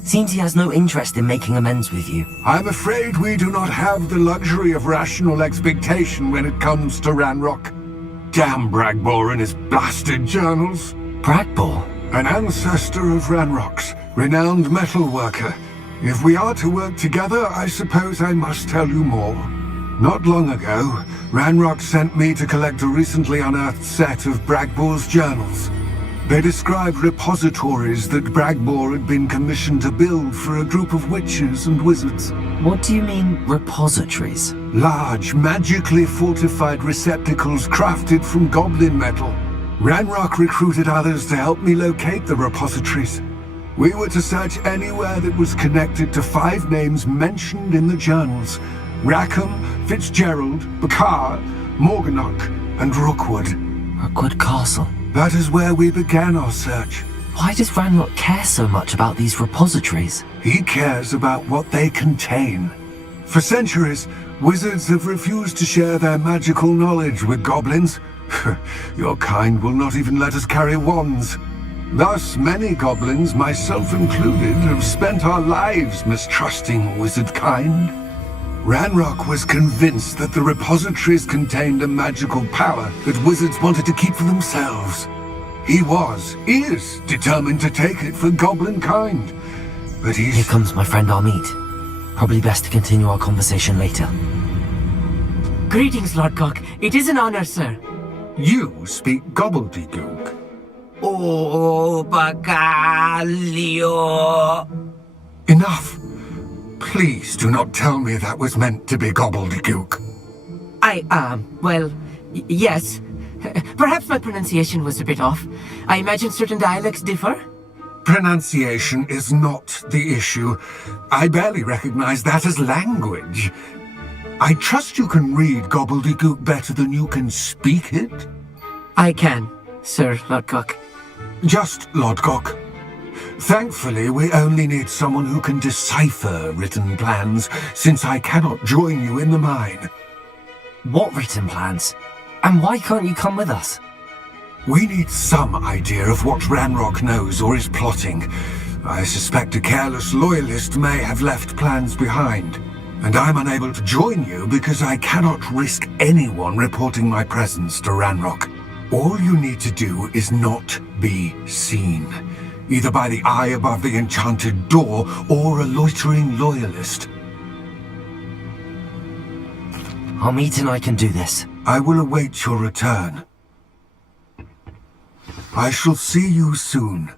Seems he has no interest in making amends with you. I'm afraid we do not have the luxury of rational expectation when it comes to Ranrock. Damn Bragbor and his blasted journals. Bragbor? An ancestor of Ranrock's, renowned metal worker. If we are to work together, I suppose I must tell you more. Not long ago, Ranrock sent me to collect a recently unearthed set of Bragbor's journals. They described repositories that Bragbor had been commissioned to build for a group of witches and wizards. What do you mean, repositories? Large, magically fortified receptacles crafted from goblin metal. Ranrock recruited others to help me locate the repositories. We were to search anywhere that was connected to 5 names mentioned in the journals: Rackham, Fitzgerald, Bakar, Morganach, and Rookwood. Rookwood Castle. That is where we began our search. Why does Ranrock care so much about these repositories? He cares about what they contain. For centuries, wizards have refused to share their magical knowledge with goblins. Your kind will not even let us carry wands. Thus, many goblins, myself included, have spent our lives mistrusting wizard kind. Ranrock was convinced that the repositories contained a magical power that wizards wanted to keep for themselves. He is determined to take it for goblin kind. But he's... Here comes my friend Amit. Probably best to continue our conversation later. Greetings, Lord Cock. It is an honor, sir. You speak gobbledygook. Oh, Bacalio. Enough. Please do not tell me that was meant to be gobbledygook. Yes. Perhaps my pronunciation was a bit off. I imagine certain dialects differ? Pronunciation is not the issue. I barely recognize that as language. I trust you can read gobbledygook better than you can speak it? I can, Sir Lodgok. Just Lodgok. Thankfully, we only need someone who can decipher written plans, since I cannot join you in the mine. What written plans? And why can't you come with us? We need some idea of what Ranrock knows or is plotting. I suspect a careless loyalist may have left plans behind. And I'm unable to join you because I cannot risk anyone reporting my presence to Ranrock. All you need to do is not be seen. Either by the eye above the enchanted door, or a loitering loyalist. Amit and I can do this. I will await your return. I shall see you soon.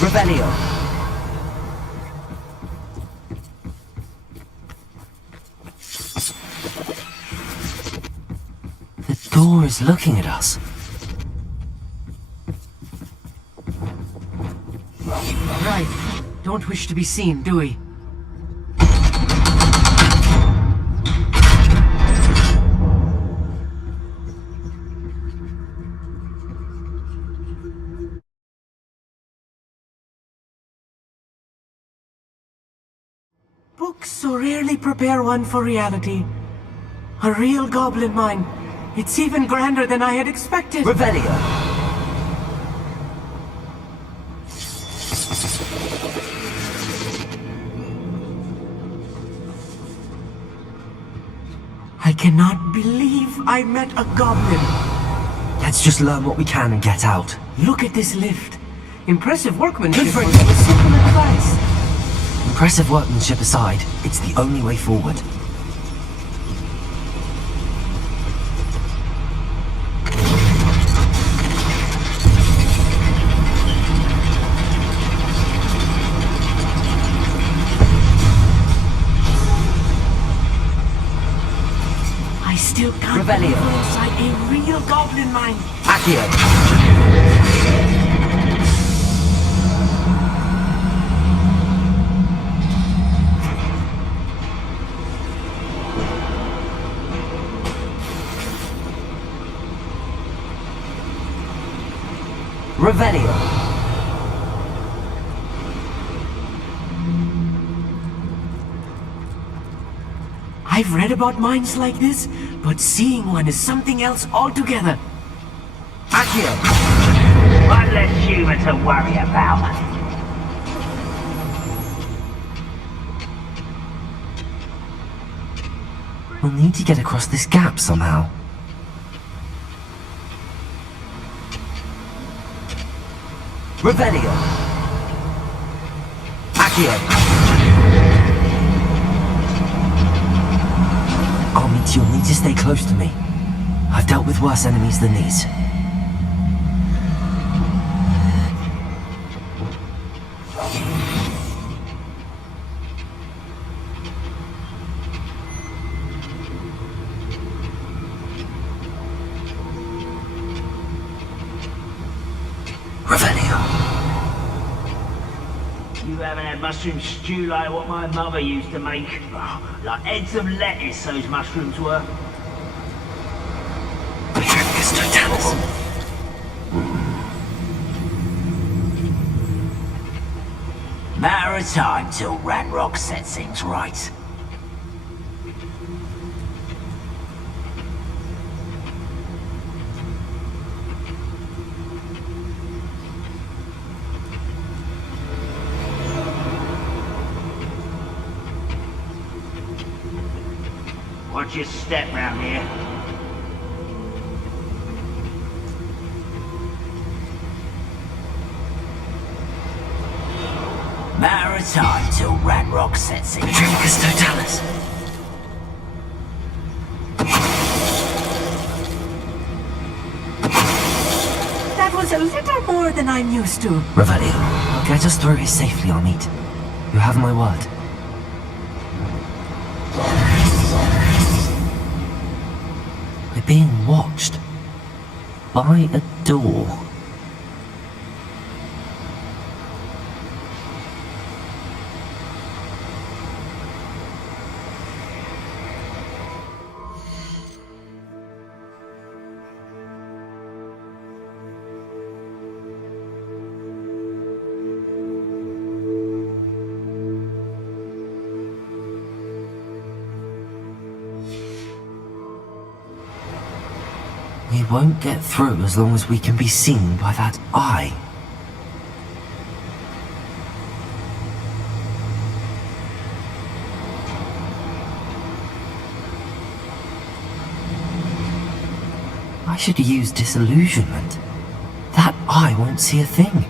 Revelio. The door is looking at us. Right. Don't wish to be seen, do we? Books so rarely prepare one for reality. A real goblin mine. It's even grander than I had expected. Revelio. I cannot believe I met a goblin. Let's just learn what we can and get out. Look at this lift. Impressive workmanship for a simple advice. Impressive workmanship aside, it's the only way forward. I still can't Revelio. believe we're inside a real goblin mine. Accio. Revelio. I've read about mines like this, but seeing one is something else altogether. Accio. One less human to worry about. We'll need to get across this gap somehow. Revelio. Accio. Armit, you'll need to stay close to me. I've dealt with worse enemies than these. You haven't had mushroom stew like what my mother used to make. Oh, like heads of lettuce, those mushrooms were. Matter of time till Ranrock sets things right. Watch your step round here. Matter of time till Ranrock sets it. Patricus Totalis. That was a little more than I'm used to. Revelio, I'll get us through it safely, Armit. You have my word. We're being watched. By a door. We won't get through as long as we can be seen by that eye. I should use disillusionment. That eye won't see a thing.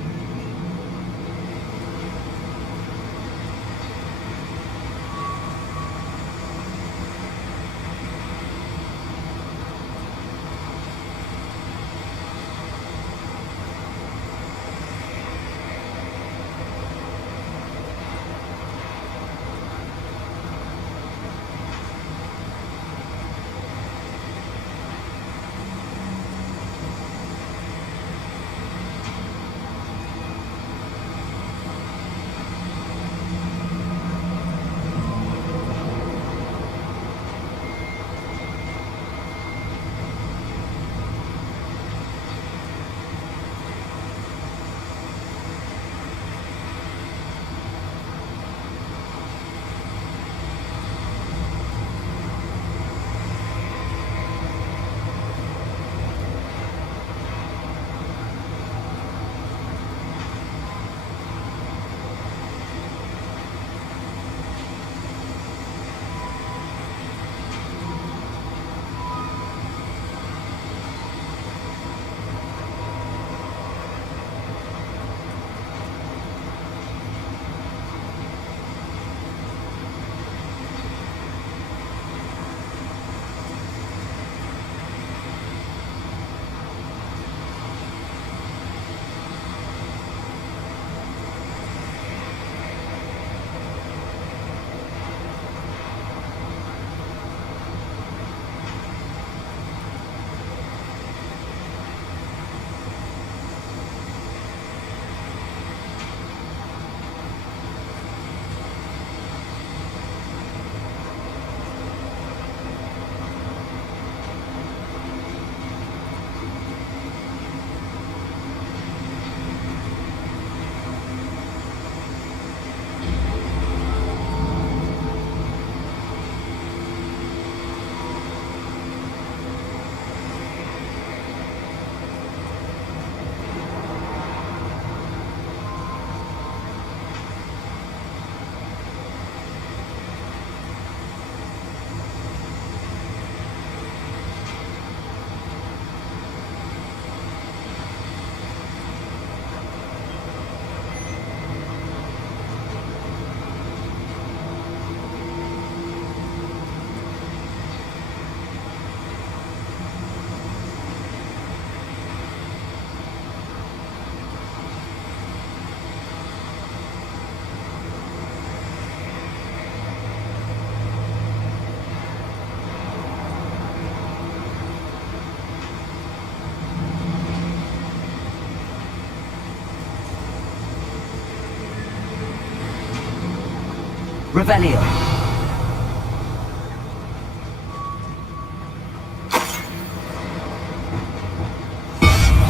Revelio.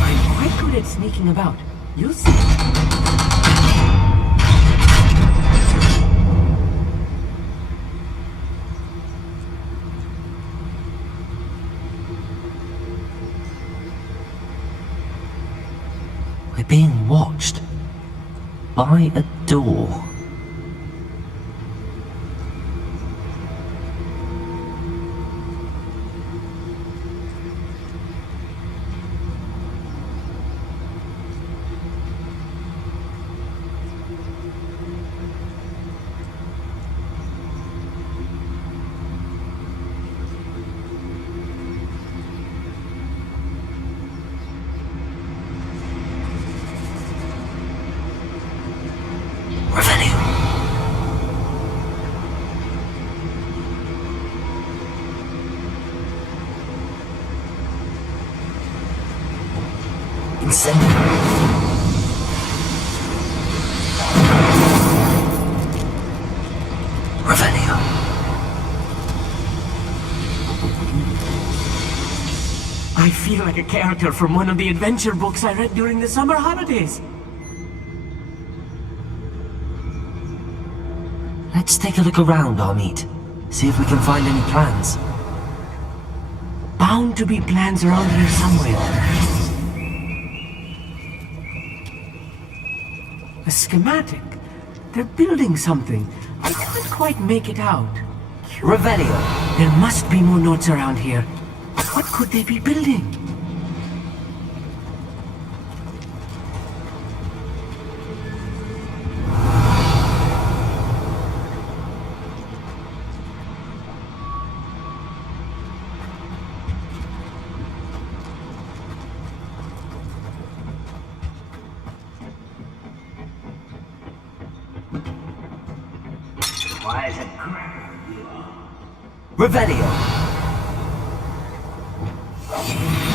I'm quite good at sneaking about. You'll see. We're being watched by a door. I feel like a character from one of the adventure books I read during the summer holidays. Let's take a look around, Amit. See if we can find any plans. Bound to be plans around here somewhere. A schematic. They're building something. I can't quite make it out. Revelio. There must be more notes around here. What could they be building? Why is it cracker you are? Revelio.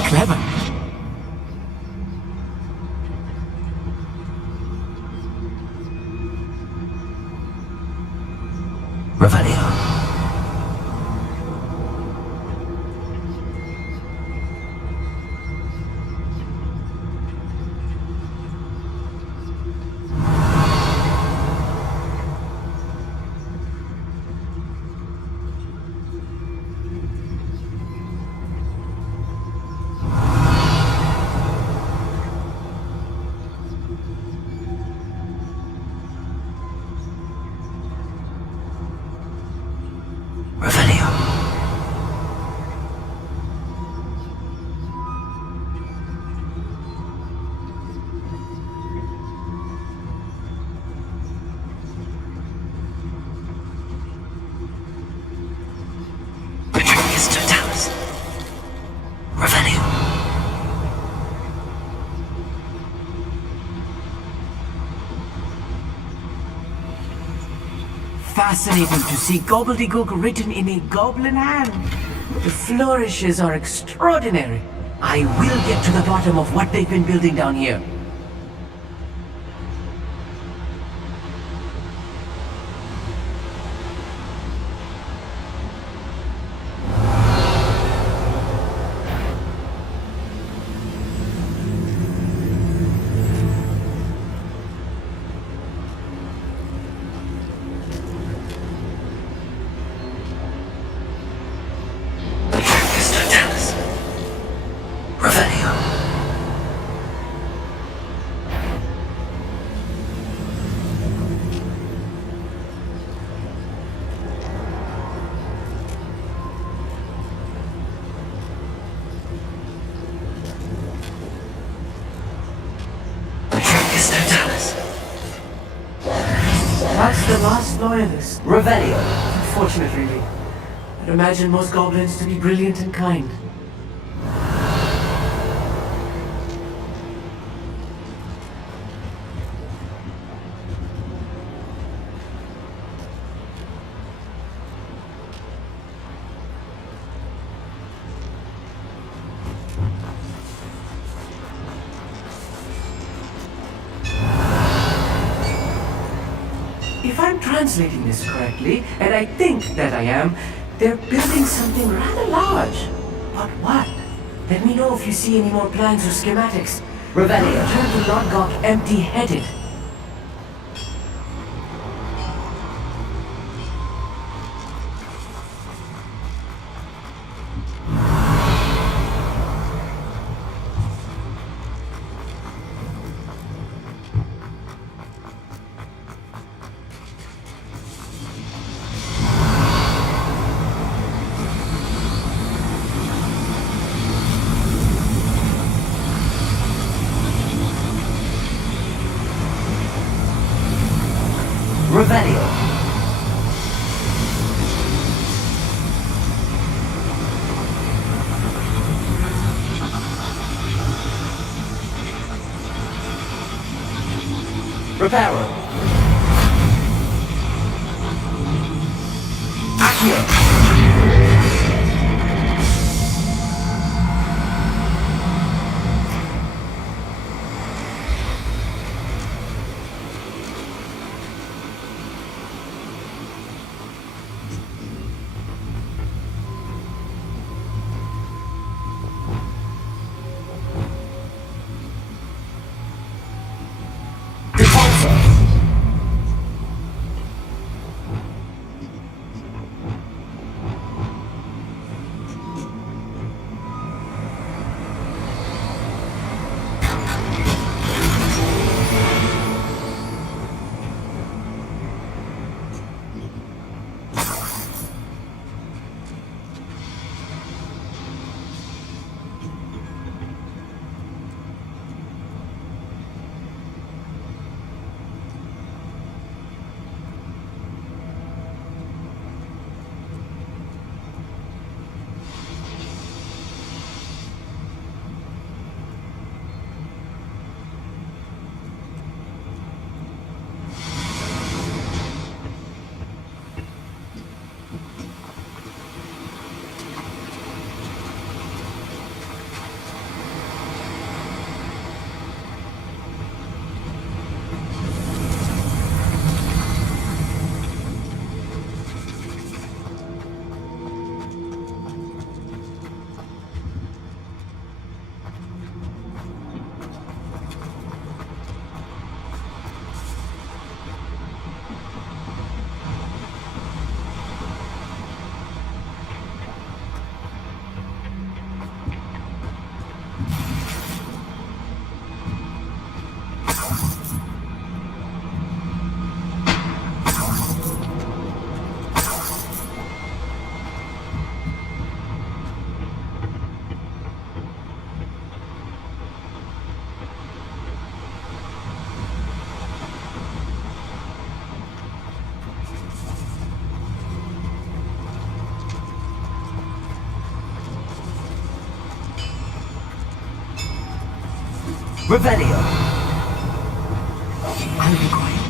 Clever. Revelio. Fascinating to see gobbledygook written in a goblin hand. The flourishes are extraordinary. I will get to the bottom of what they've been building down here. That's the last loyalist. Revelio. Unfortunate, really. I'd imagine most goblins to be brilliant and kind. translating this correctly, and I think that I am, they're building something rather large. But what? Let me know if you see any more plans or schematics. Revelio, turn to Lodgok empty-headed. Revelio. Reparo. Accio. Revelio. I'll be quiet.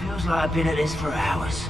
Feels like I've been at this for hours.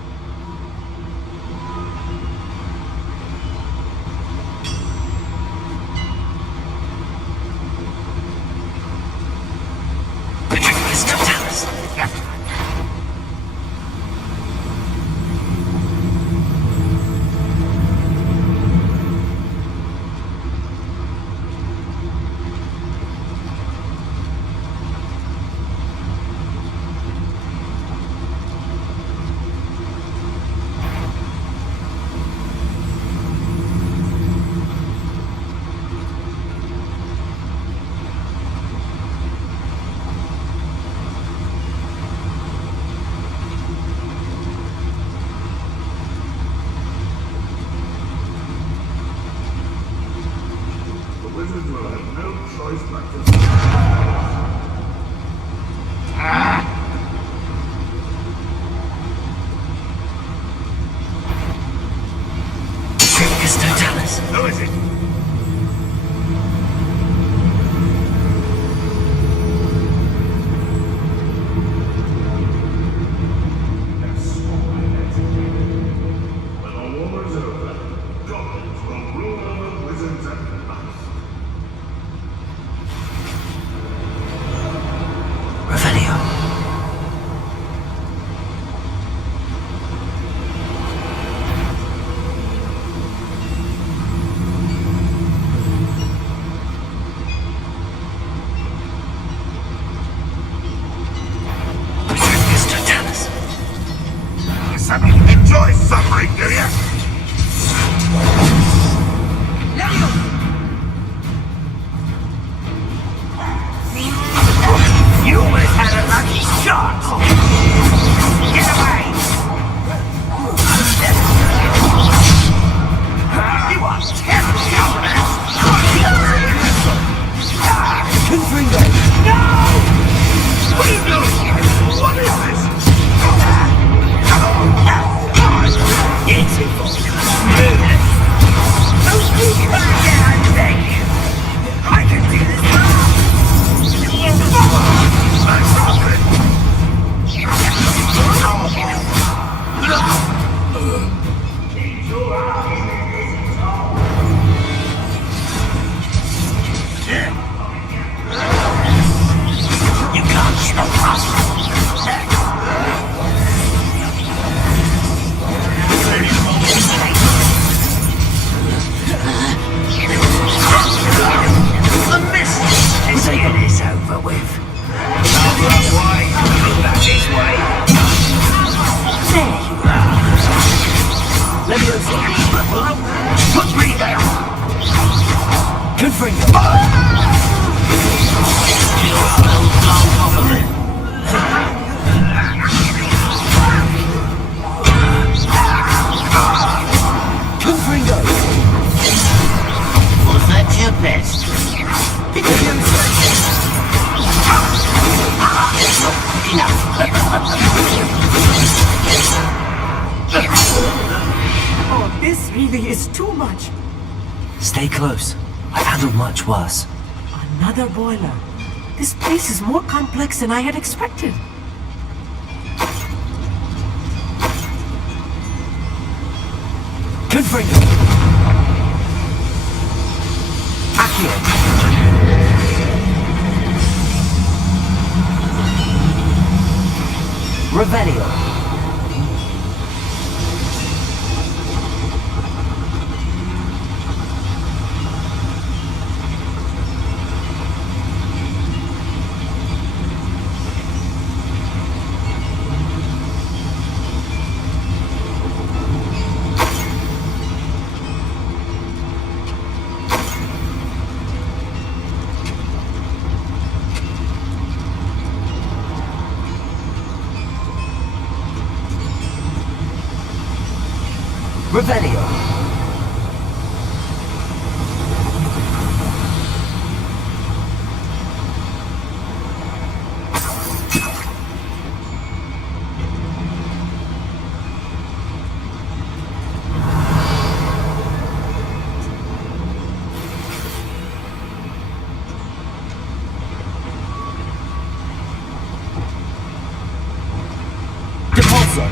Who is it? When the war is over, goblins will rule over wizards at last. Revelio. freak, do you? You almost had a lucky shot! Get away! You are terrible, man! Confringo! No! What are you doing? What is this? It's impossible. Don't keep back here, I beg you! I can do this now! You can't stop us! A miss! Let's get this over with. Back this way. There you are. Let me know. Put me down. Confringo! Confringo! Was that your best? Oh, this really is too much. Stay close. I've handled much worse. Another boiler. This place is more complex than I had expected. Confringo! Accio! Revelio! Revelio! Depulso!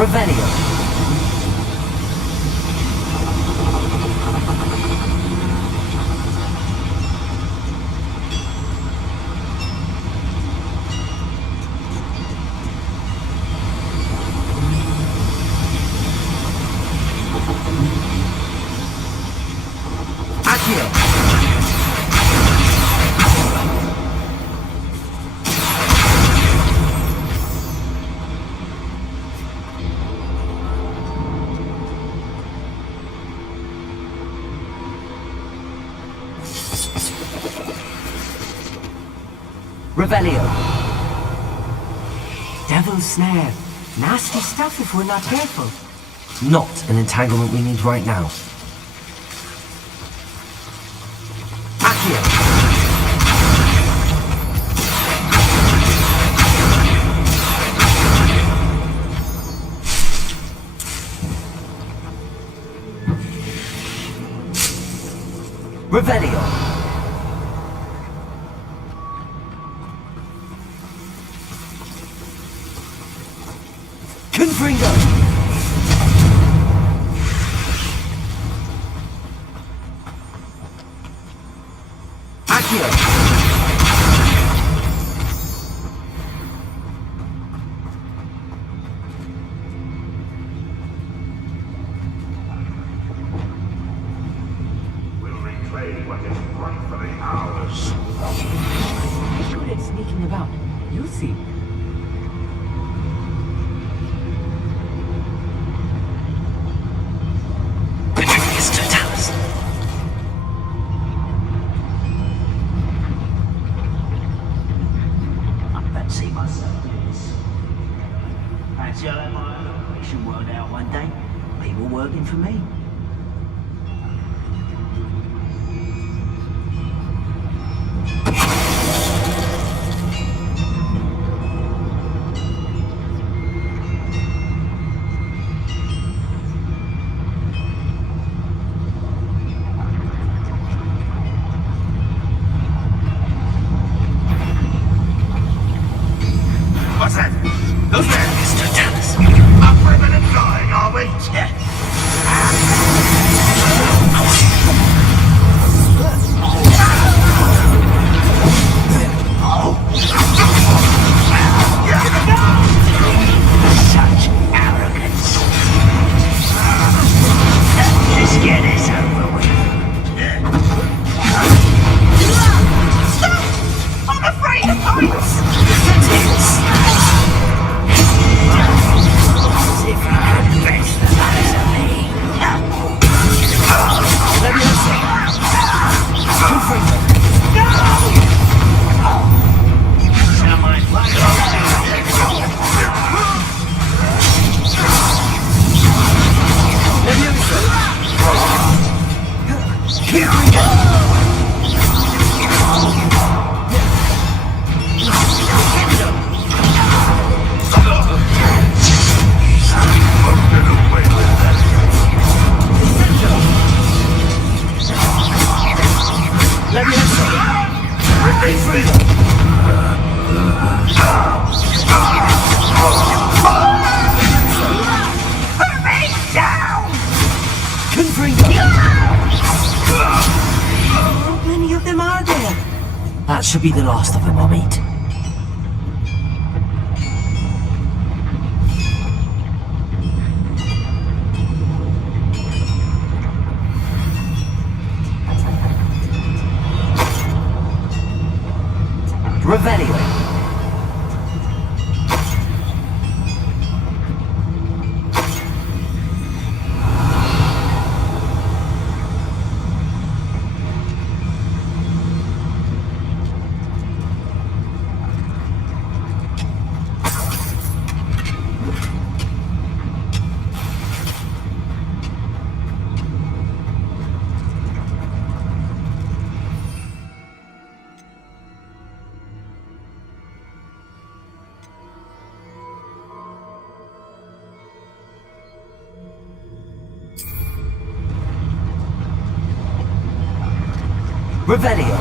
Revelio! Accio! Revelio. Devil's snare. Nasty stuff if we're not careful. Not an entanglement we need right now. Accio. Revelio. Confringo. Accio. We'll reclaim what is rightfully ours. Good at sneaking about. You see. I fancy myself doing this. Fancy I'll have my own operation worked out one day. People working for me. What's that? Who's there? Mr. Thomas. Up ribbon and flying, are we? Such arrogance. Let's get this over with. Stop! I'm afraid of heights! As if you could fetch the likes of me. Let me Sound like How many of them are there? That should be the last of them I'll meet. Revelio. Revelio.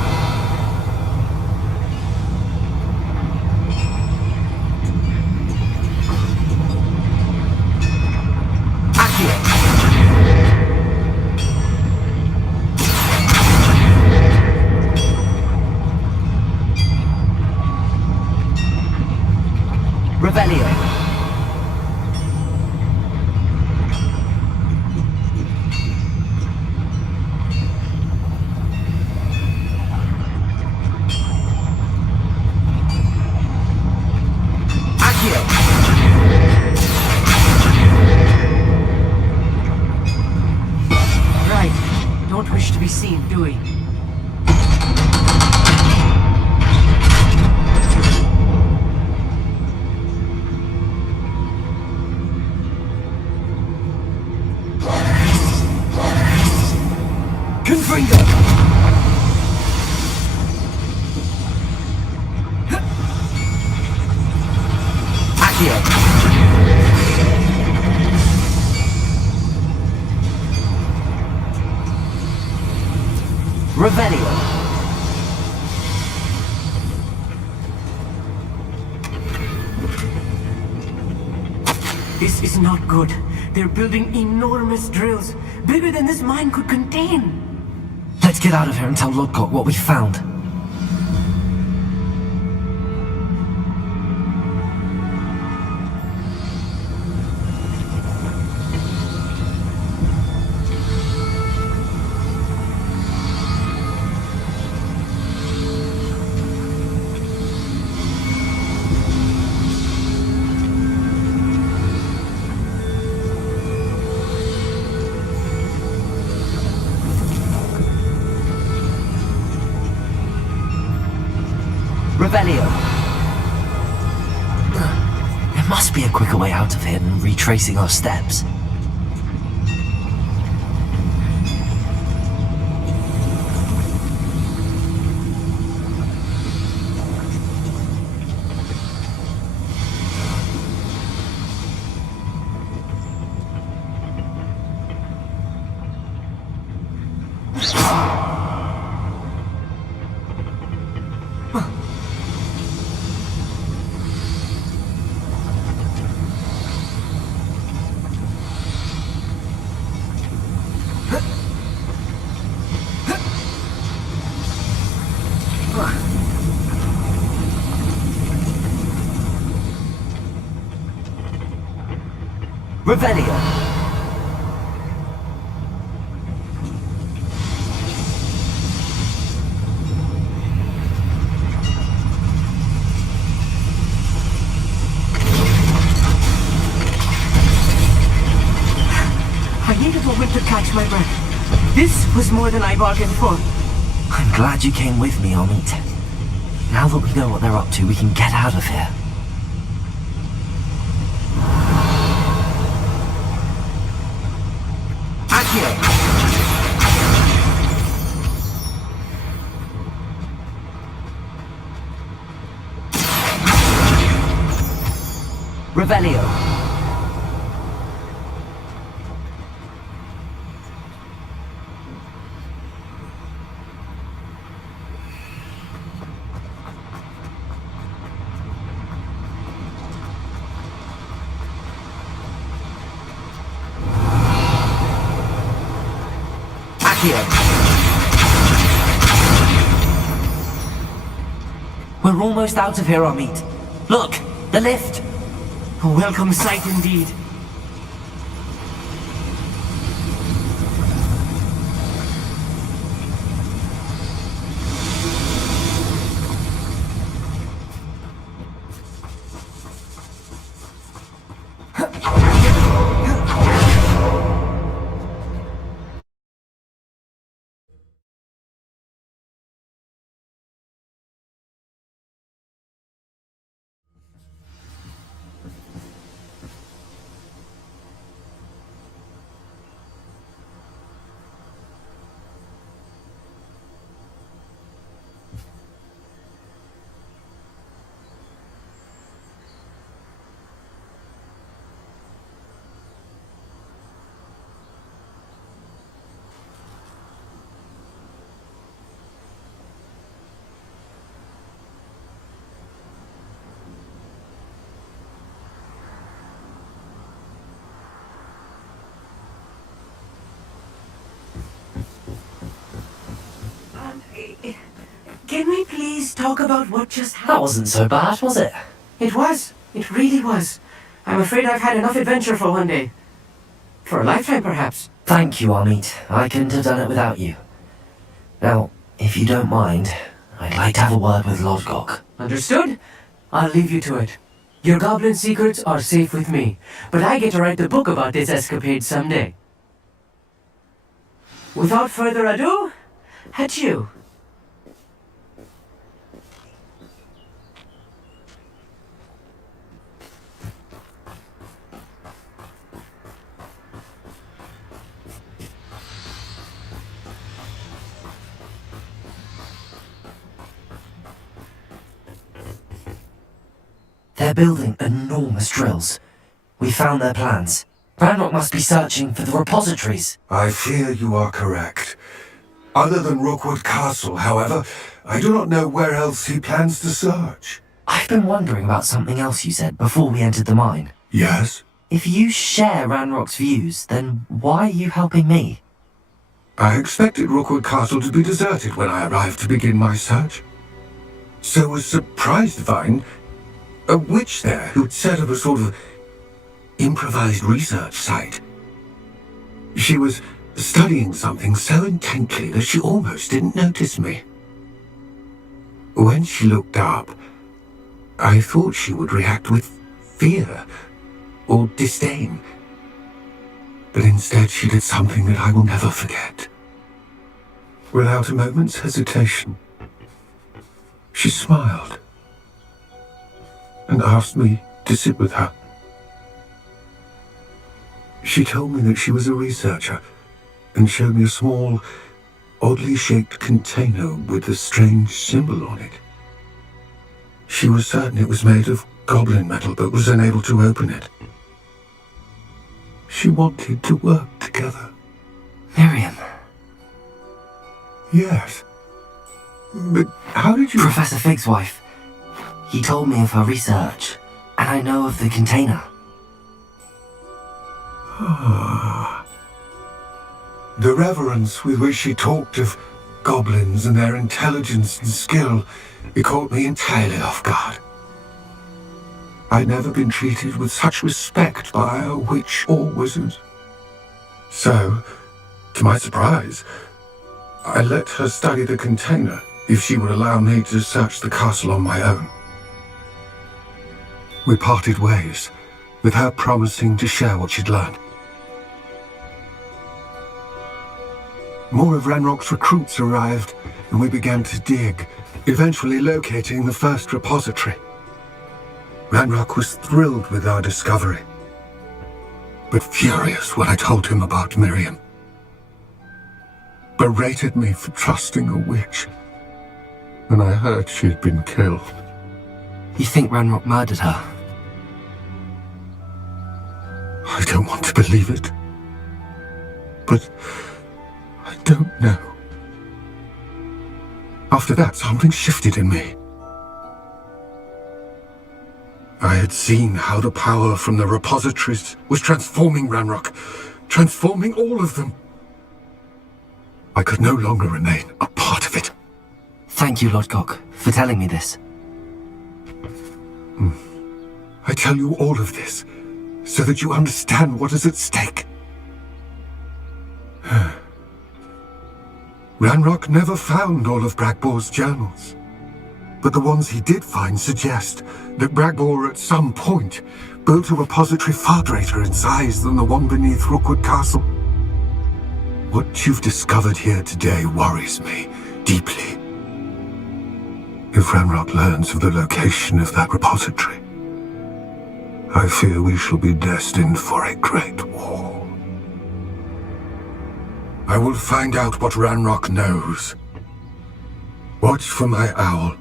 Accio. Revelio. Revelio. This is not good. They're building enormous drills, bigger than this mine could contain. Let's get out of here and tell Lodgok what we found. Revelio. There must be a quicker way out of here than retracing our steps. Revelio. I needed a moment to catch my breath. This was more than I bargained for. I'm glad you came with me, Amit. Now that we know what they're up to, we can get out of here. Revelio. We're almost out of here, Amit. Look, the lift. A welcome sight indeed. Can we please talk about what just happened? That wasn't so bad, was it? It was. It really was. I'm afraid I've had enough adventure for one day. For a lifetime, perhaps. Thank you, Amit. I couldn't have done it without you. Now, if you don't mind, I'd like to have a word with Lodgok. Understood? I'll leave you to it. Your goblin secrets are safe with me, but I get to write the book about this escapade someday. Without further ado, adieu. They're building enormous drills. We found their plans. Ranrock must be searching for the repositories. I fear you are correct. Other than Rookwood Castle, however, I do not know where else he plans to search. I've been wondering about something else you said before we entered the mine. Yes? If you share Ranrock's views, then why are you helping me? I expected Rookwood Castle to be deserted when I arrived to begin my search. So was surprised to find a witch there who'd set up a sort of improvised research site. She was studying something so intently that she almost didn't notice me. When she looked up, I thought she would react with fear or disdain. But instead she did something that I will never forget. Without a moment's hesitation, she smiled and asked me to sit with her. She told me that she was a researcher and showed me a small, oddly shaped container with a strange symbol on it. She was certain it was made of goblin metal but was unable to open it. She wanted to work together. Miriam. Yes. But how did you... Professor Fig's wife. He told me of her research, and I know of the container. The reverence with which she talked of goblins and their intelligence and skill, it caught me entirely off guard. I'd never been treated with such respect by a witch or wizard. So, to my surprise, I let her study the container if she would allow me to search the castle on my own. We parted ways, with her promising to share what she'd learned. More of Ranrock's recruits arrived, and we began to dig, eventually locating the first repository. Ranrock was thrilled with our discovery, but furious when I told him about Miriam. Berated me for trusting a witch, and I heard she'd been killed. You think Ranrock murdered her? I don't want to believe it, but I don't know. After that, something shifted in me. I had seen how the power from the repositories was transforming Ranrock, transforming all of them. I could no longer remain a part of it. Thank you, Lodgok, for telling me this. I tell you all of this so that you understand what is at stake. Ranrock never found all of Bragbor's journals, but the ones he did find suggest that Bragbor at some point built a repository far greater in size than the one beneath Rookwood Castle. What you've discovered here today worries me deeply. If Ranrock learns of the location of that repository, I fear we shall be destined for a great war. I will find out what Ranrock knows. Watch for my owl.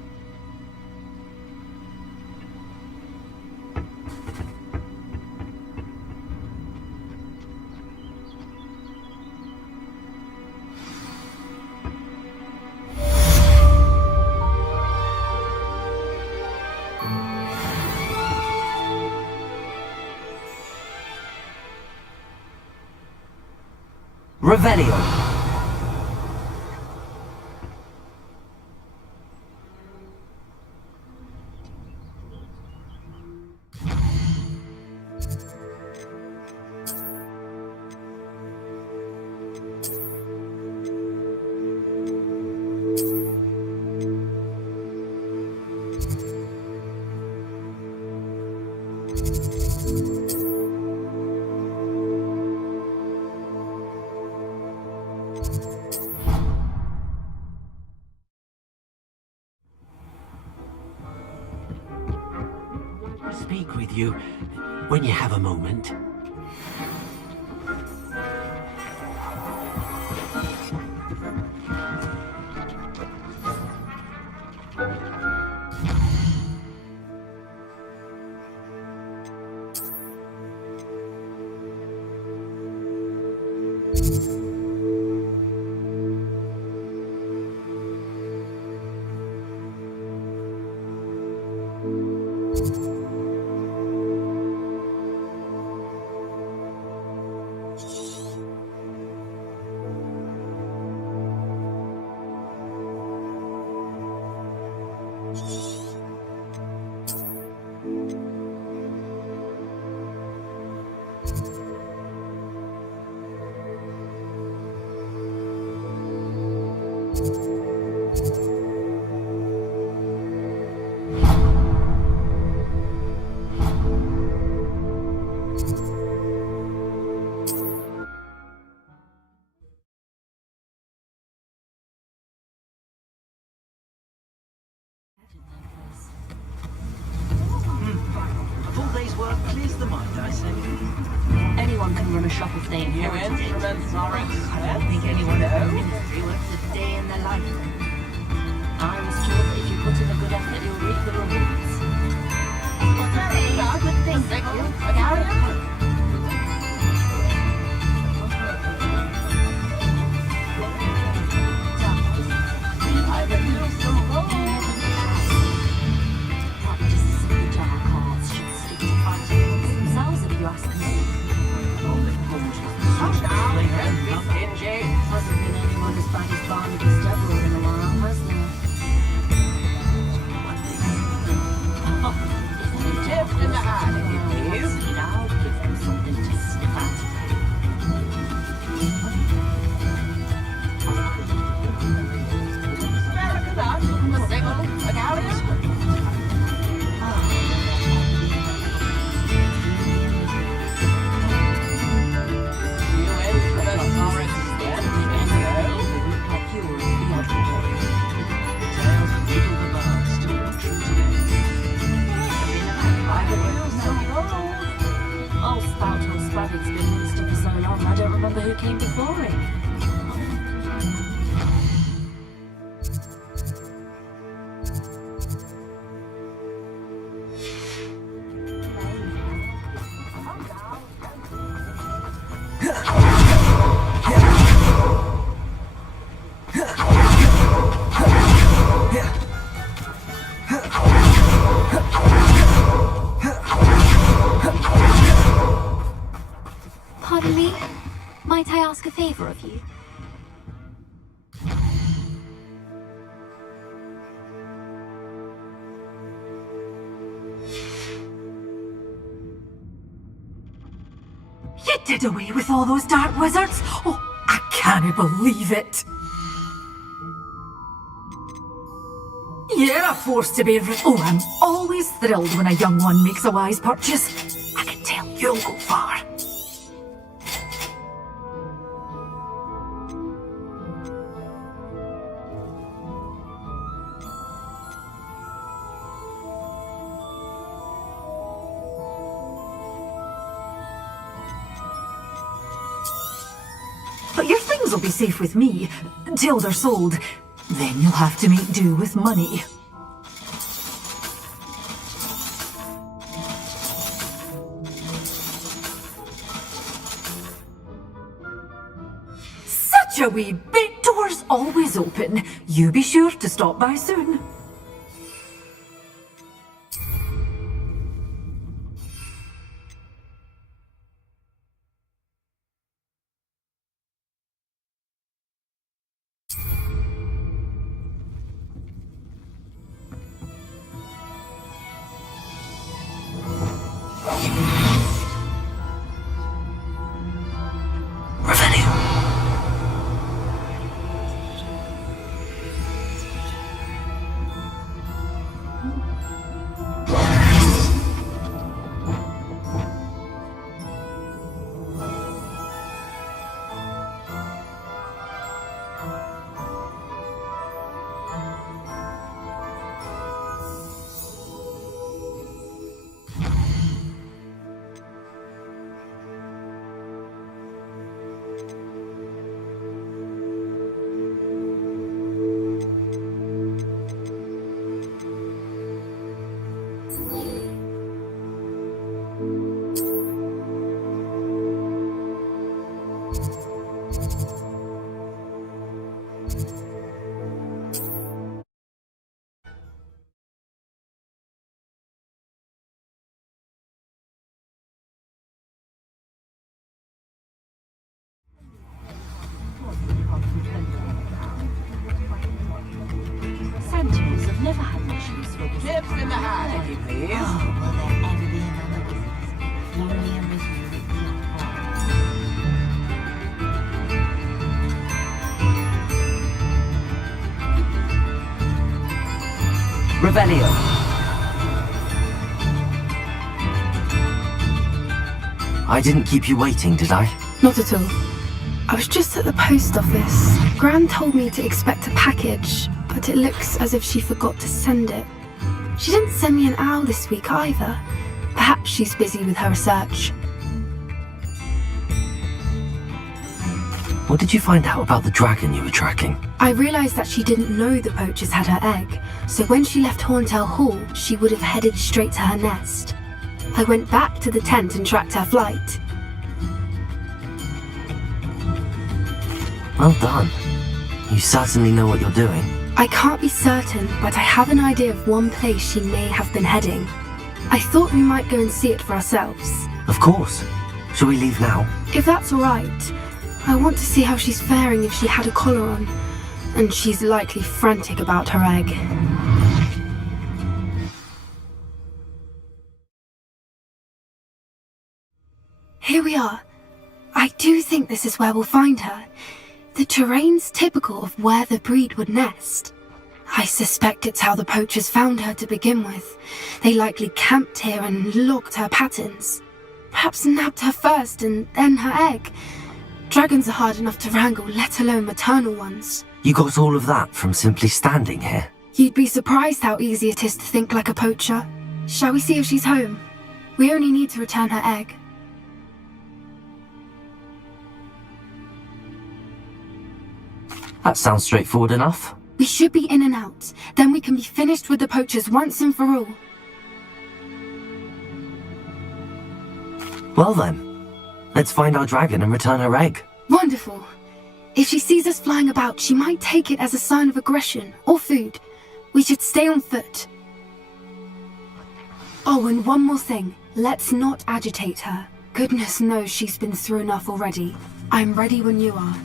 Revelio. Speak with you when you have a moment. A full day's work clears the mind, I say. Anyone can run a shop if they inherit it. I don't think anyone knows. It's a day in the life. I was told that if you put in a good effort, you'll reap the rewards. It's a good thing. Practices of the dark arts should stick to fighting amongst themselves, if you ask me. Hasn't been anyone as bad as Barnaby's devil in a while, has there? Tips in the hand, if you please. I'll give them something to sniff at. American nut, a single, a galleon. Old spout or Spraddick's been minister for so long, I don't remember who came before him. Pardon me? Might I ask a favor of you? You did away with all those dark wizards? Oh, I can't believe it. You're a force to be Oh, I'm always thrilled when a young one makes a wise purchase. I can tell you'll go far. But your things will be safe with me, until they're sold. Then you'll have to make do with money. Such a wee bit. Doors always open. You be sure to stop by soon. never had much use for this. Chips in the hat, if you please. Oh, will there ever be another wizard? Only originally Revelio. I didn't keep you waiting, did I? Not at all. I was just at the post office. Gran told me to expect a package, but it looks as if she forgot to send it. She didn't send me an owl this week either. Perhaps she's busy with her research. What did you find out about the dragon you were tracking? I realised that she didn't know the poachers had her egg, so when she left Horntail Hall, she would have headed straight to her nest. I went back to the tent and tracked her flight. Well done. You certainly know what you're doing. I can't be certain, but I have an idea of one place she may have been heading. I thought we might go and see it for ourselves. Of course. Shall we leave now? If that's all right. I want to see how she's faring if she had a collar on. And she's likely frantic about her egg. Here we are. I do think this is where we'll find her. The terrain's typical of where the breed would nest. I suspect it's how the poachers found her to begin with. They likely camped here and logged her patterns. Perhaps nabbed her first and then her egg. Dragons are hard enough to wrangle, let alone maternal ones. You got all of that from simply standing here? You'd be surprised how easy it is to think like a poacher. Shall we see if she's home? We only need to return her egg. That sounds straightforward enough. We should be in and out. Then we can be finished with the poachers once and for all. Well then, let's find our dragon and return her egg. Wonderful. If she sees us flying about, she might take it as a sign of aggression or food. We should stay on foot. Oh, and one more thing. Let's not agitate her. Goodness knows she's been through enough already. I'm ready when you are.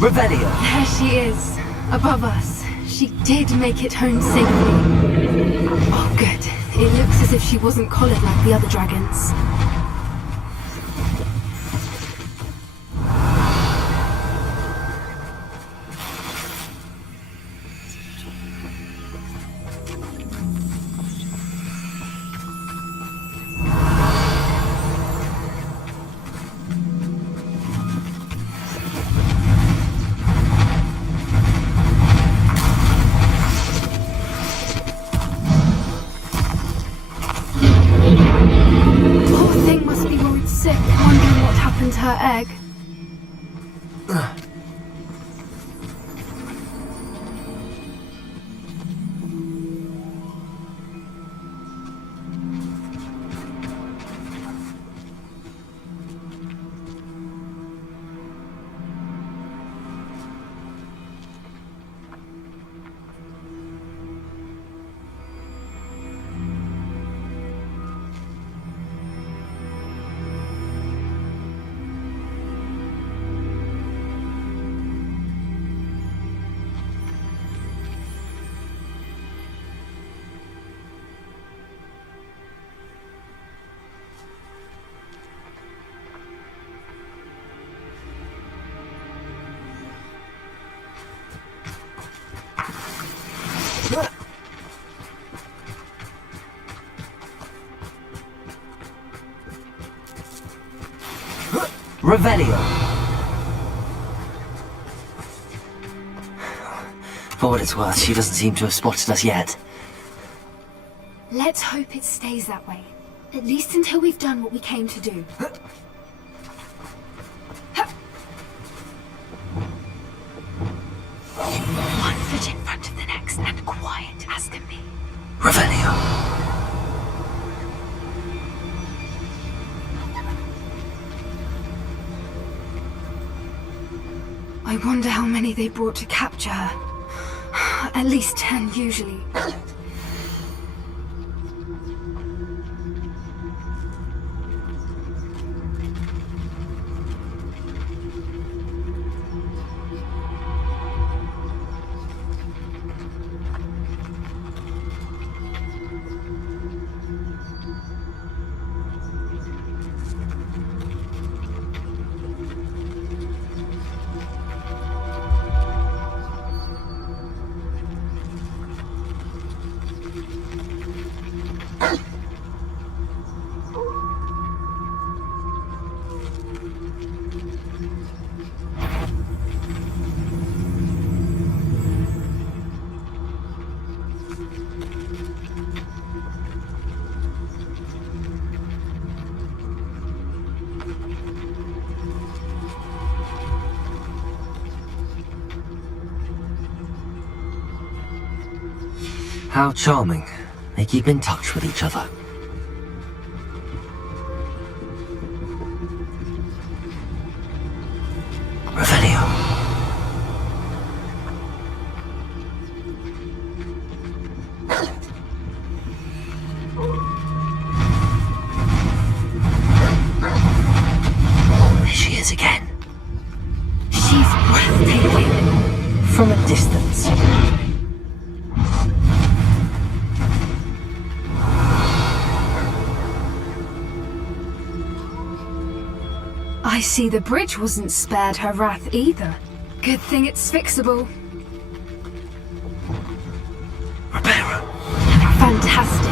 Revelio! There she is, above us. She did make it home safely. Oh, good. It looks as if she wasn't collared like the other dragons. Her egg. Revelio! For what it's worth, she doesn't seem to have spotted us yet. Let's hope it stays that way. At least until we've done what we came to do. One foot in front of the next and quiet as can be. Revelio! I wonder how many they brought to capture her. At least 10 usually. How charming. They keep in touch with each other. Revelio. There she is again. She's breathtaking. From a distance. I see the bridge wasn't spared her wrath either. Good thing it's fixable. Repairer. Fantastic.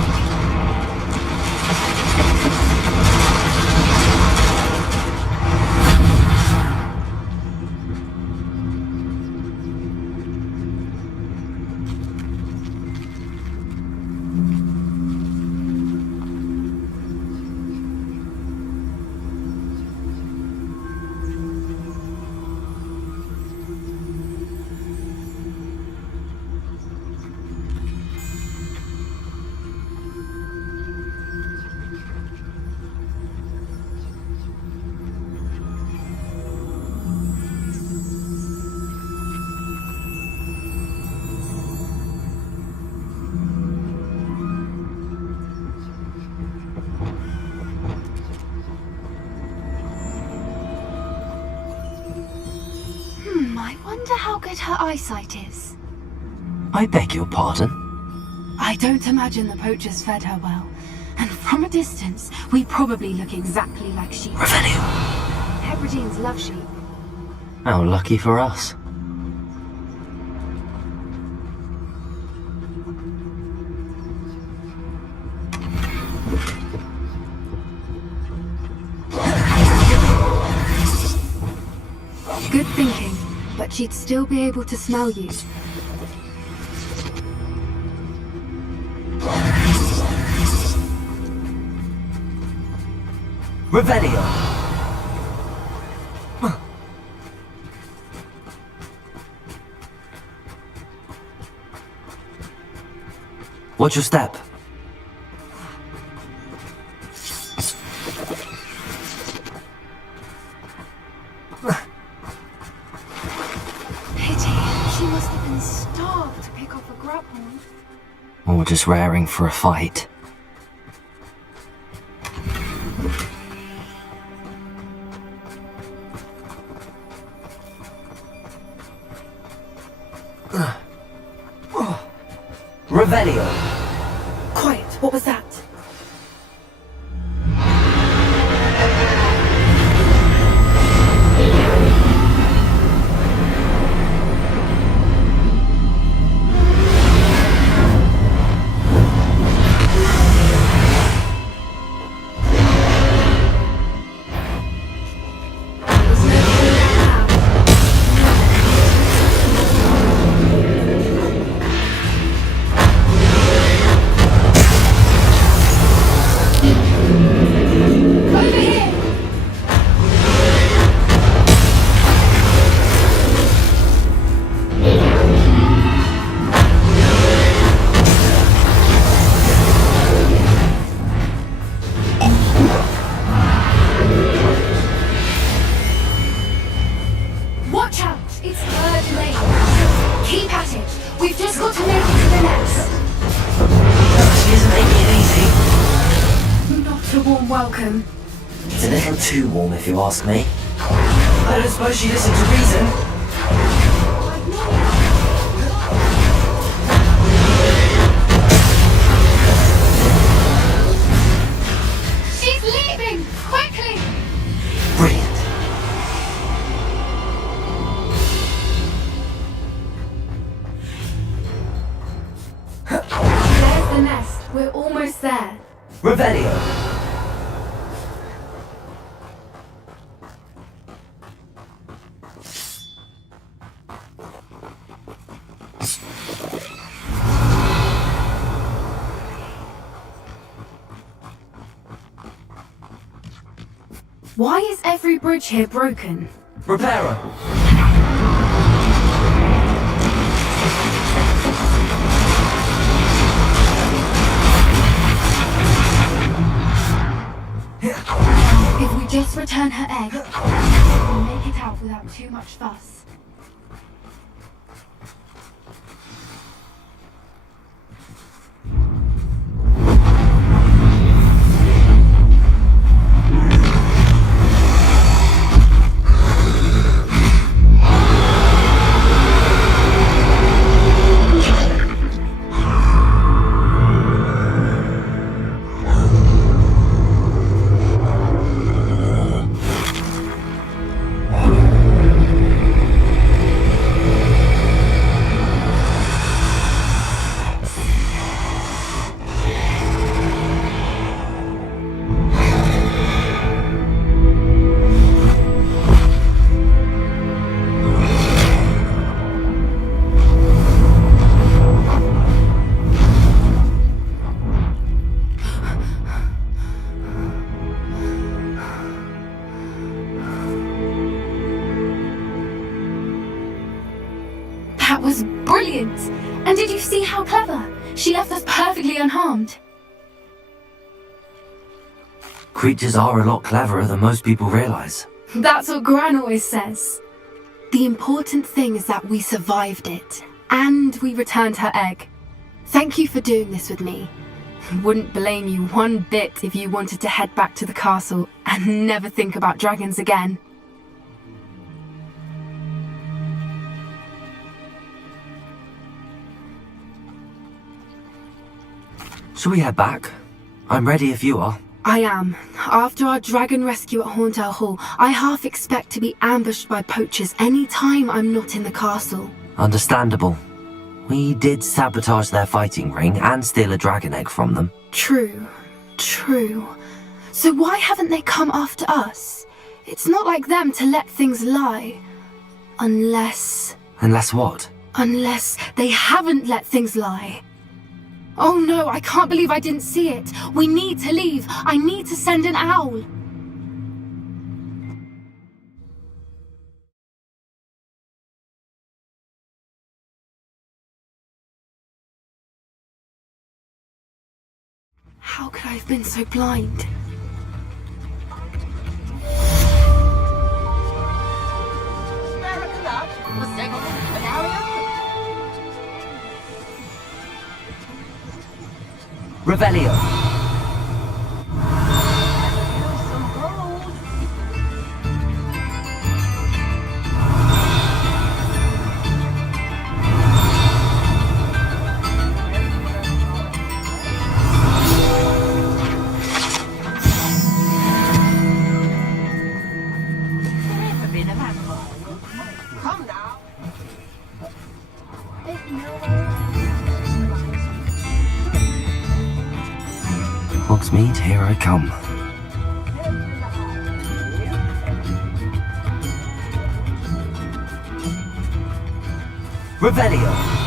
I wonder how good her eyesight is. I beg your pardon? I don't imagine the poachers fed her well. And from a distance, we probably look exactly like sheep. Revelio. Hebrideans love sheep. How lucky for us. Good thinking, but she'd still be able to smell you. Revelio. Watch your step. Pity. She must have been starved to pick off a grapple. Or just raring for a fight. Revelio. Quiet, what was that? Watch out! It's third lane. Keep at it. We've just got to make it to the nest. She isn't making it easy. Not a warm welcome. It's a little too warm if you ask me. I don't suppose she listened to reason. She's leaving! Quickly! Brilliant. There's the nest. We're almost there. Revelio. Why is every bridge here broken? Repairer. Just return her egg and make it out without too much fuss. That was brilliant! And did you see how clever? She left us perfectly unharmed. Creatures are a lot cleverer than most people realize. That's what Gran always says. The important thing is that we survived it, and we returned her egg. Thank you for doing this with me. Wouldn't blame you one bit if you wanted to head back to the castle and never think about dragons again. Shall we head back? I'm ready if you are. I am. After our dragon rescue at Horndale Hall, I half expect to be ambushed by poachers any time I'm not in the castle. Understandable. We did sabotage their fighting ring and steal a dragon egg from them. True. So why haven't they come after us? It's not like them to let things lie. Unless what? Unless they haven't let things lie. Oh no, I can't believe I didn't see it. We need to leave. I need to send an owl. How could I have been so blind? Revelio. Hogsmeade, here I come. Revelio!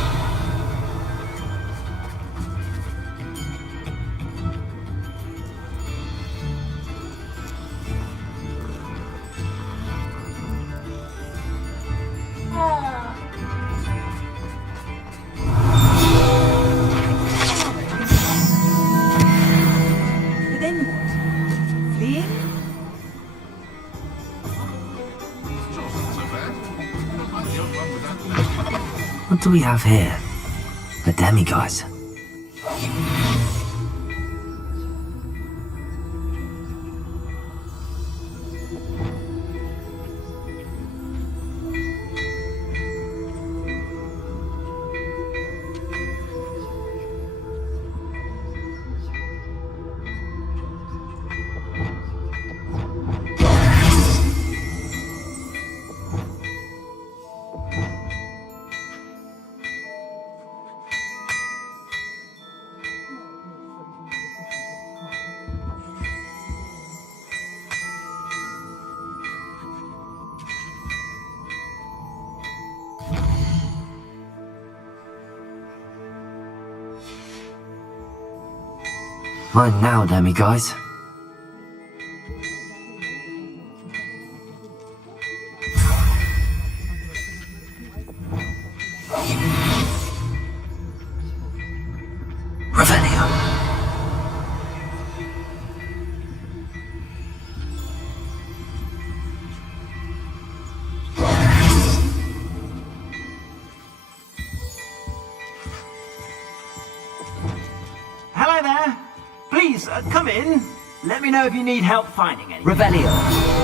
What do we have here? The demiguise. Mine now, demiguise. Revelio. Please, come in. Let me know if you need help finding any. Revelio.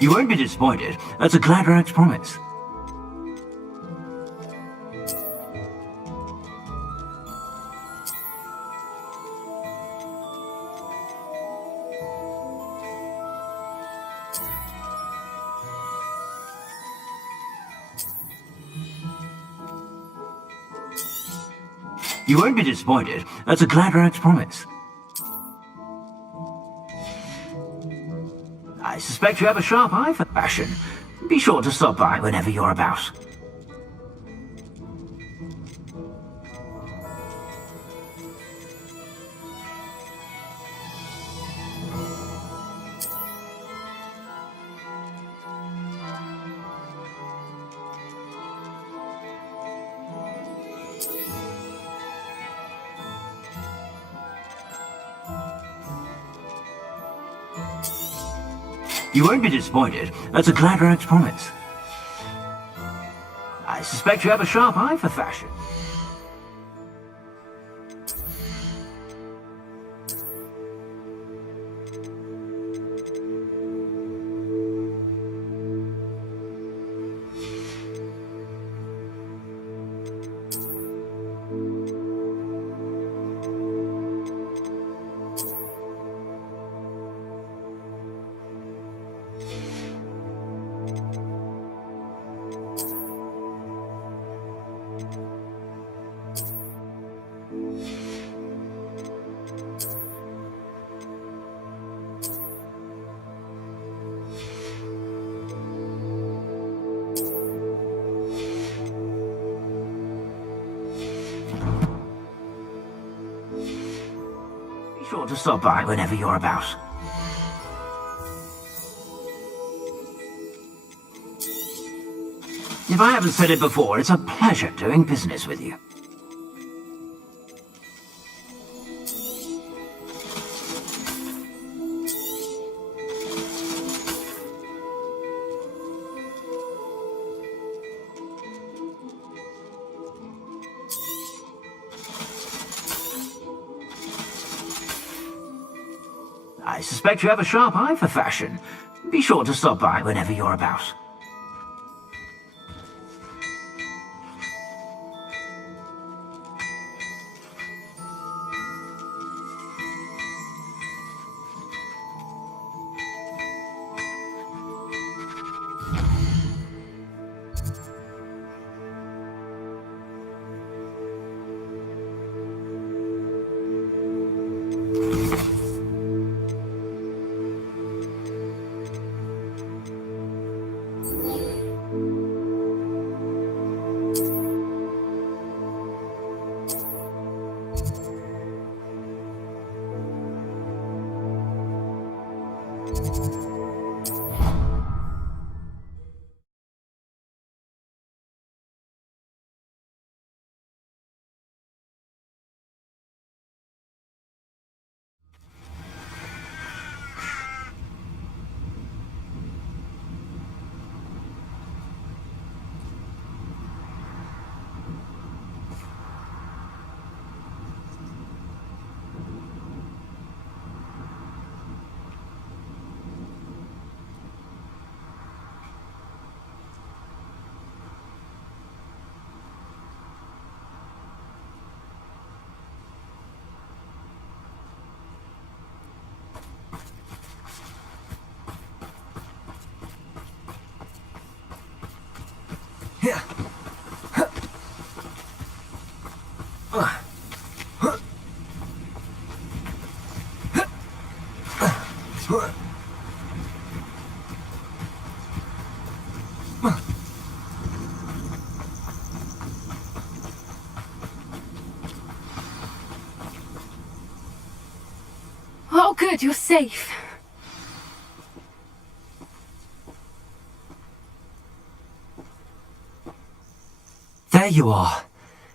You won't be disappointed. That's a Gladrax promise. You won't be disappointed. That's a Gladrax promise. I suspect you have a sharp eye for fashion. Be sure to stop by whenever you're about. You won't be disappointed. That's a Gladrax promise. I suspect you have a sharp eye for fashion. Be sure to stop by whenever you're about. If I haven't said it before, it's a pleasure doing business with you. I suspect you have a sharp eye for fashion. Be sure to stop by whenever you're about. Oh, good, you're safe. There you are.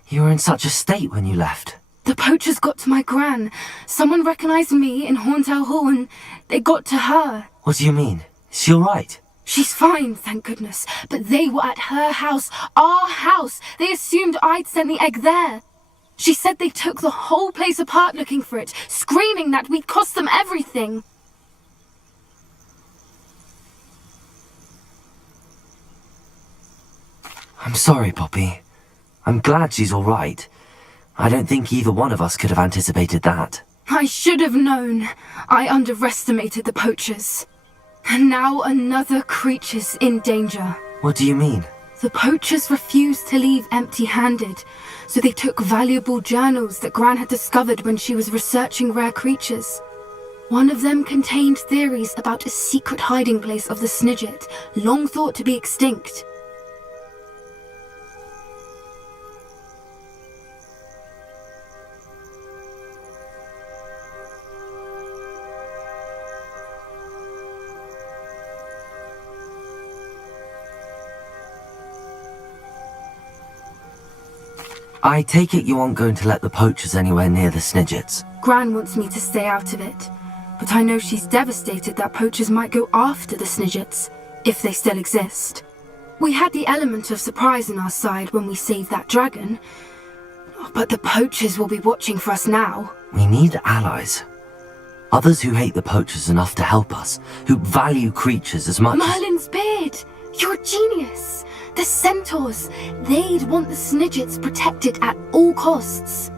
You were in such a state when you left. The poachers got to my gran. Someone recognized me in Horntail Hall and they got to her. What do you mean? Is she alright? She's fine, thank goodness. But they were at her house, our house. They assumed I'd sent the egg there. She said they took the whole place apart looking for it, screaming that we'd cost them everything. I'm sorry, Poppy. I'm glad she's alright. I don't think either one of us could have anticipated that. I should have known. I underestimated the poachers. And now another creature's in danger. What do you mean? The poachers refused to leave empty-handed, so they took valuable journals that Gran had discovered when she was researching rare creatures. One of them contained theories about a secret hiding place of the Snidget, long thought to be extinct. I take it you aren't going to let the poachers anywhere near the Snidgets. Gran wants me to stay out of it, but I know she's devastated that poachers might go after the Snidgets, if they still exist. We had the element of surprise on our side when we saved that dragon, but the poachers will be watching for us now. We need allies. Others who hate the poachers enough to help us, who value creatures as much Merlin's beard! You're a genius! The centaurs! They'd want the Snidgets protected at all costs.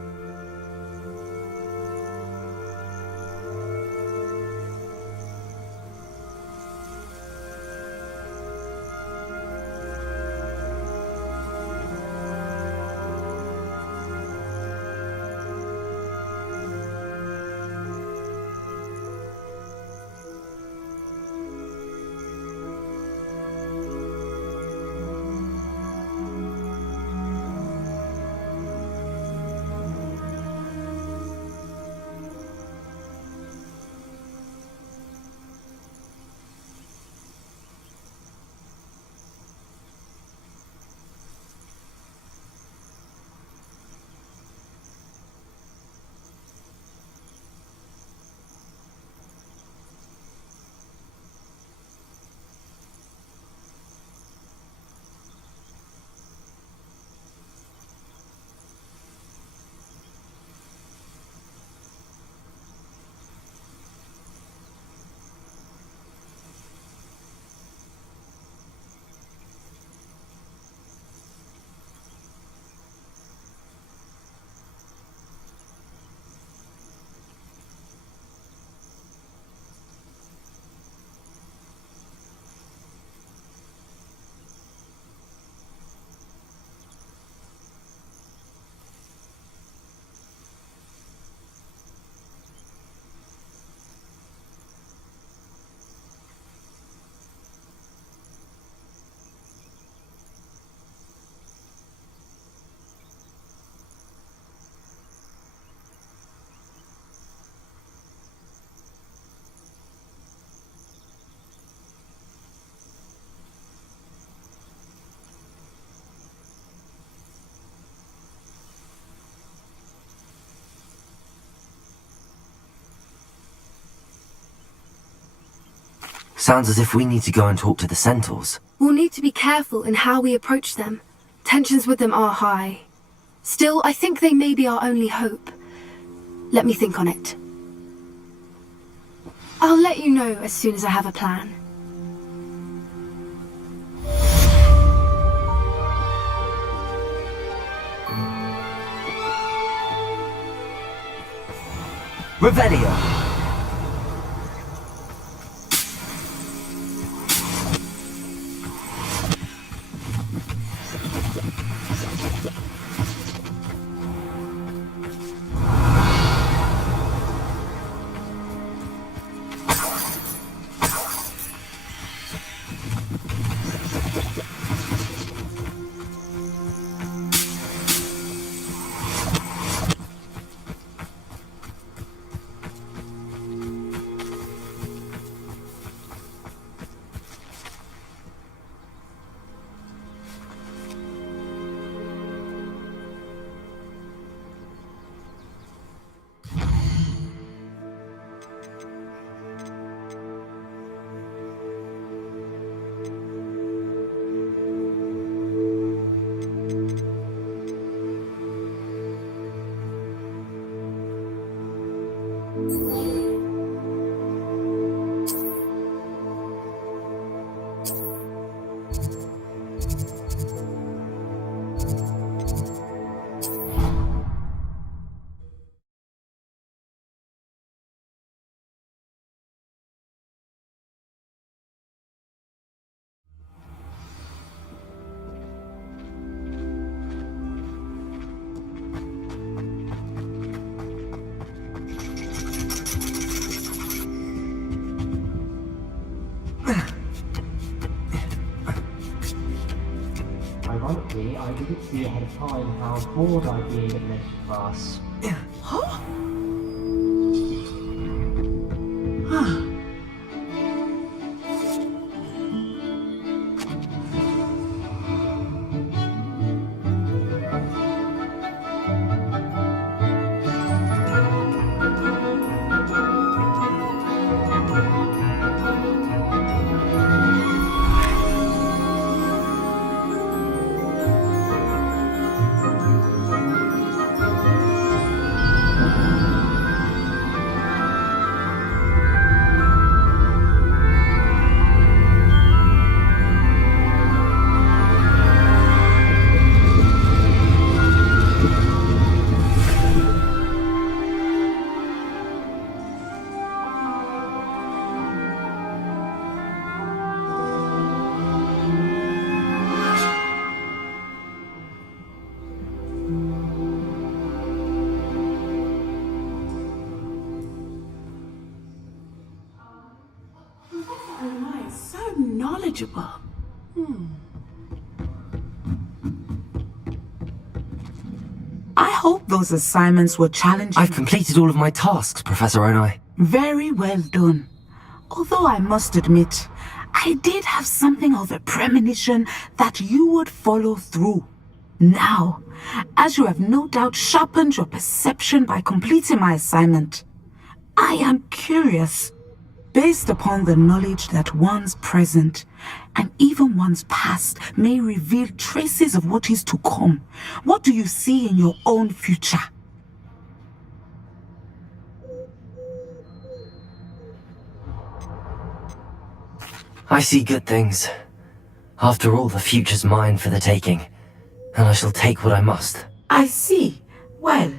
Sounds as if we need to go and talk to the centaurs. We'll need to be careful in how we approach them. Tensions with them are high. Still, I think they may be our only hope. Let me think on it. I'll let you know as soon as I have a plan. Revelio! Ironically, I didn't see ahead of time how bored I'd be in next class. Huh? So knowledgeable. I hope those assignments were challenging. I've completed all of my tasks, Professor Onai. Very well done. Although I must admit, I did have something of a premonition that you would follow through. Now, as you have no doubt sharpened your perception by completing my assignment, I am curious, based upon the knowledge that one's present and even one's past may reveal traces of what is to come. What do you see in your own future? I see good things. After all, the future's mine for the taking, and I shall take what I must. I see. Well,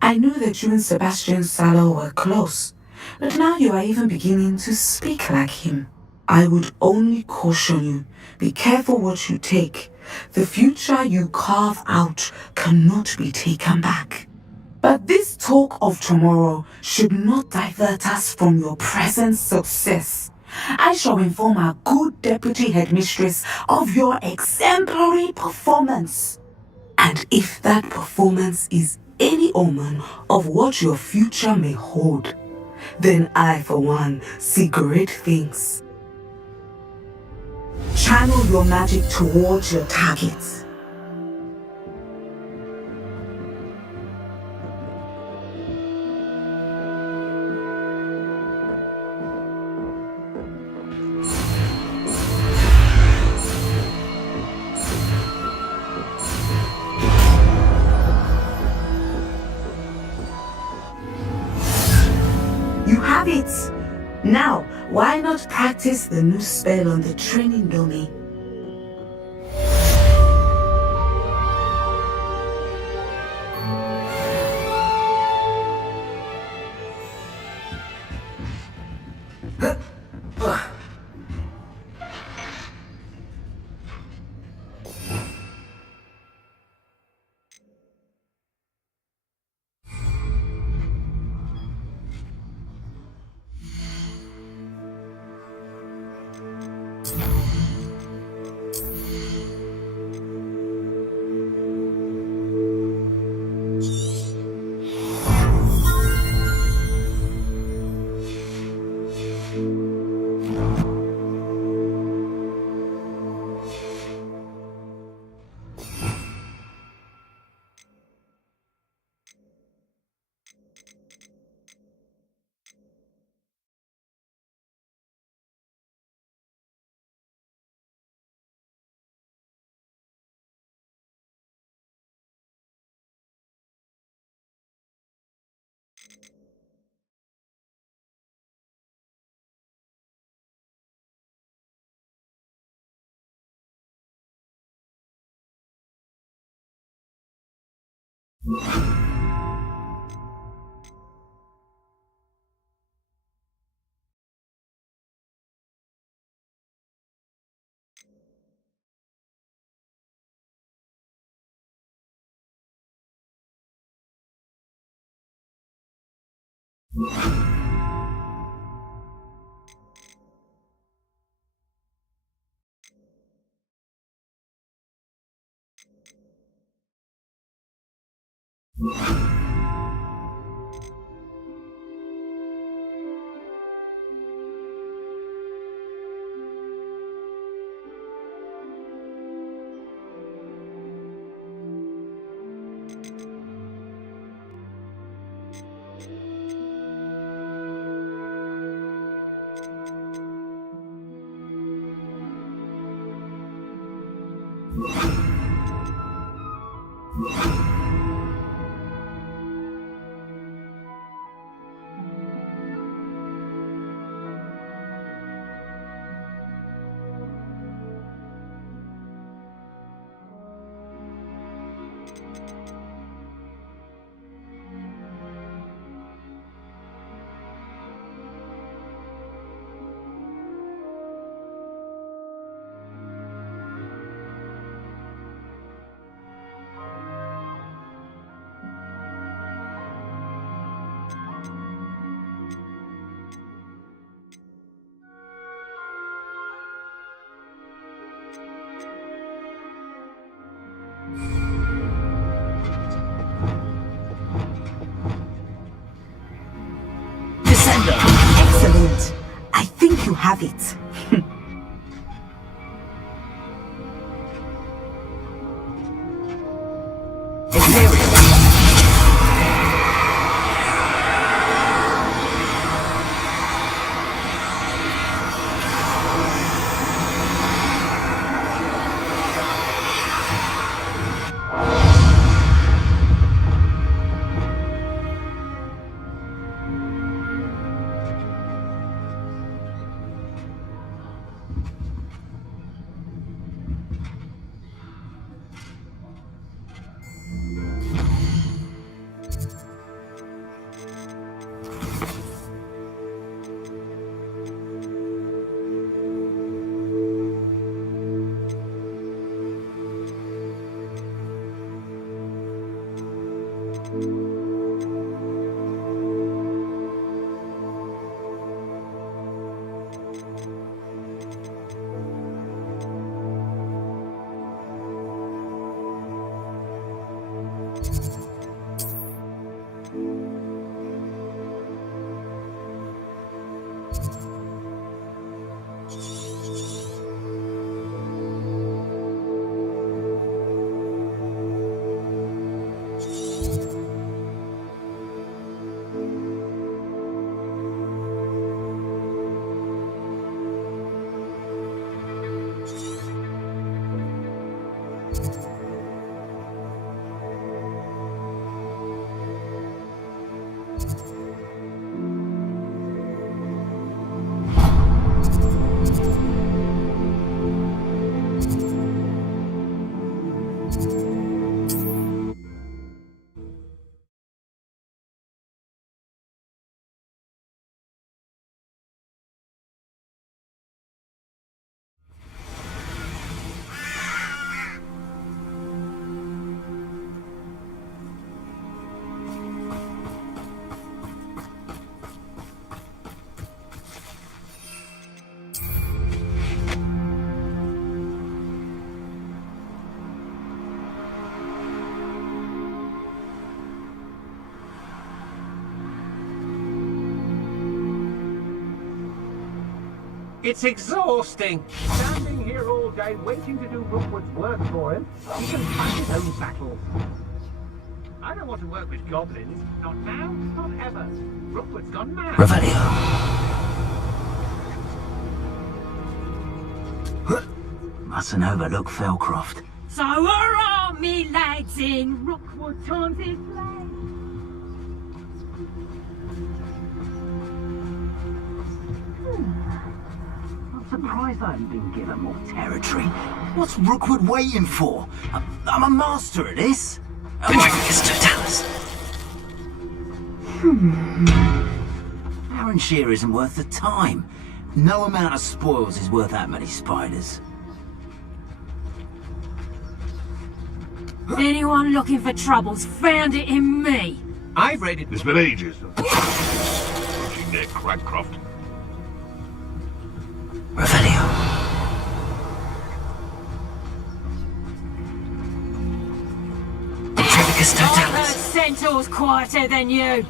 I knew that you and Sebastian Salo were close, but now you are even beginning to speak like him. I would only caution you, be careful what you take. The future you carve out cannot be taken back. But this talk of tomorrow should not divert us from your present success. I shall inform our good deputy headmistress of your exemplary performance. And if that performance is any omen of what your future may hold, then I, for one, see great things. Channel your magic towards your targets. You have it! Now, why not practice the new spell on the training dummy? Excellent. I think you have it. It's exhausting. Standing here all day waiting to do Rookwood's work for him. He can fight his own battles. I don't want to work with goblins. Not now, not ever. Rookwood's gone mad. Revelio. Mustn't overlook Felcroft. So hurrah, me lads in Rookwood taunted flag. Surprised I haven't been given more territory. What's Rookwood waiting for? I'm a master at this. Arranshire isn't worth the time. No amount of spoils is worth that many spiders. Anyone looking for troubles found it in me. I've raided. It's been ages. Watching there, Cragcroft. Revelio. I heard centaurs quieter than you.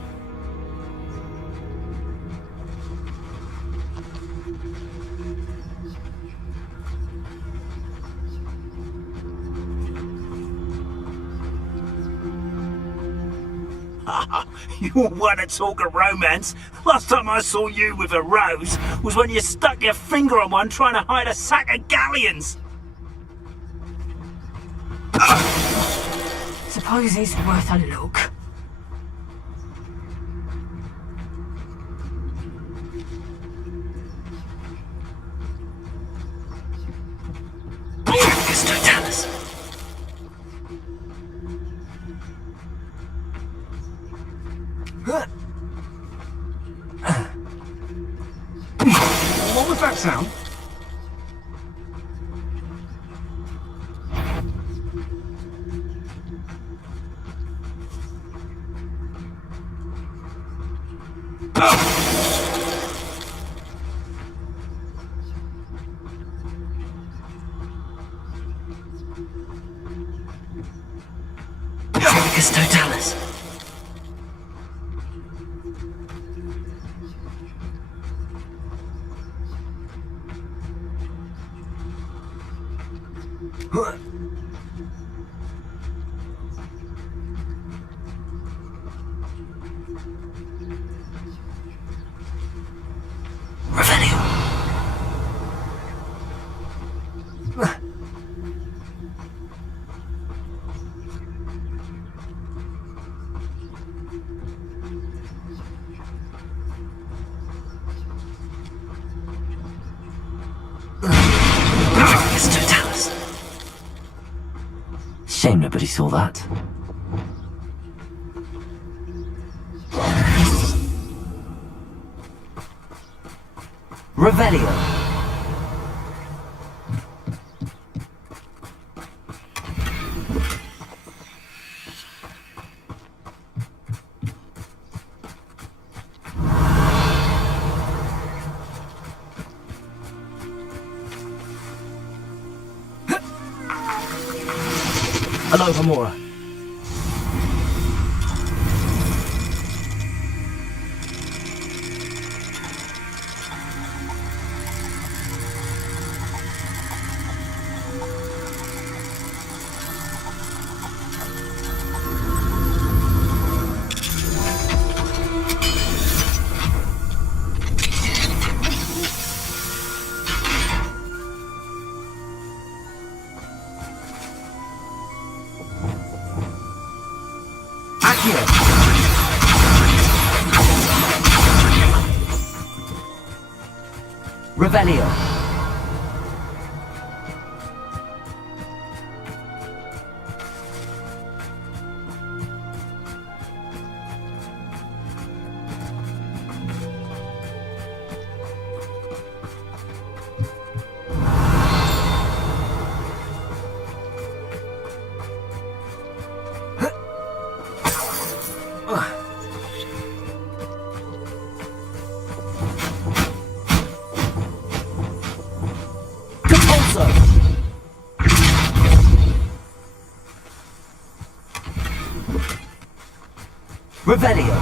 You want to talk of romance? Last time I saw you with a rose was when you stuck your finger on one trying to hide a sack of galleons. Suppose it's worth a look. What was that sound? Tricus totalis. Shame nobody saw that. Revelio. Hello, Hamura. Revelio. Revelio.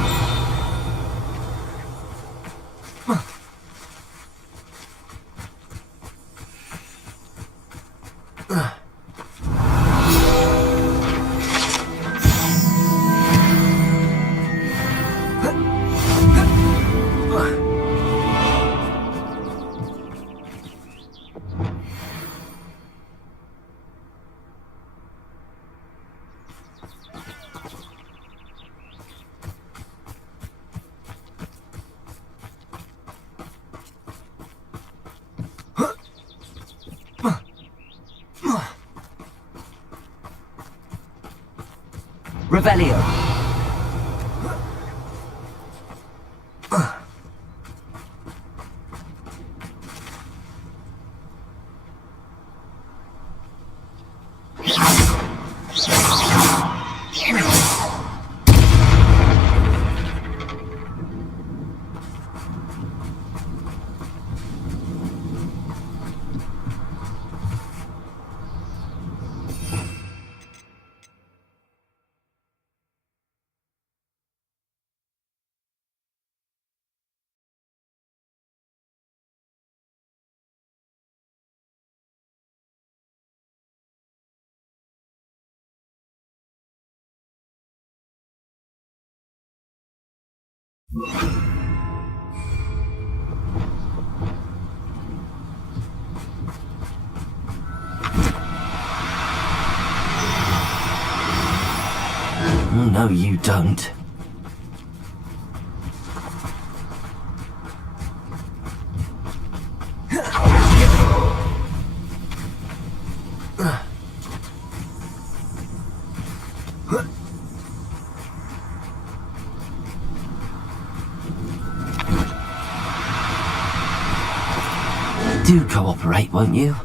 Revelio. No, you don't. Do cooperate, won't you?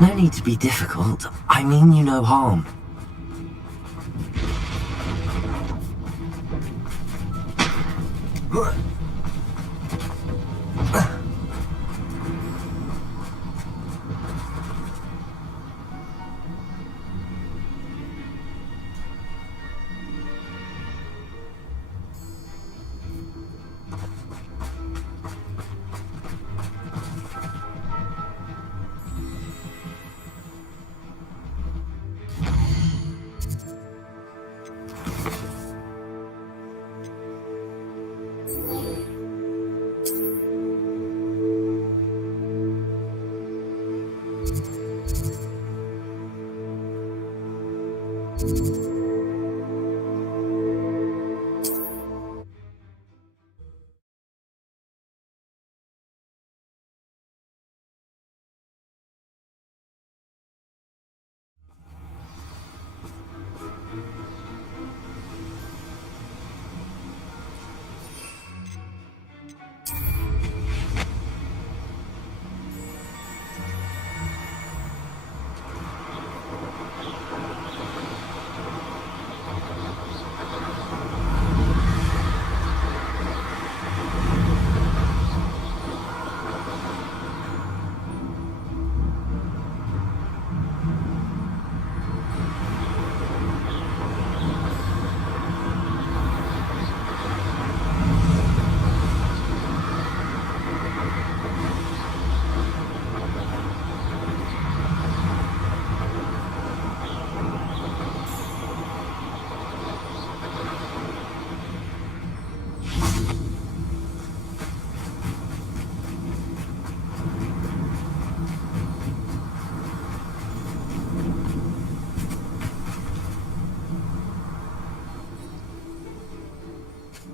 No need to be difficult. I mean you no harm.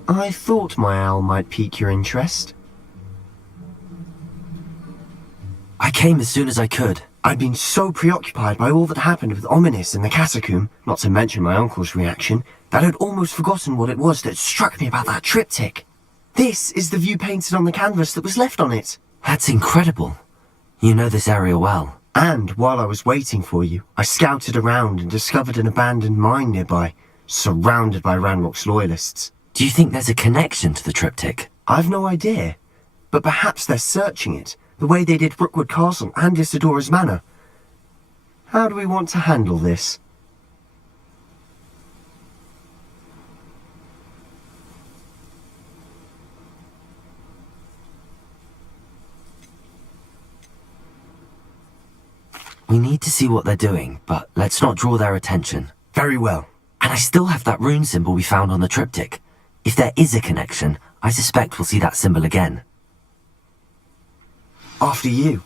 I thought my owl might pique your interest. I came as soon as I could. I'd been so preoccupied by all that happened with Ominis in the catacomb, not to mention my uncle's reaction, that I'd almost forgotten what it was that struck me about that triptych. This is the view painted on the canvas that was left on it. That's incredible. You know this area well. And while I was waiting for you, I scouted around and discovered an abandoned mine nearby, surrounded by Ranrock's loyalists. Do you think there's a connection to the triptych? I've no idea, but perhaps they're searching it, the way they did Rookwood Castle and Isidora's Manor. How do we want to handle this? We need to see what they're doing, but let's not draw their attention. Very well. And I still have that rune symbol we found on the triptych. If there is a connection, I suspect we'll see that symbol again. After you.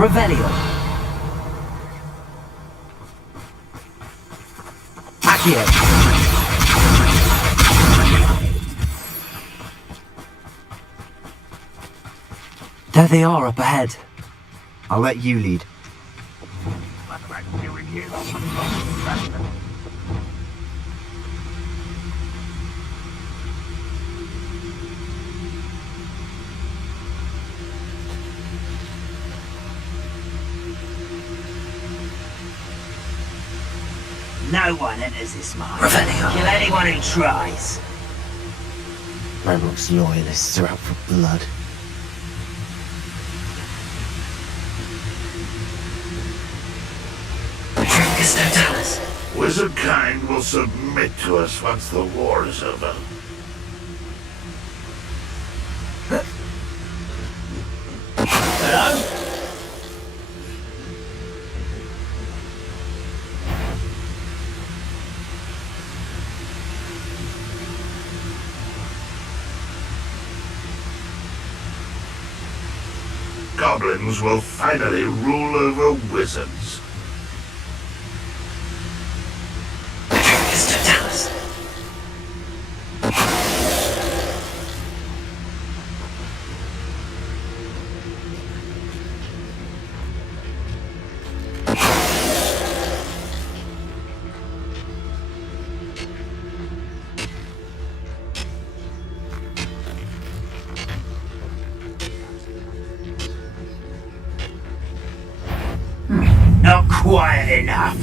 Revelio. Accio. There they are up ahead. I'll let you lead. No one enters this mine. Revelio. Kill anyone who tries. Ranrock's loyalists are out for blood. Wizard kind will submit to us once the war is over. Hello? Goblins will finally rule over wizards. Not quiet enough.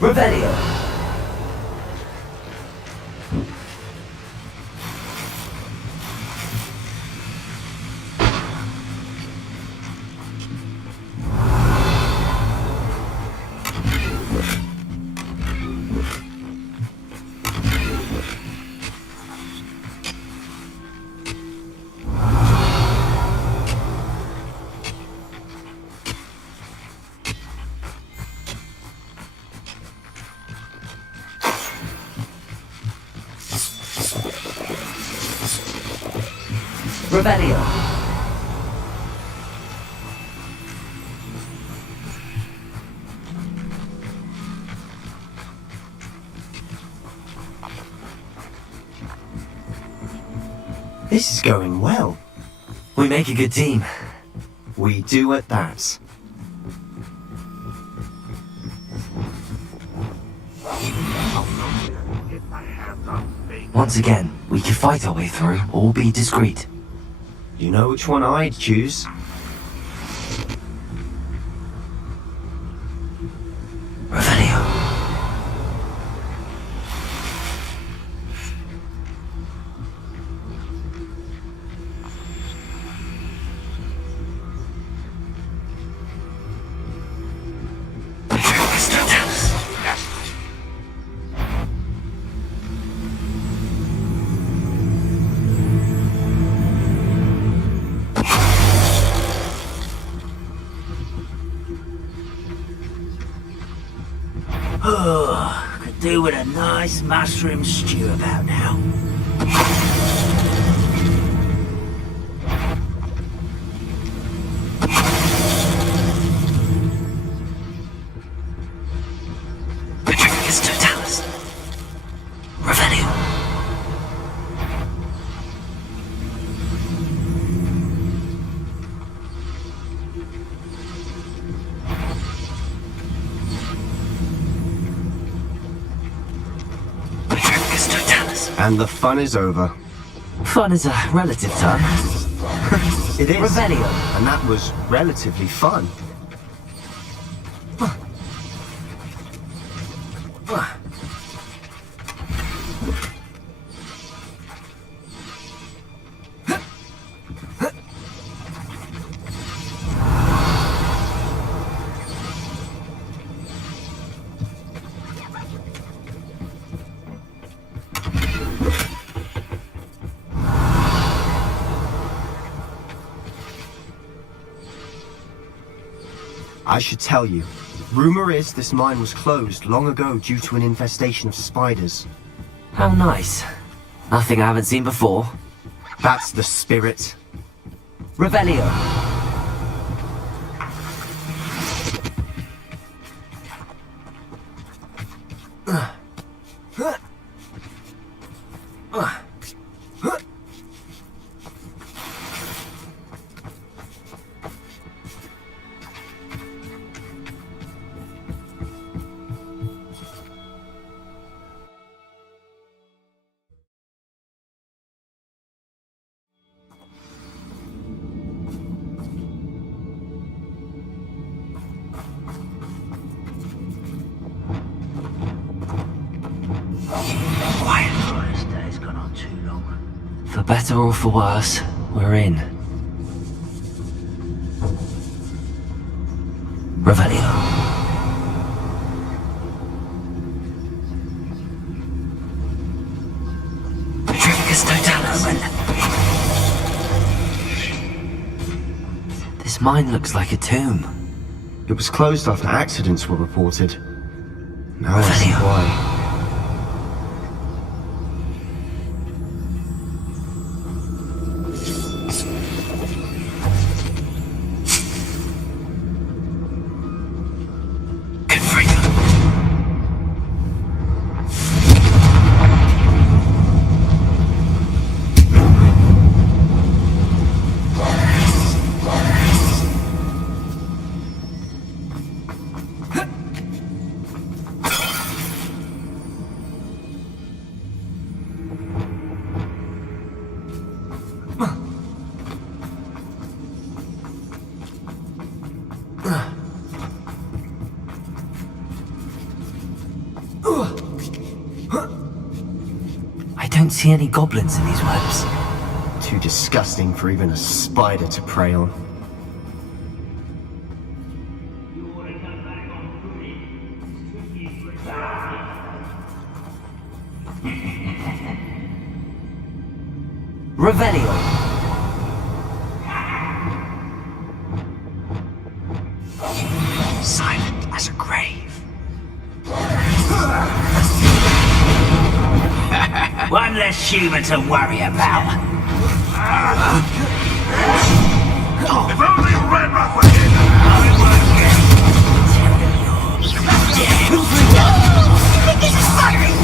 Revelio. Revelio. This is going well. We make a good team. We do at that. Once again, we can fight our way through or be discreet. You know which one I'd choose. Revelio. Oh, could do with a nice mushroom stew about now. Revelio. And the fun is over. Fun is a relative term. It is. Revelio. And that was relatively fun. I should tell you. Rumor is this mine was closed long ago due to an infestation of spiders. How nice. Nothing I haven't seen before. That's the spirit. Revelio. Quiet. This day's gone on too long. For better or for worse, we're in. Revelio. Trificus totalus. This mine looks like a tomb. It was closed after accidents were reported. Now I see why. I don't see any goblins in these webs. Too disgusting for even a spider to prey on. Revelio. Silent as a grave. One less human to worry about. If only Ranrock were here! This is firing!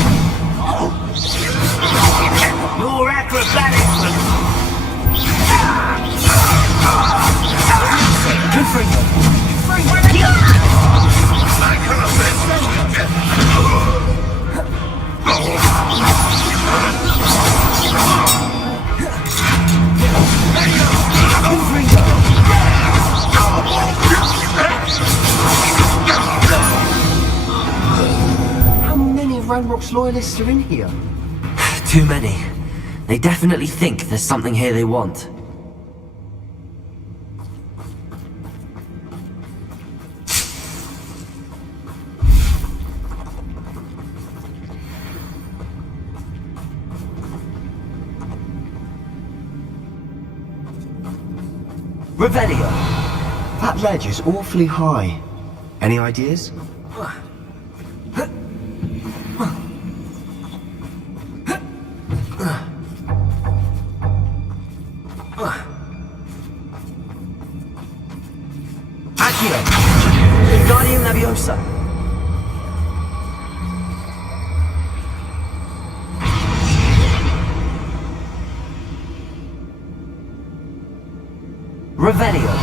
Your acrobatics were... Good for you. I could have How many of Ranrock's loyalists are in here? Too many. They definitely think there's something here they want. Revelio. That ledge is awfully high. Any ideas? Accio. Guardian Leviosa. Revelio.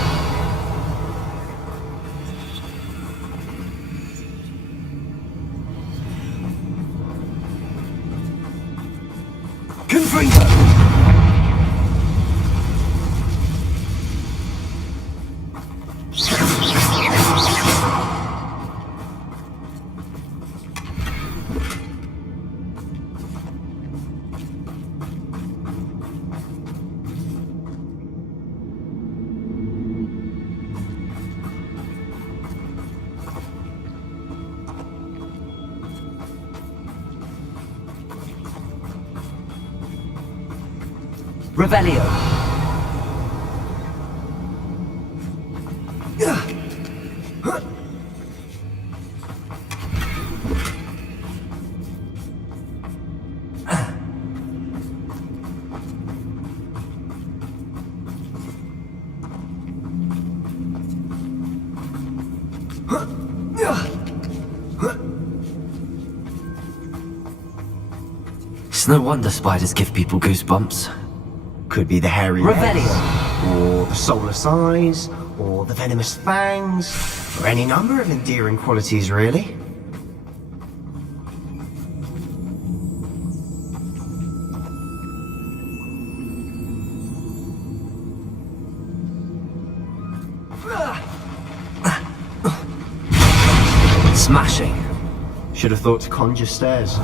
Confringo. Revelio. It's no wonder spiders give people goosebumps. Could be the hairy Revelio. legs, or the soulless eyes, or the venomous fangs, or any number of endearing qualities, really. Smashing. Should have thought to conjure stairs.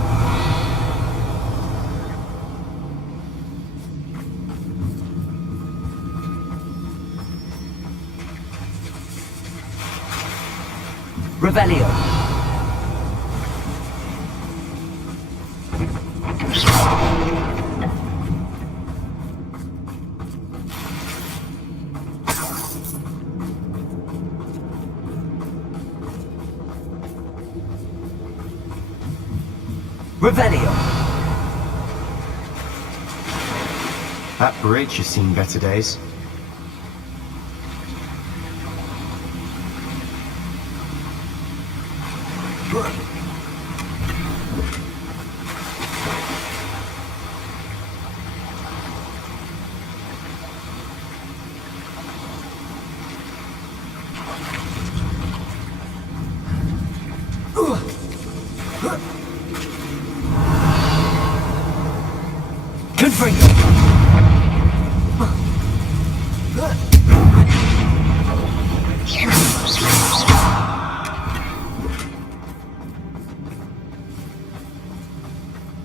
Revelio. Revelio. That bridge has seen better days.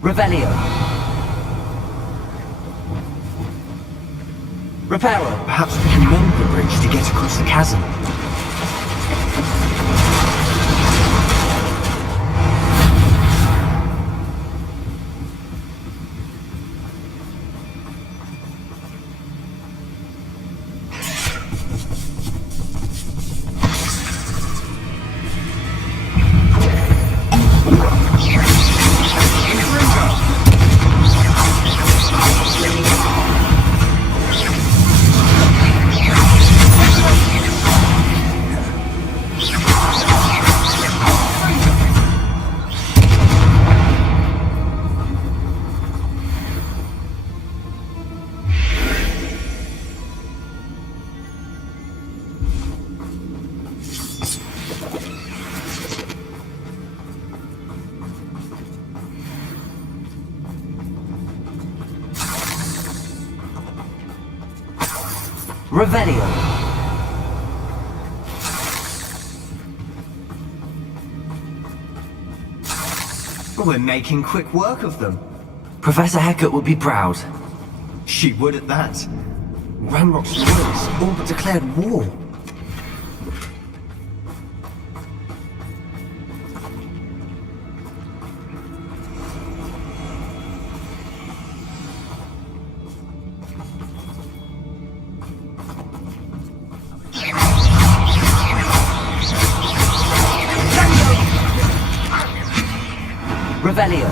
Revelio. Reparo. Perhaps we can mend the bridge to get across the chasm. Revelio. We're making quick work of them. Professor Hecat would be proud. She would at that. Ranrock's royals all but declared war. Revelio.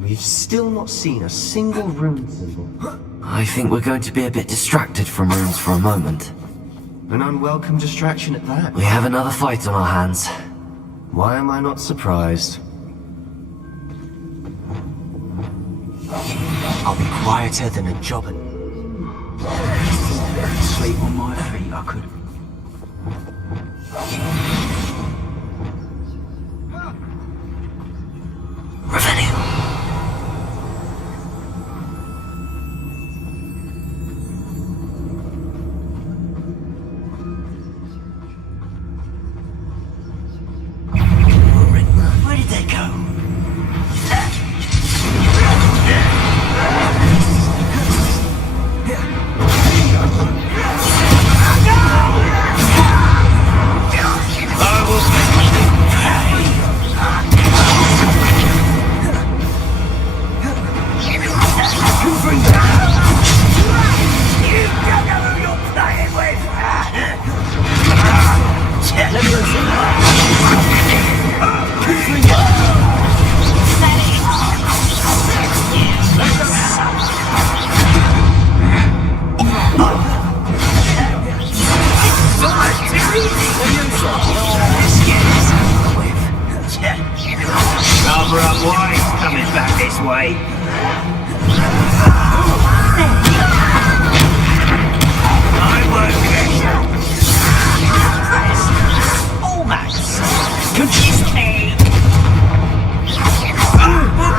We've still not seen a single rune symbol. I think we're going to be a bit distracted from runes for a moment. An unwelcome distraction at that. We have another fight on our hands. Why am I not surprised? I'll be quieter than a jobbin. Sleep on my feet, I could. Revelio. Where did they go? this way. I won't let you. Almost. Confuse me.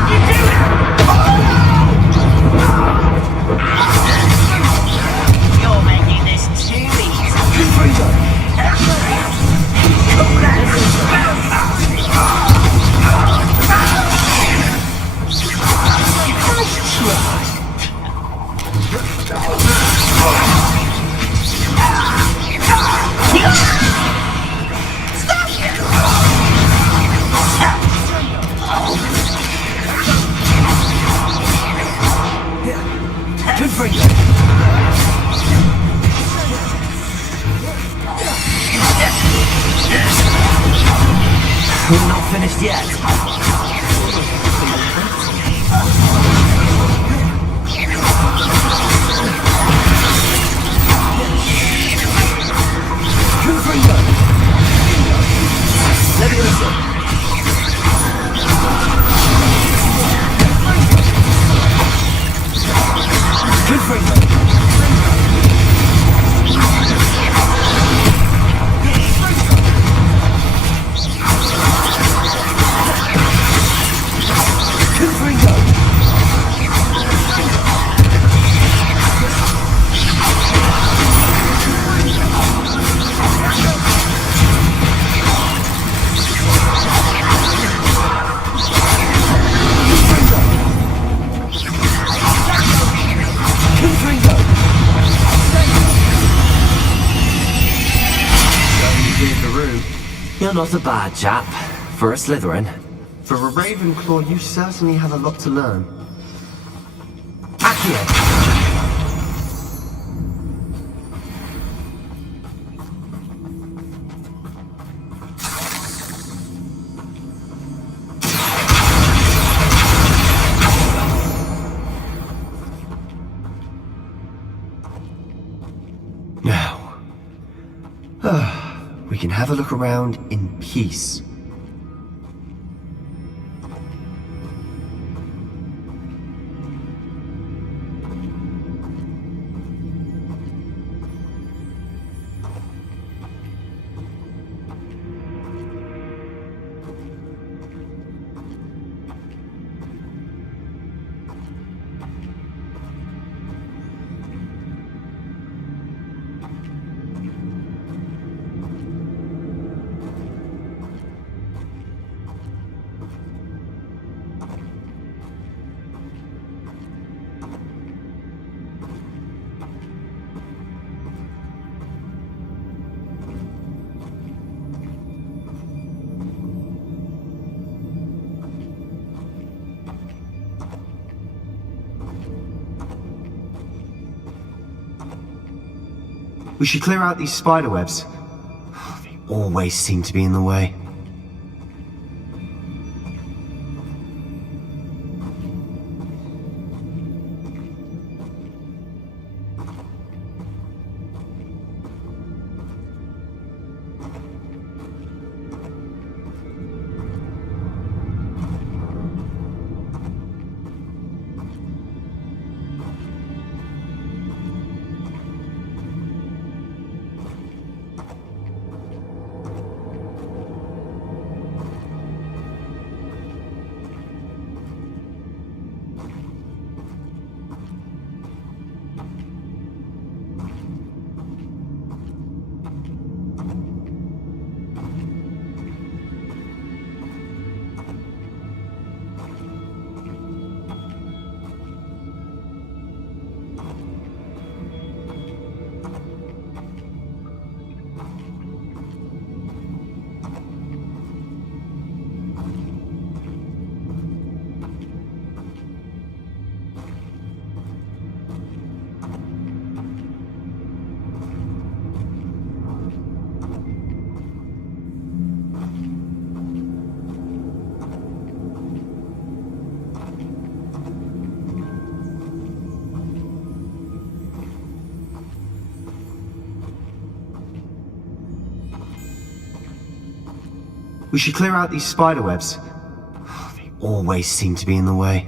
You do it. You're making this too easy. Call that Good for you. We're not finished yet. Good for you. Let me listen. Good for you. You're not a bad chap. For a Slytherin. For a Ravenclaw, you certainly have a lot to learn. Accio! Now, we can have a look around in peace. We should clear out these spider webs. They always seem to be in the way. We should clear out these spider webs. They always seem to be in the way.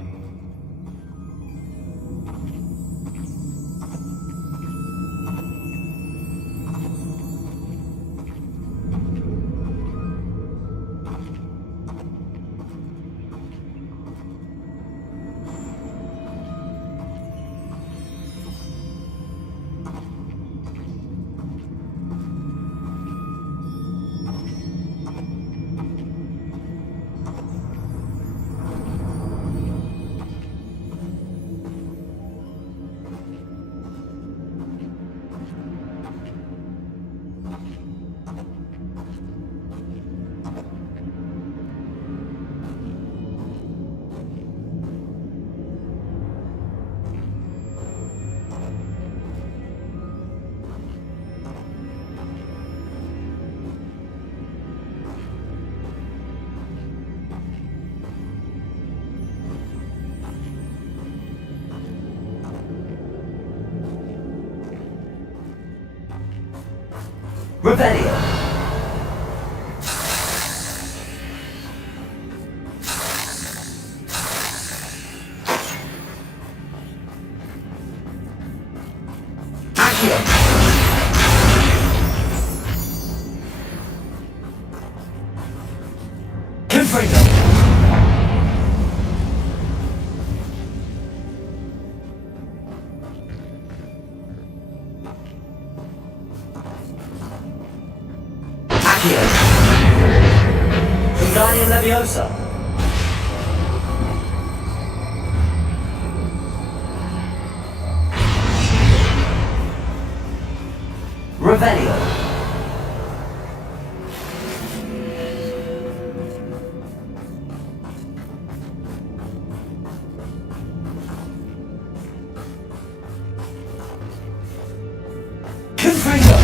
Revelio. Wingardium Leviosa. Revelio. Confringo.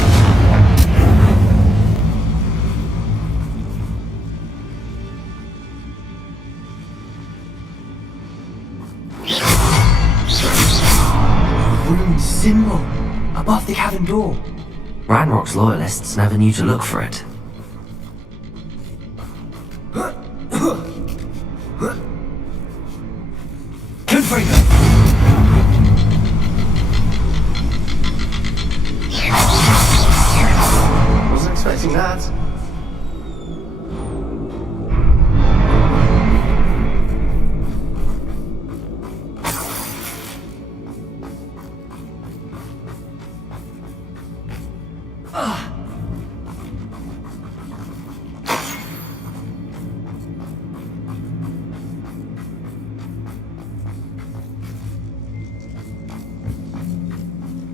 Symbol above the cavern door. Ranrock's loyalists never knew to look for it. Wasn't expecting that.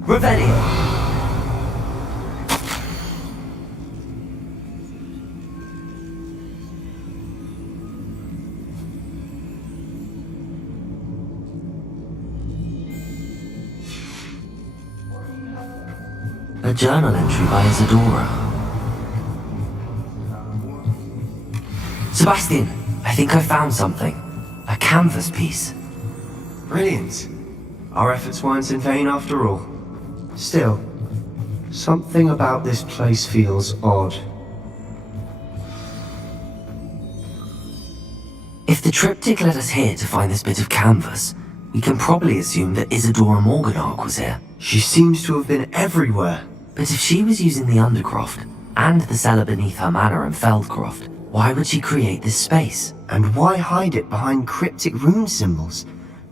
Revelio. A journal entry by Isadora. Sebastian, I think I found something. A canvas piece. Brilliant. Our efforts weren't in vain after all. Still, something about this place feels odd. If the triptych led us here to find this bit of canvas, we can probably assume that Isadora Morganark was here. She seems to have been everywhere. But if she was using the Undercroft, and the cellar beneath her manor in Feldcroft, why would she create this space? And why hide it behind cryptic rune symbols?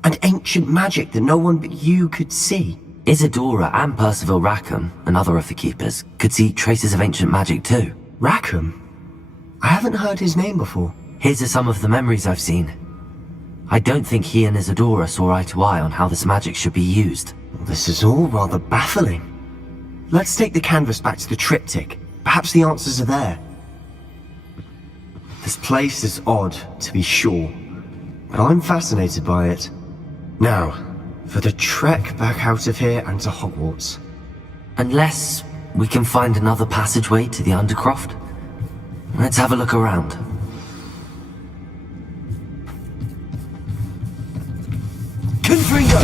And ancient magic that no one but you could see? Isadora and Percival Rackham, another of the Keepers, could see traces of ancient magic too. Rackham? I haven't heard his name before. Here are some of the memories I've seen. I don't think he and Isadora saw eye to eye on how this magic should be used. This is all rather baffling. Let's take the canvas back to the triptych. Perhaps the answers are there. This place is odd, to be sure, but I'm fascinated by it. Now, for the trek back out of here and to Hogwarts. Unless we can find another passageway to the Undercroft. Let's have a look around. Confringo!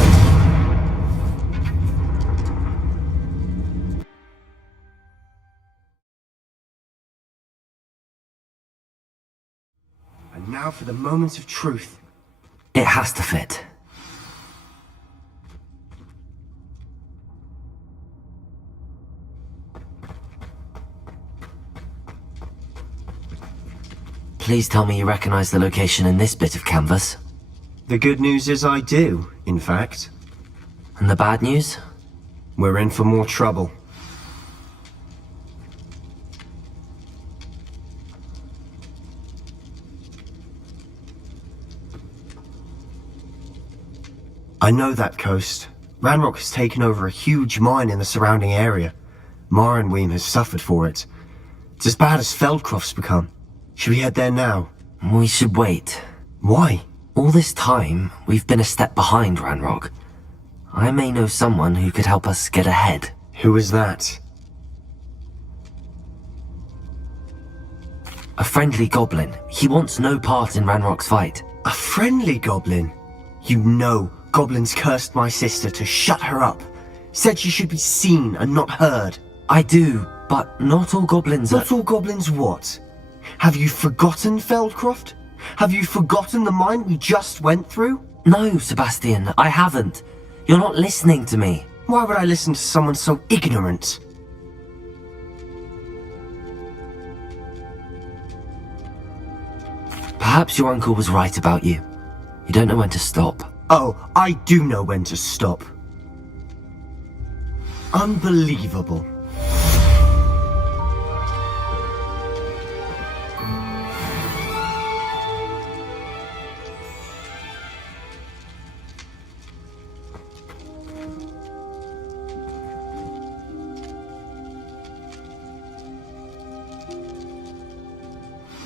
And now for the moment of truth. It has to fit. Please tell me you recognize the location in this bit of canvas. The good news is I do, in fact. And the bad news? We're in for more trouble. I know that coast. Ranrock has taken over a huge mine in the surrounding area. Morinweem has suffered for it. It's as bad as Feldcroft's become. Should we head there now? We should wait. Why? All this time, we've been a step behind Ranrock. I may know someone who could help us get ahead. Who is that? A friendly goblin. He wants no part in Ranrock's fight. A friendly goblin? You know, goblins cursed my sister to shut her up. Said she should be seen and not heard. I do, But not all goblins are... Not all goblins what? Have you forgotten Feldcroft? Have you forgotten the mine we just went through? No, Sebastian, I haven't. You're not listening to me. Why would I listen to someone so ignorant? Perhaps your uncle was right about you. You don't know when to stop. Oh, I do know when to stop. Unbelievable.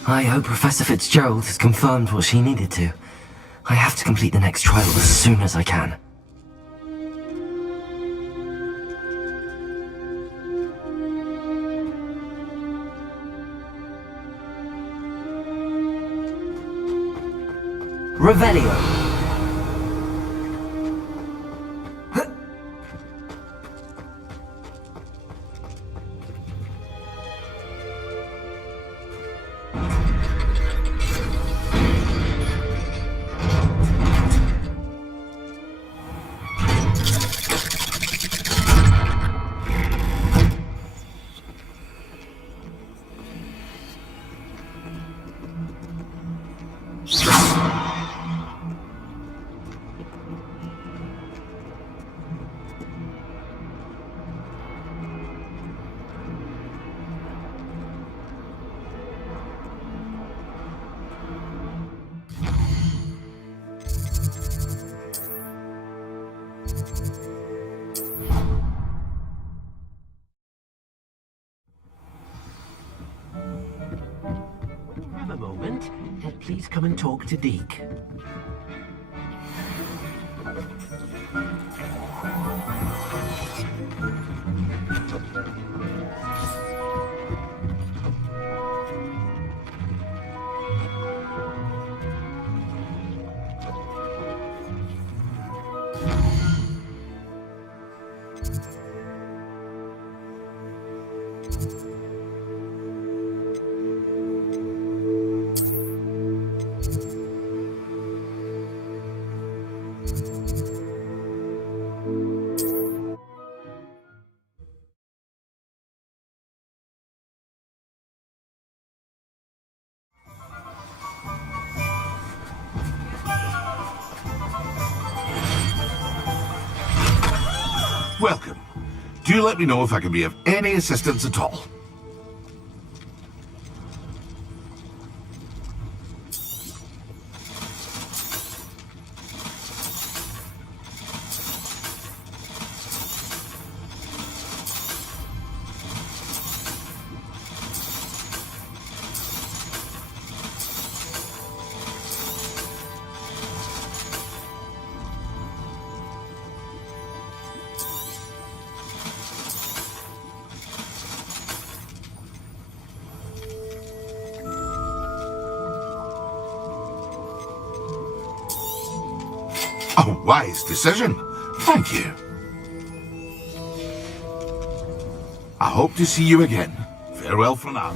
I hope Professor Fitzgerald has confirmed what she needed to. I have to complete the next trial as soon as I can. Revelio. Have a moment, and please come and talk to Deke. Welcome. Do let me know if I can be of any assistance at all. A wise decision. Thank you. I hope to see you again. Farewell for now.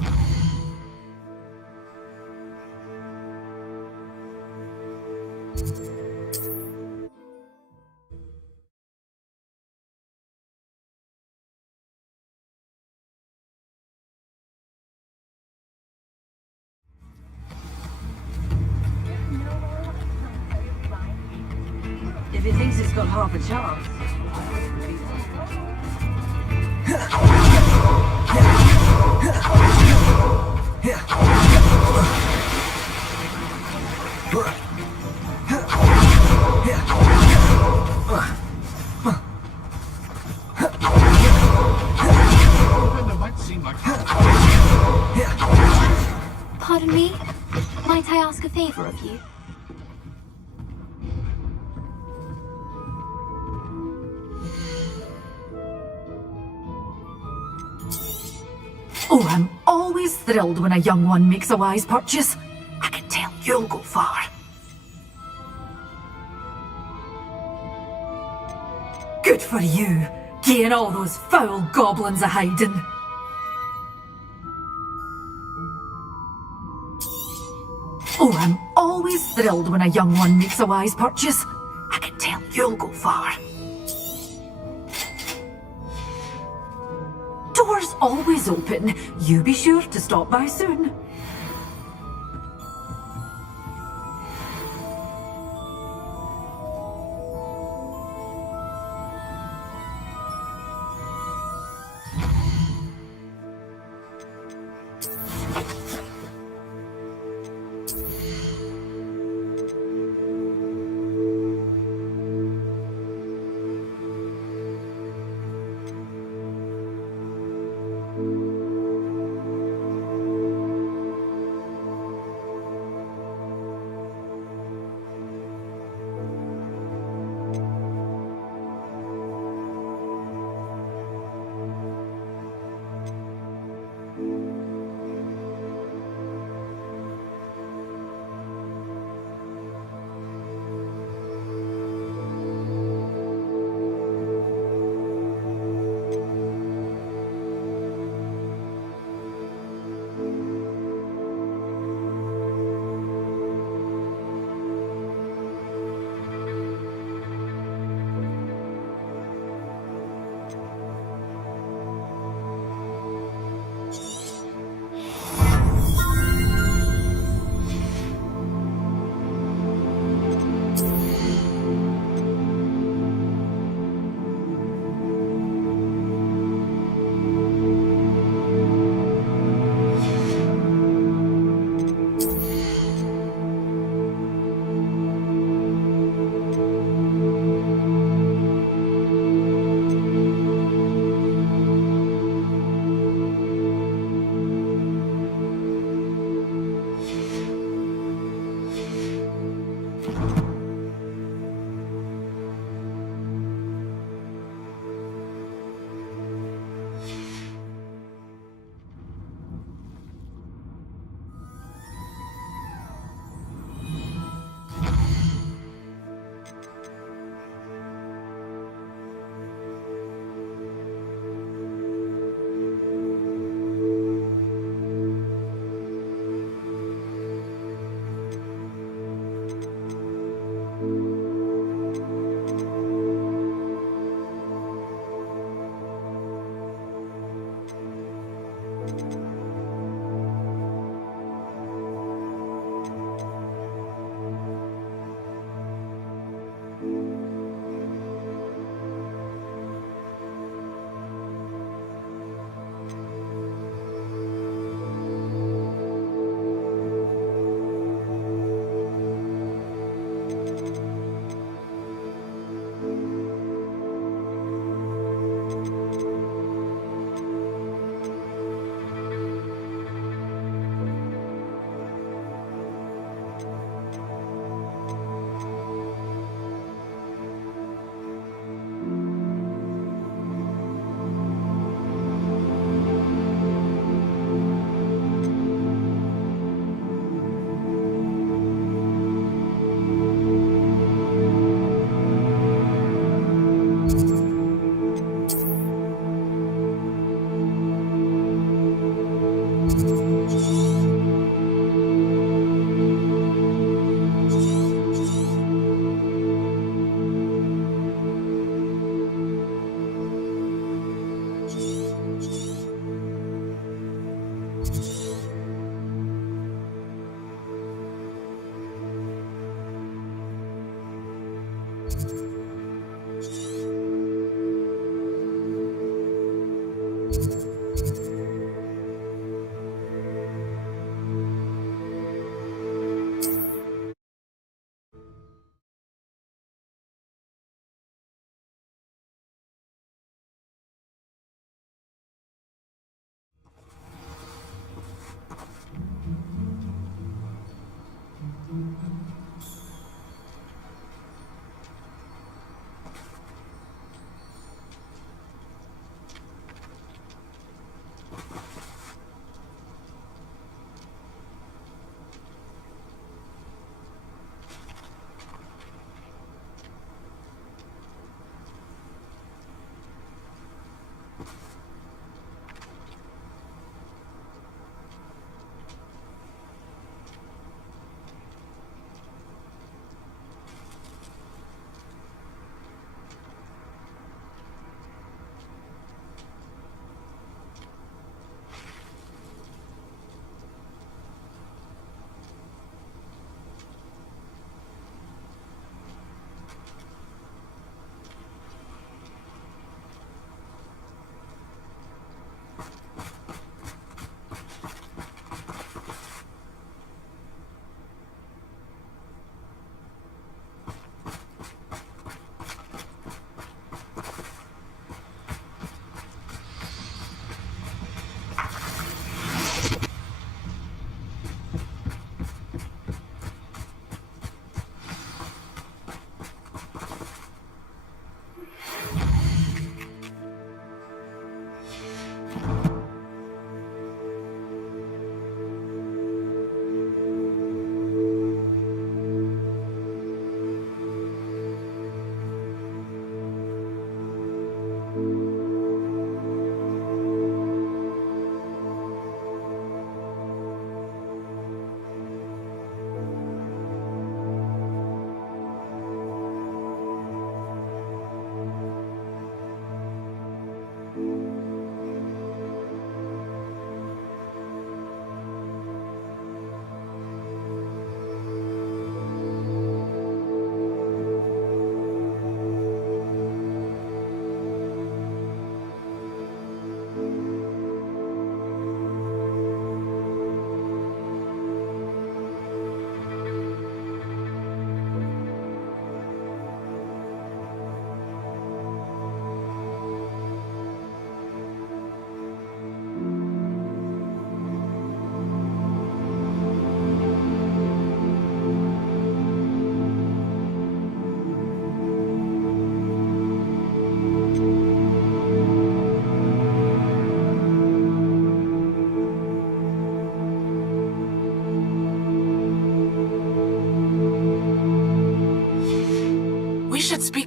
If he thinks he's got half a chance. Pardon me? Might I ask a favor of you? Oh, I'm always thrilled when a young one makes a wise purchase. I can tell you'll go far. Good for you, getting all those foul goblins a hiding. Oh, I'm always thrilled when a young one makes a wise purchase. I can tell you'll go far. Doors always open. You be sure to stop by soon.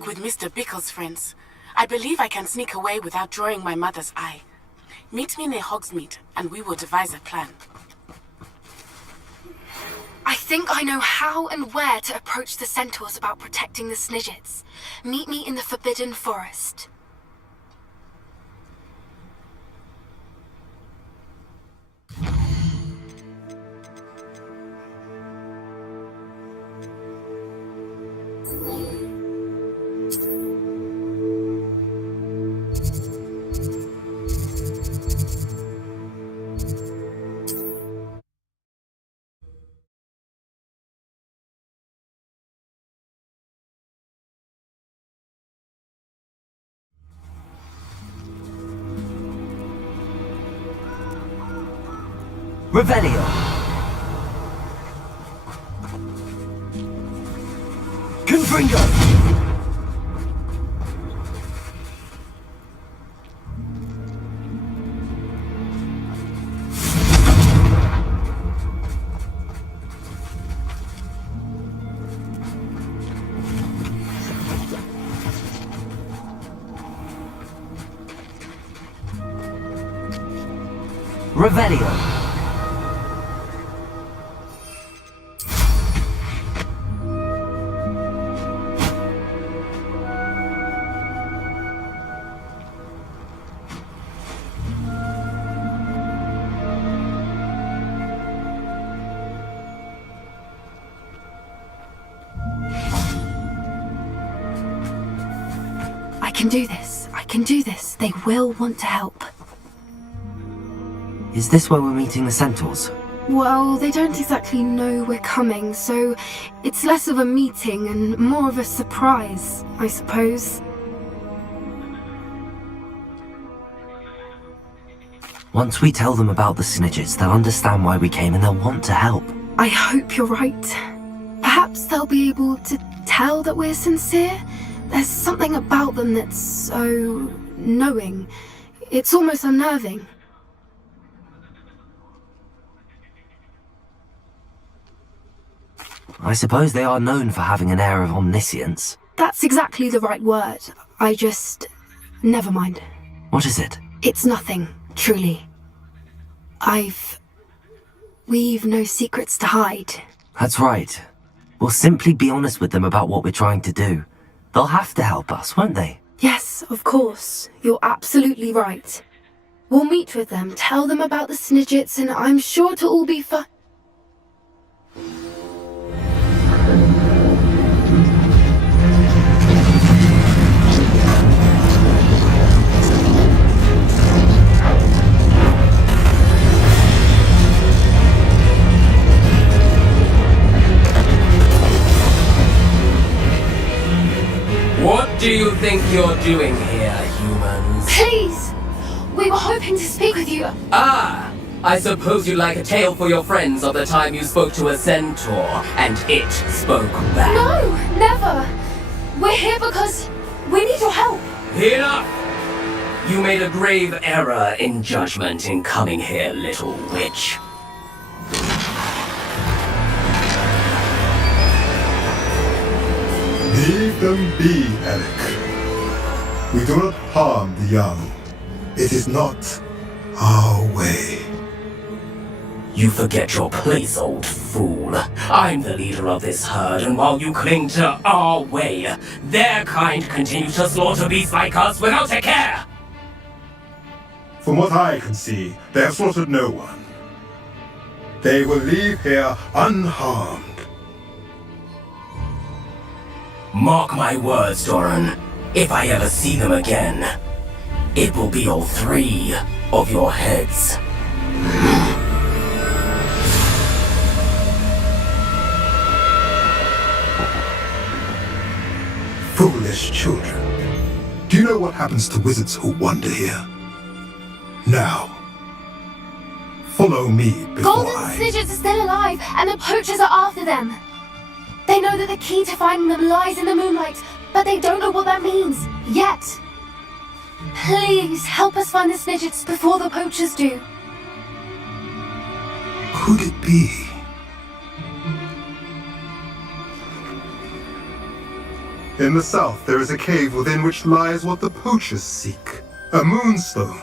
think with Mr. Bickle's friends. I believe I can sneak away without drawing my mother's eye. Meet me near Hogsmeade, and we will devise a plan. I think I know how and where to approach the centaurs about protecting the Snidgets. Meet me in the Forbidden Forest. Revelio! Confringo! Revelio! I can do this. I can do this. They will want to help. Is this where we're meeting the centaurs? Well, they don't exactly know we're coming, so it's less of a meeting and more of a surprise, I suppose. Once we tell them about the Snidgets, they'll understand why we came and they'll want to help. I hope you're right. Perhaps they'll be able to tell that we're sincere. There's something about them that's so knowing. It's almost unnerving. I suppose they are known for having an air of omniscience. That's exactly the right word. Never mind. What is it? It's nothing, truly. We've no secrets to hide. That's right. We'll simply be honest with them about what we're trying to do. They'll have to help us, won't they? Yes, of course. You're absolutely right. We'll meet with them, tell them about the Snidgets, and I'm sure to all be fine. What do you think you're doing here, humans? Please! We were hoping to speak with you. Ah! I suppose you'd like a tale for your friends of the time you spoke to a centaur, and it spoke back. No! Never! We're here because we need your help. Enough! You made a grave error in judgment in coming here, little witch. Leave them be, Eric. We do not harm the young. It is not our way. You forget your place, old fool. I'm the leader of this herd, and while you cling to our way, their kind continue to slaughter beasts like us without a care! From what I can see, they have slaughtered no one. They will leave here unharmed. Mark my words, Doran. If I ever see them again, it will be all 3 of your heads. Foolish children. Do you know what happens to wizards who wander here? Now, follow me before Golden Snidgets are still alive, and the poachers are after them. They know that the key to finding them lies in the moonlight, but they don't know what that means, yet. Please, help us find the Snidgets before the poachers do. Could it be? In the south, there is a cave within which lies what the poachers seek. A moonstone.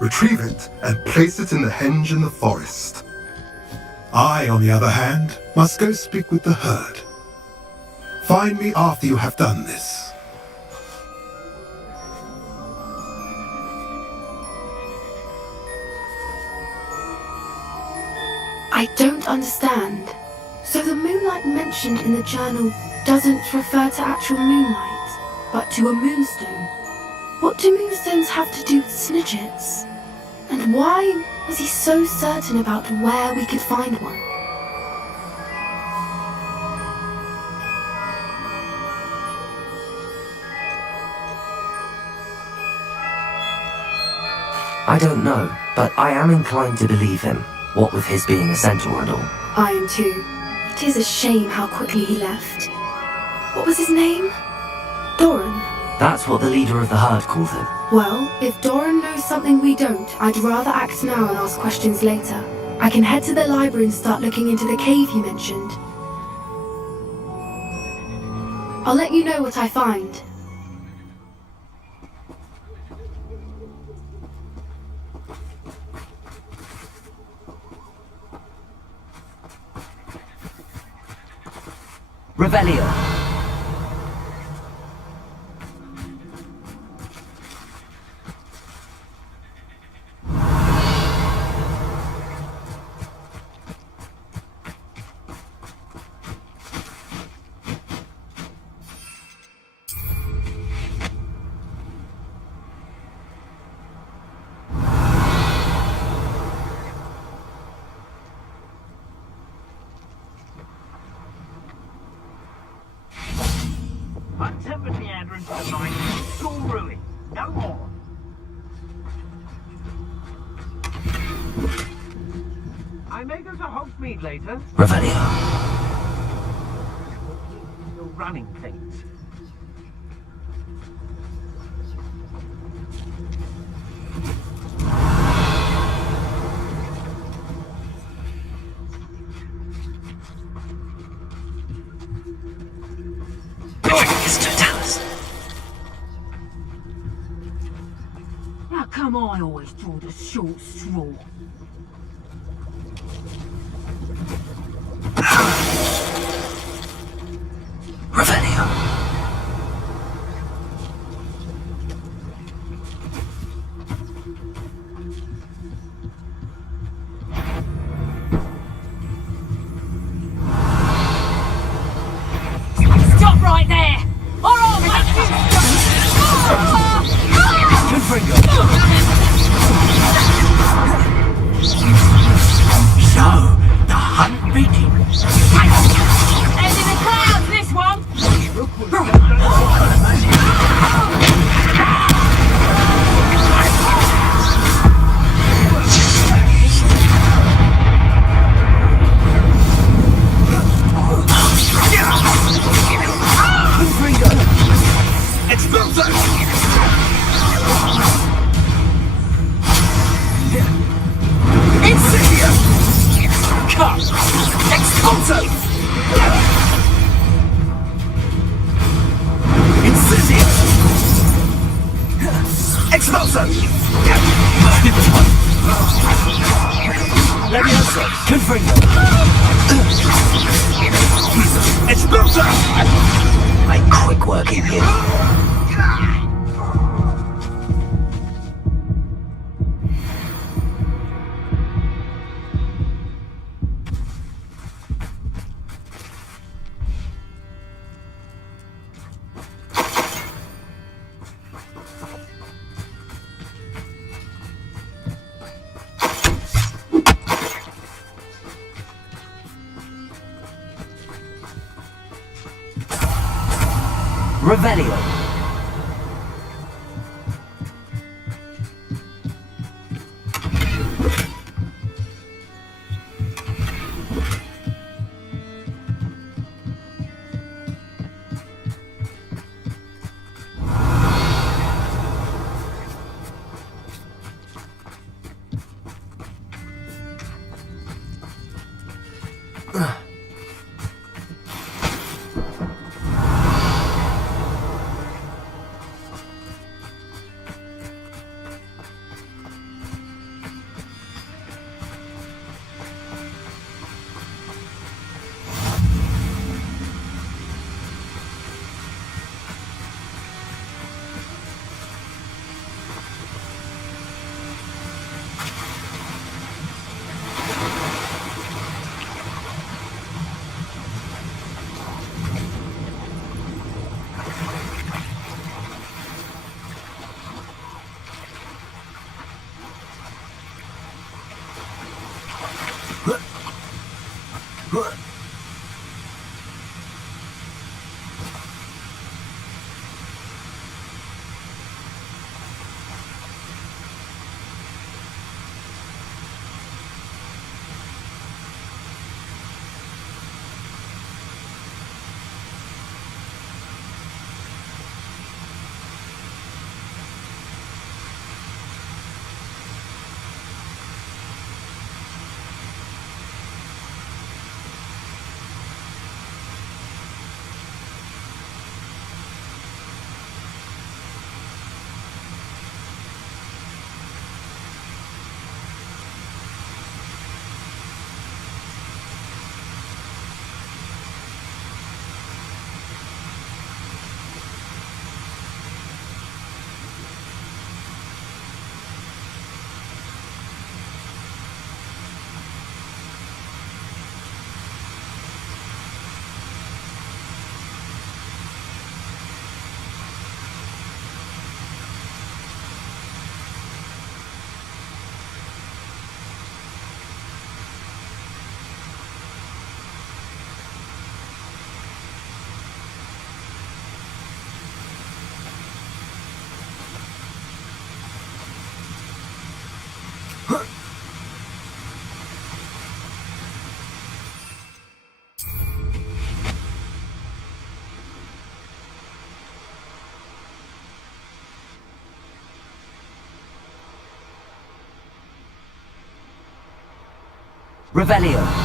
Retrieve it and place it in the henge in the forest. I, on the other hand, must go speak with the herd. Find me after you have done this. I don't understand. So the moonlight mentioned in the journal doesn't refer to actual moonlight, but to a moonstone. What do moonstones have to do with snidgets? And why was he so certain about where we could find one? I don't know, but I am inclined to believe him, what with his being a centaur and all. I am too. It is a shame how quickly he left. What was his name? Doran. That's what the leader of the herd called him. Well, if Doran knows something we don't, I'd rather act now and ask questions later. I can head to the library and start looking into the cave you mentioned. I'll let you know what I find. Revelio. Untempered meandering to the line, it's all ruin. No more. I may go to Hogsmeade later. Revelio. You're running things. How come I always draw the short straw? Revelio. Stop right there! Or I'll make you... So, the hunt begins. End in the clouds, this one! Make quick work of him. Revelio. Revelio.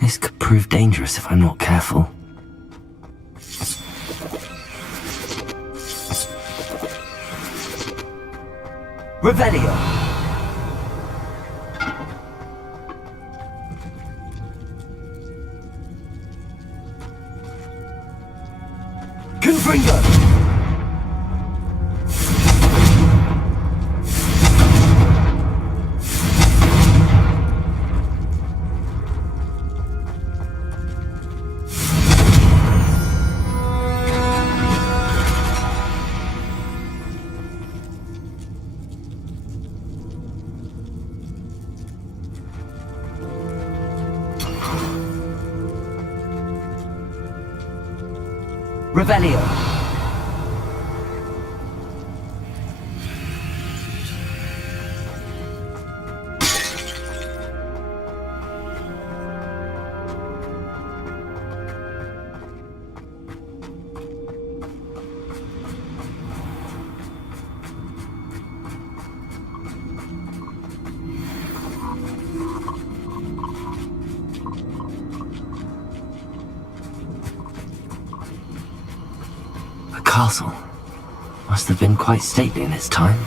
This could prove dangerous if I'm not careful. Revelio. Confringo. Revelio. Castle must have been quite stately in its time.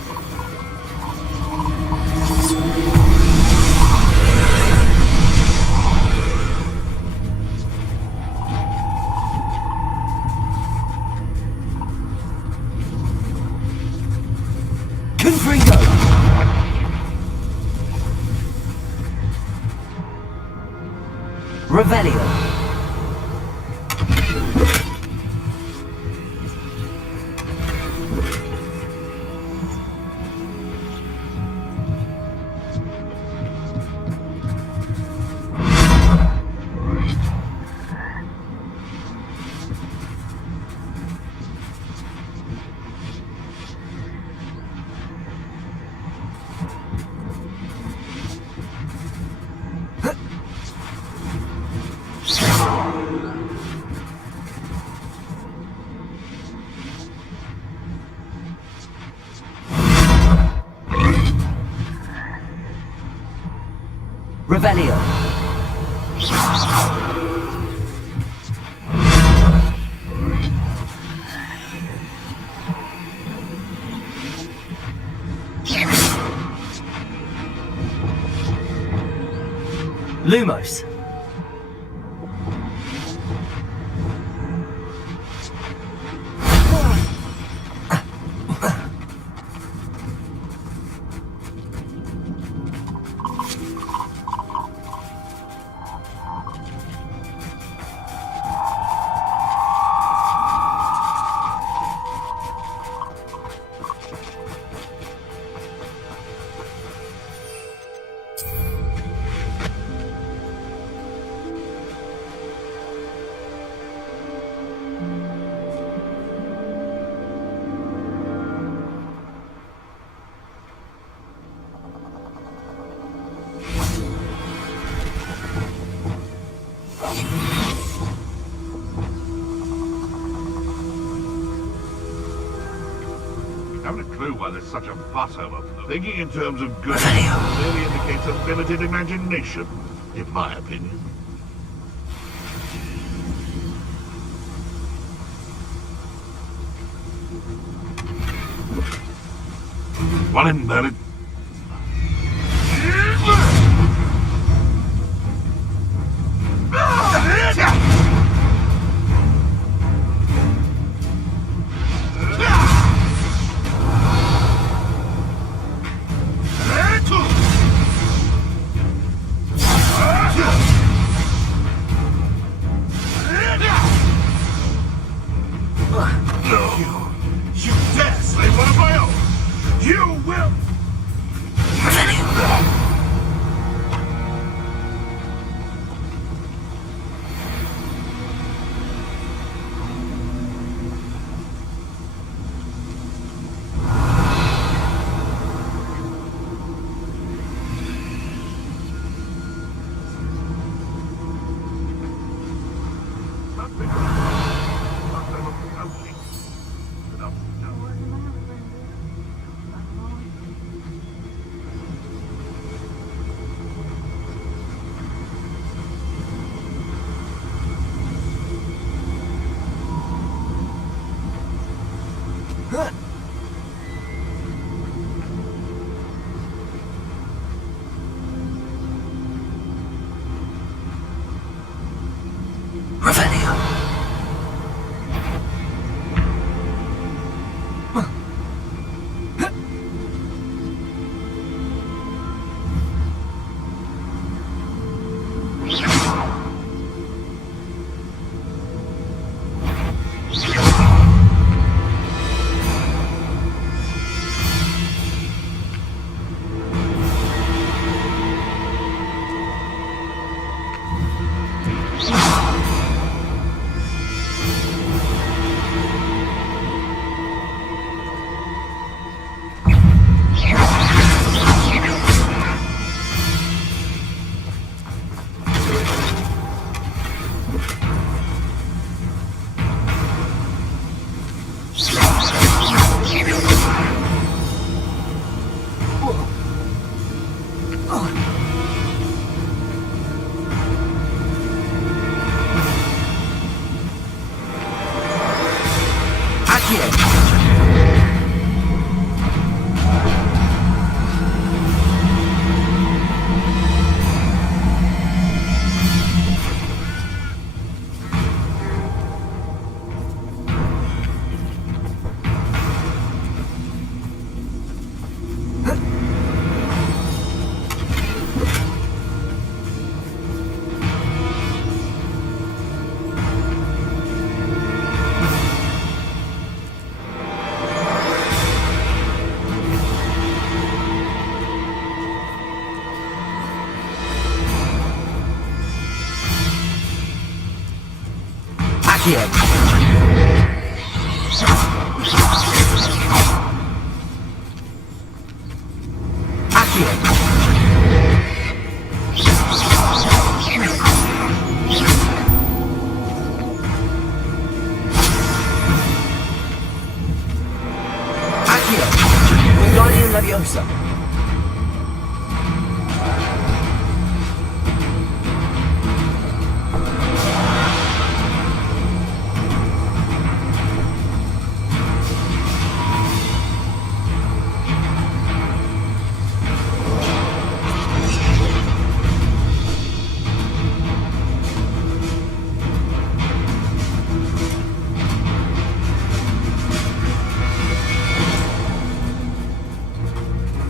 Confringo. Revelio. Revelio. Lumos. Haven't a clue why there's such a fuss over them. Thinking in terms of good clearly indicates a limited imagination, in my opinion. One in there. You dare slay one of my own! You will!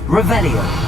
Revelio.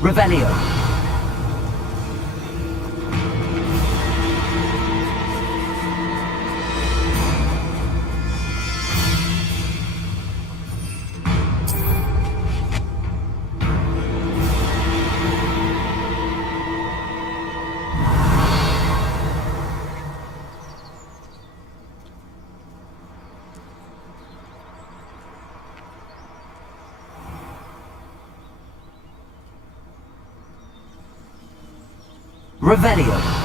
Revelio. Revelio.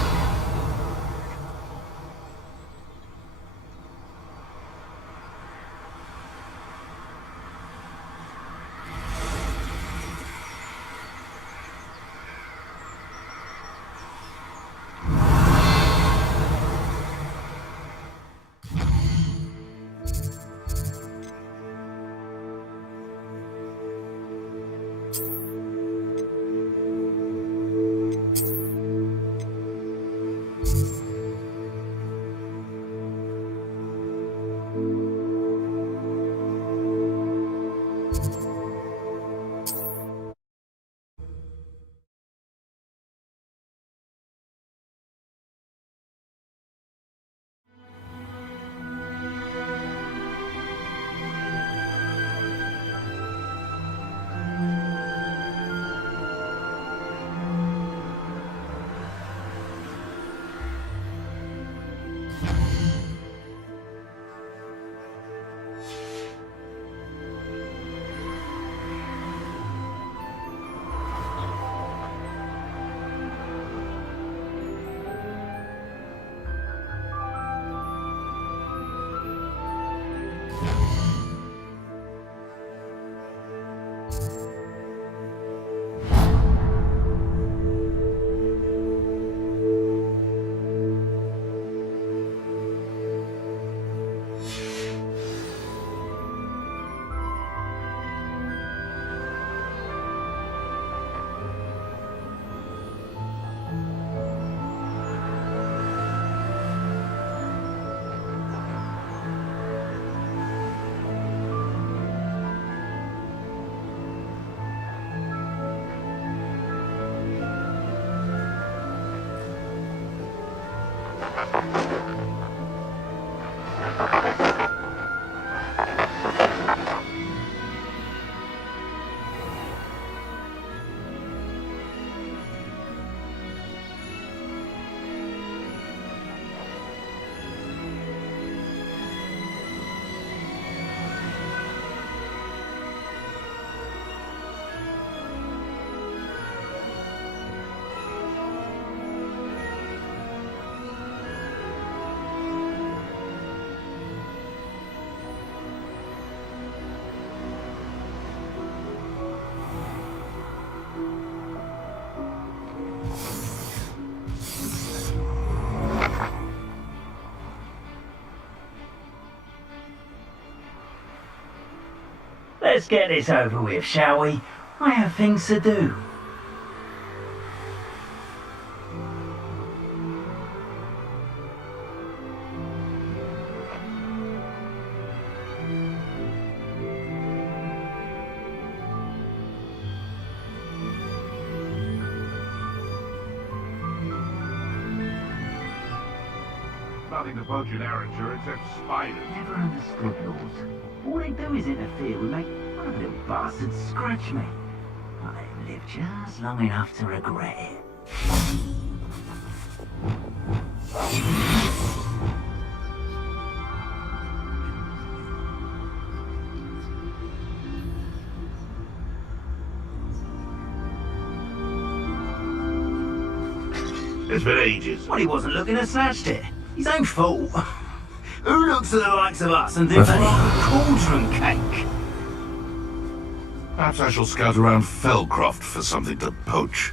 Let's get this over with, shall we? I have things to do. Nothing to budge in Arranger except spiders. Never understood yours. All they do is interfere with me. One of the little bastards scratch me. I let him live just long enough to regret it. It's been ages. Well, he wasn't looking to snatched it. His own fault. Who looks at the likes of us and thinks we're like a cauldron cake? Perhaps I shall scout around Felcroft for something to poach.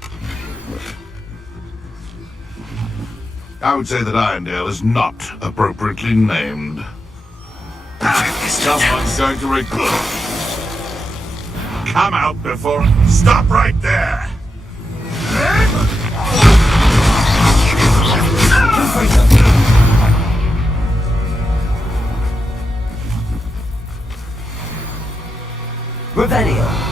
I would say that Irondale is not appropriately named. Someone's going to come out before... Stop right there! Revelio.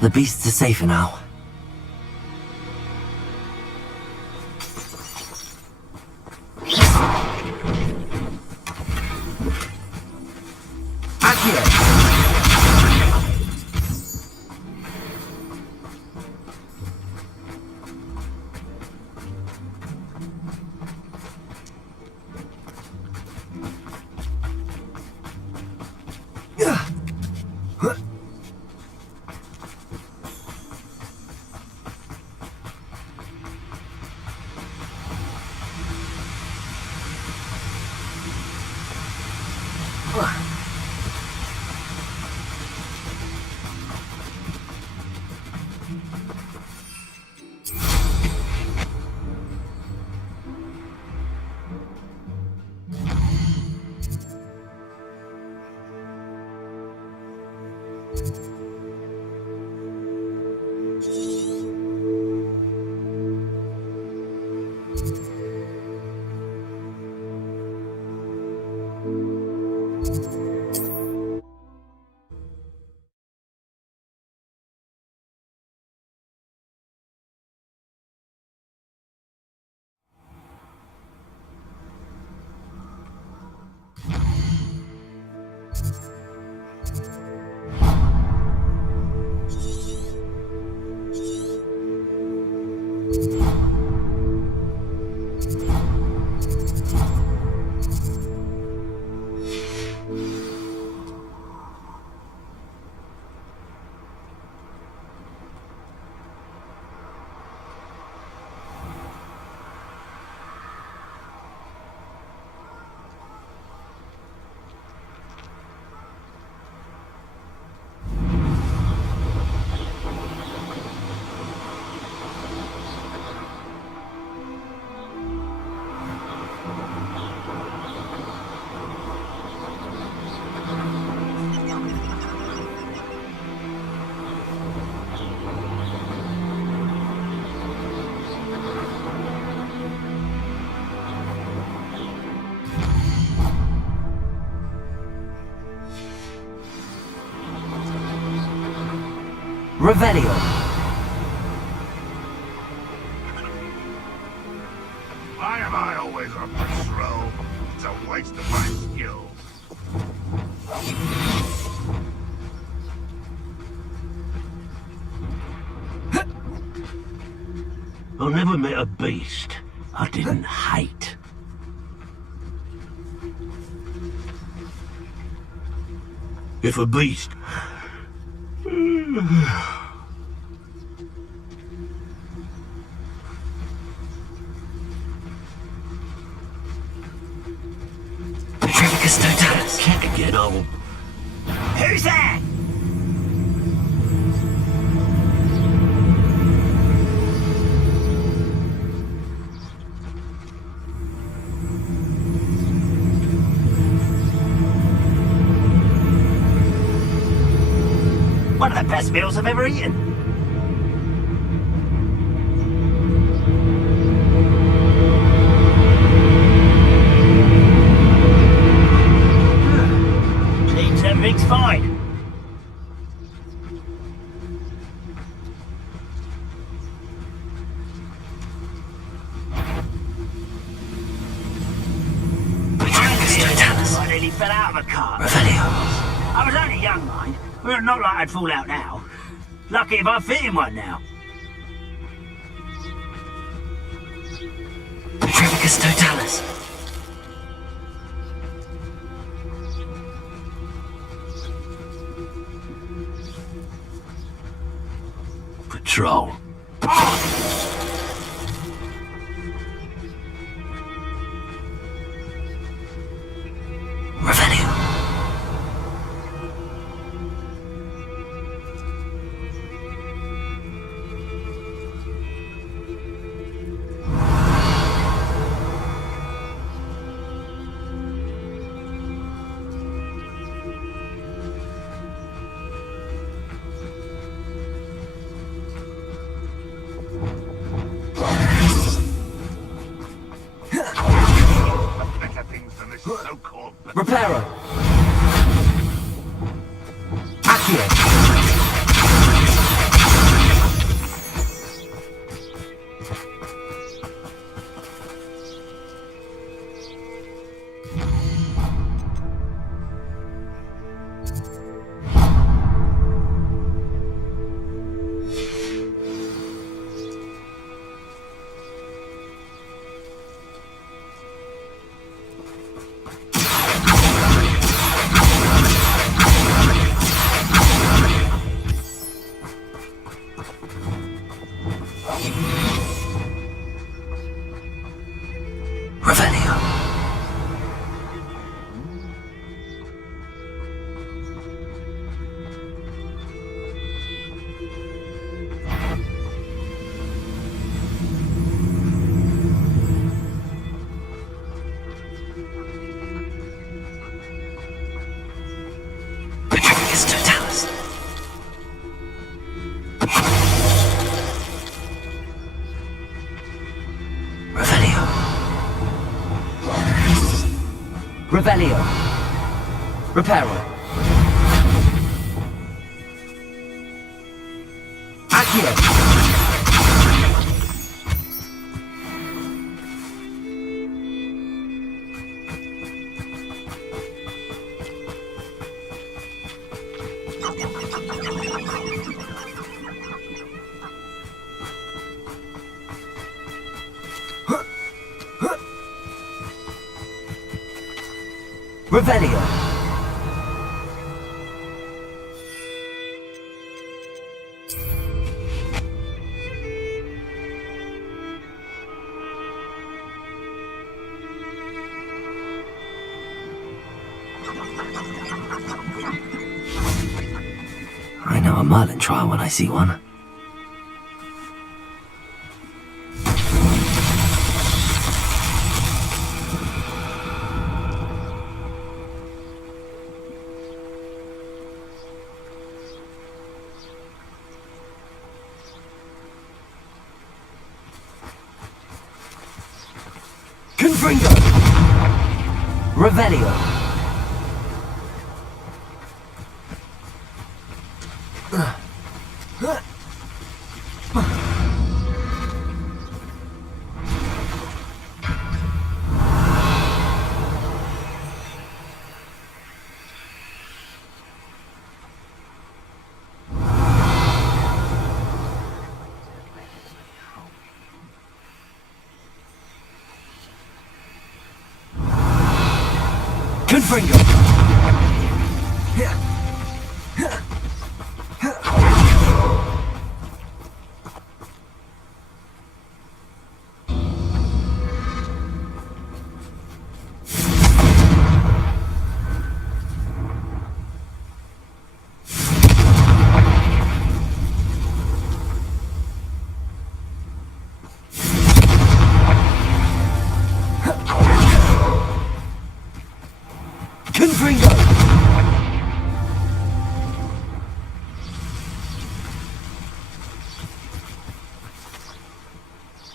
The beasts are safer now. Revelio. Why am I always on patrol? It's a waste of my skills. I never met a beast I didn't hate. If a beast... Check again, old Who's there? One of the best meals I've ever eaten. Seems everything's fine. I nearly fell out of a cart. I was only young, mind. Well, not like I'd fall out now. Lucky if I fit in one now. Trevicus Totalis. Patrol. Revelio. Better things than this so-called... Reparo. Accio. Revelio. Trevicus Totalis. Revelio. Revelio. Reparo. Accio. Revelio. I know a Merlin trial when I see one. Confringo. Revelio. Confringo.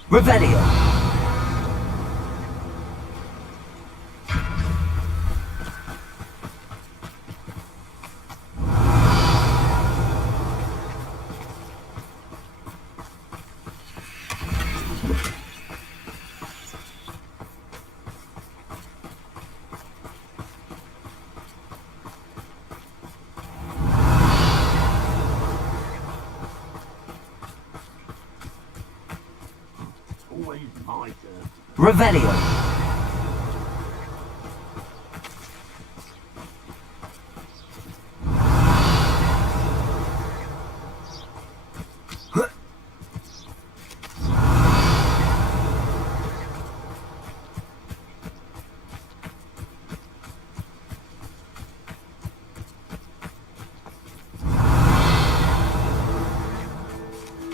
Revelio. Always my turn. Revelio.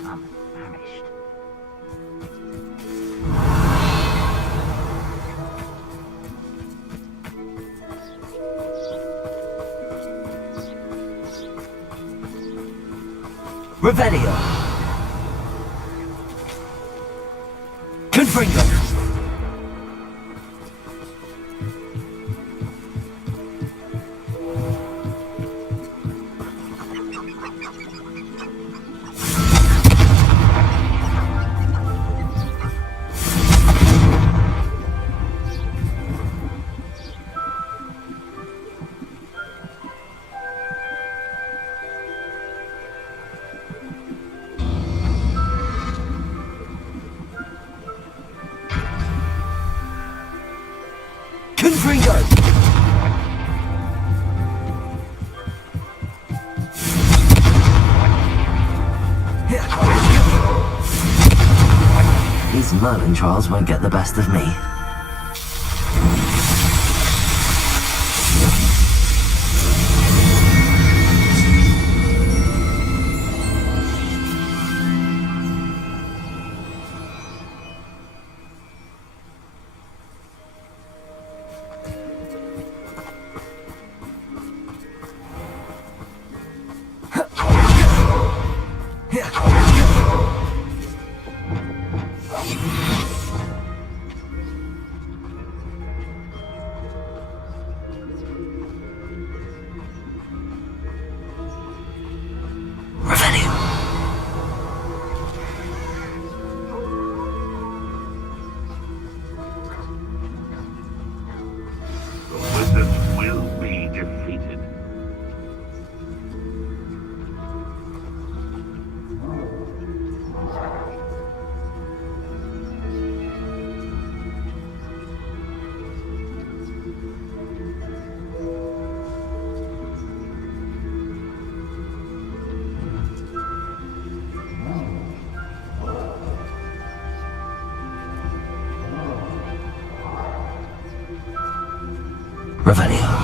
I'm famished. Revelio. Confringo. Confringo. These Merlin trials won't get the best of me. The wizards will be defeated. Revelio.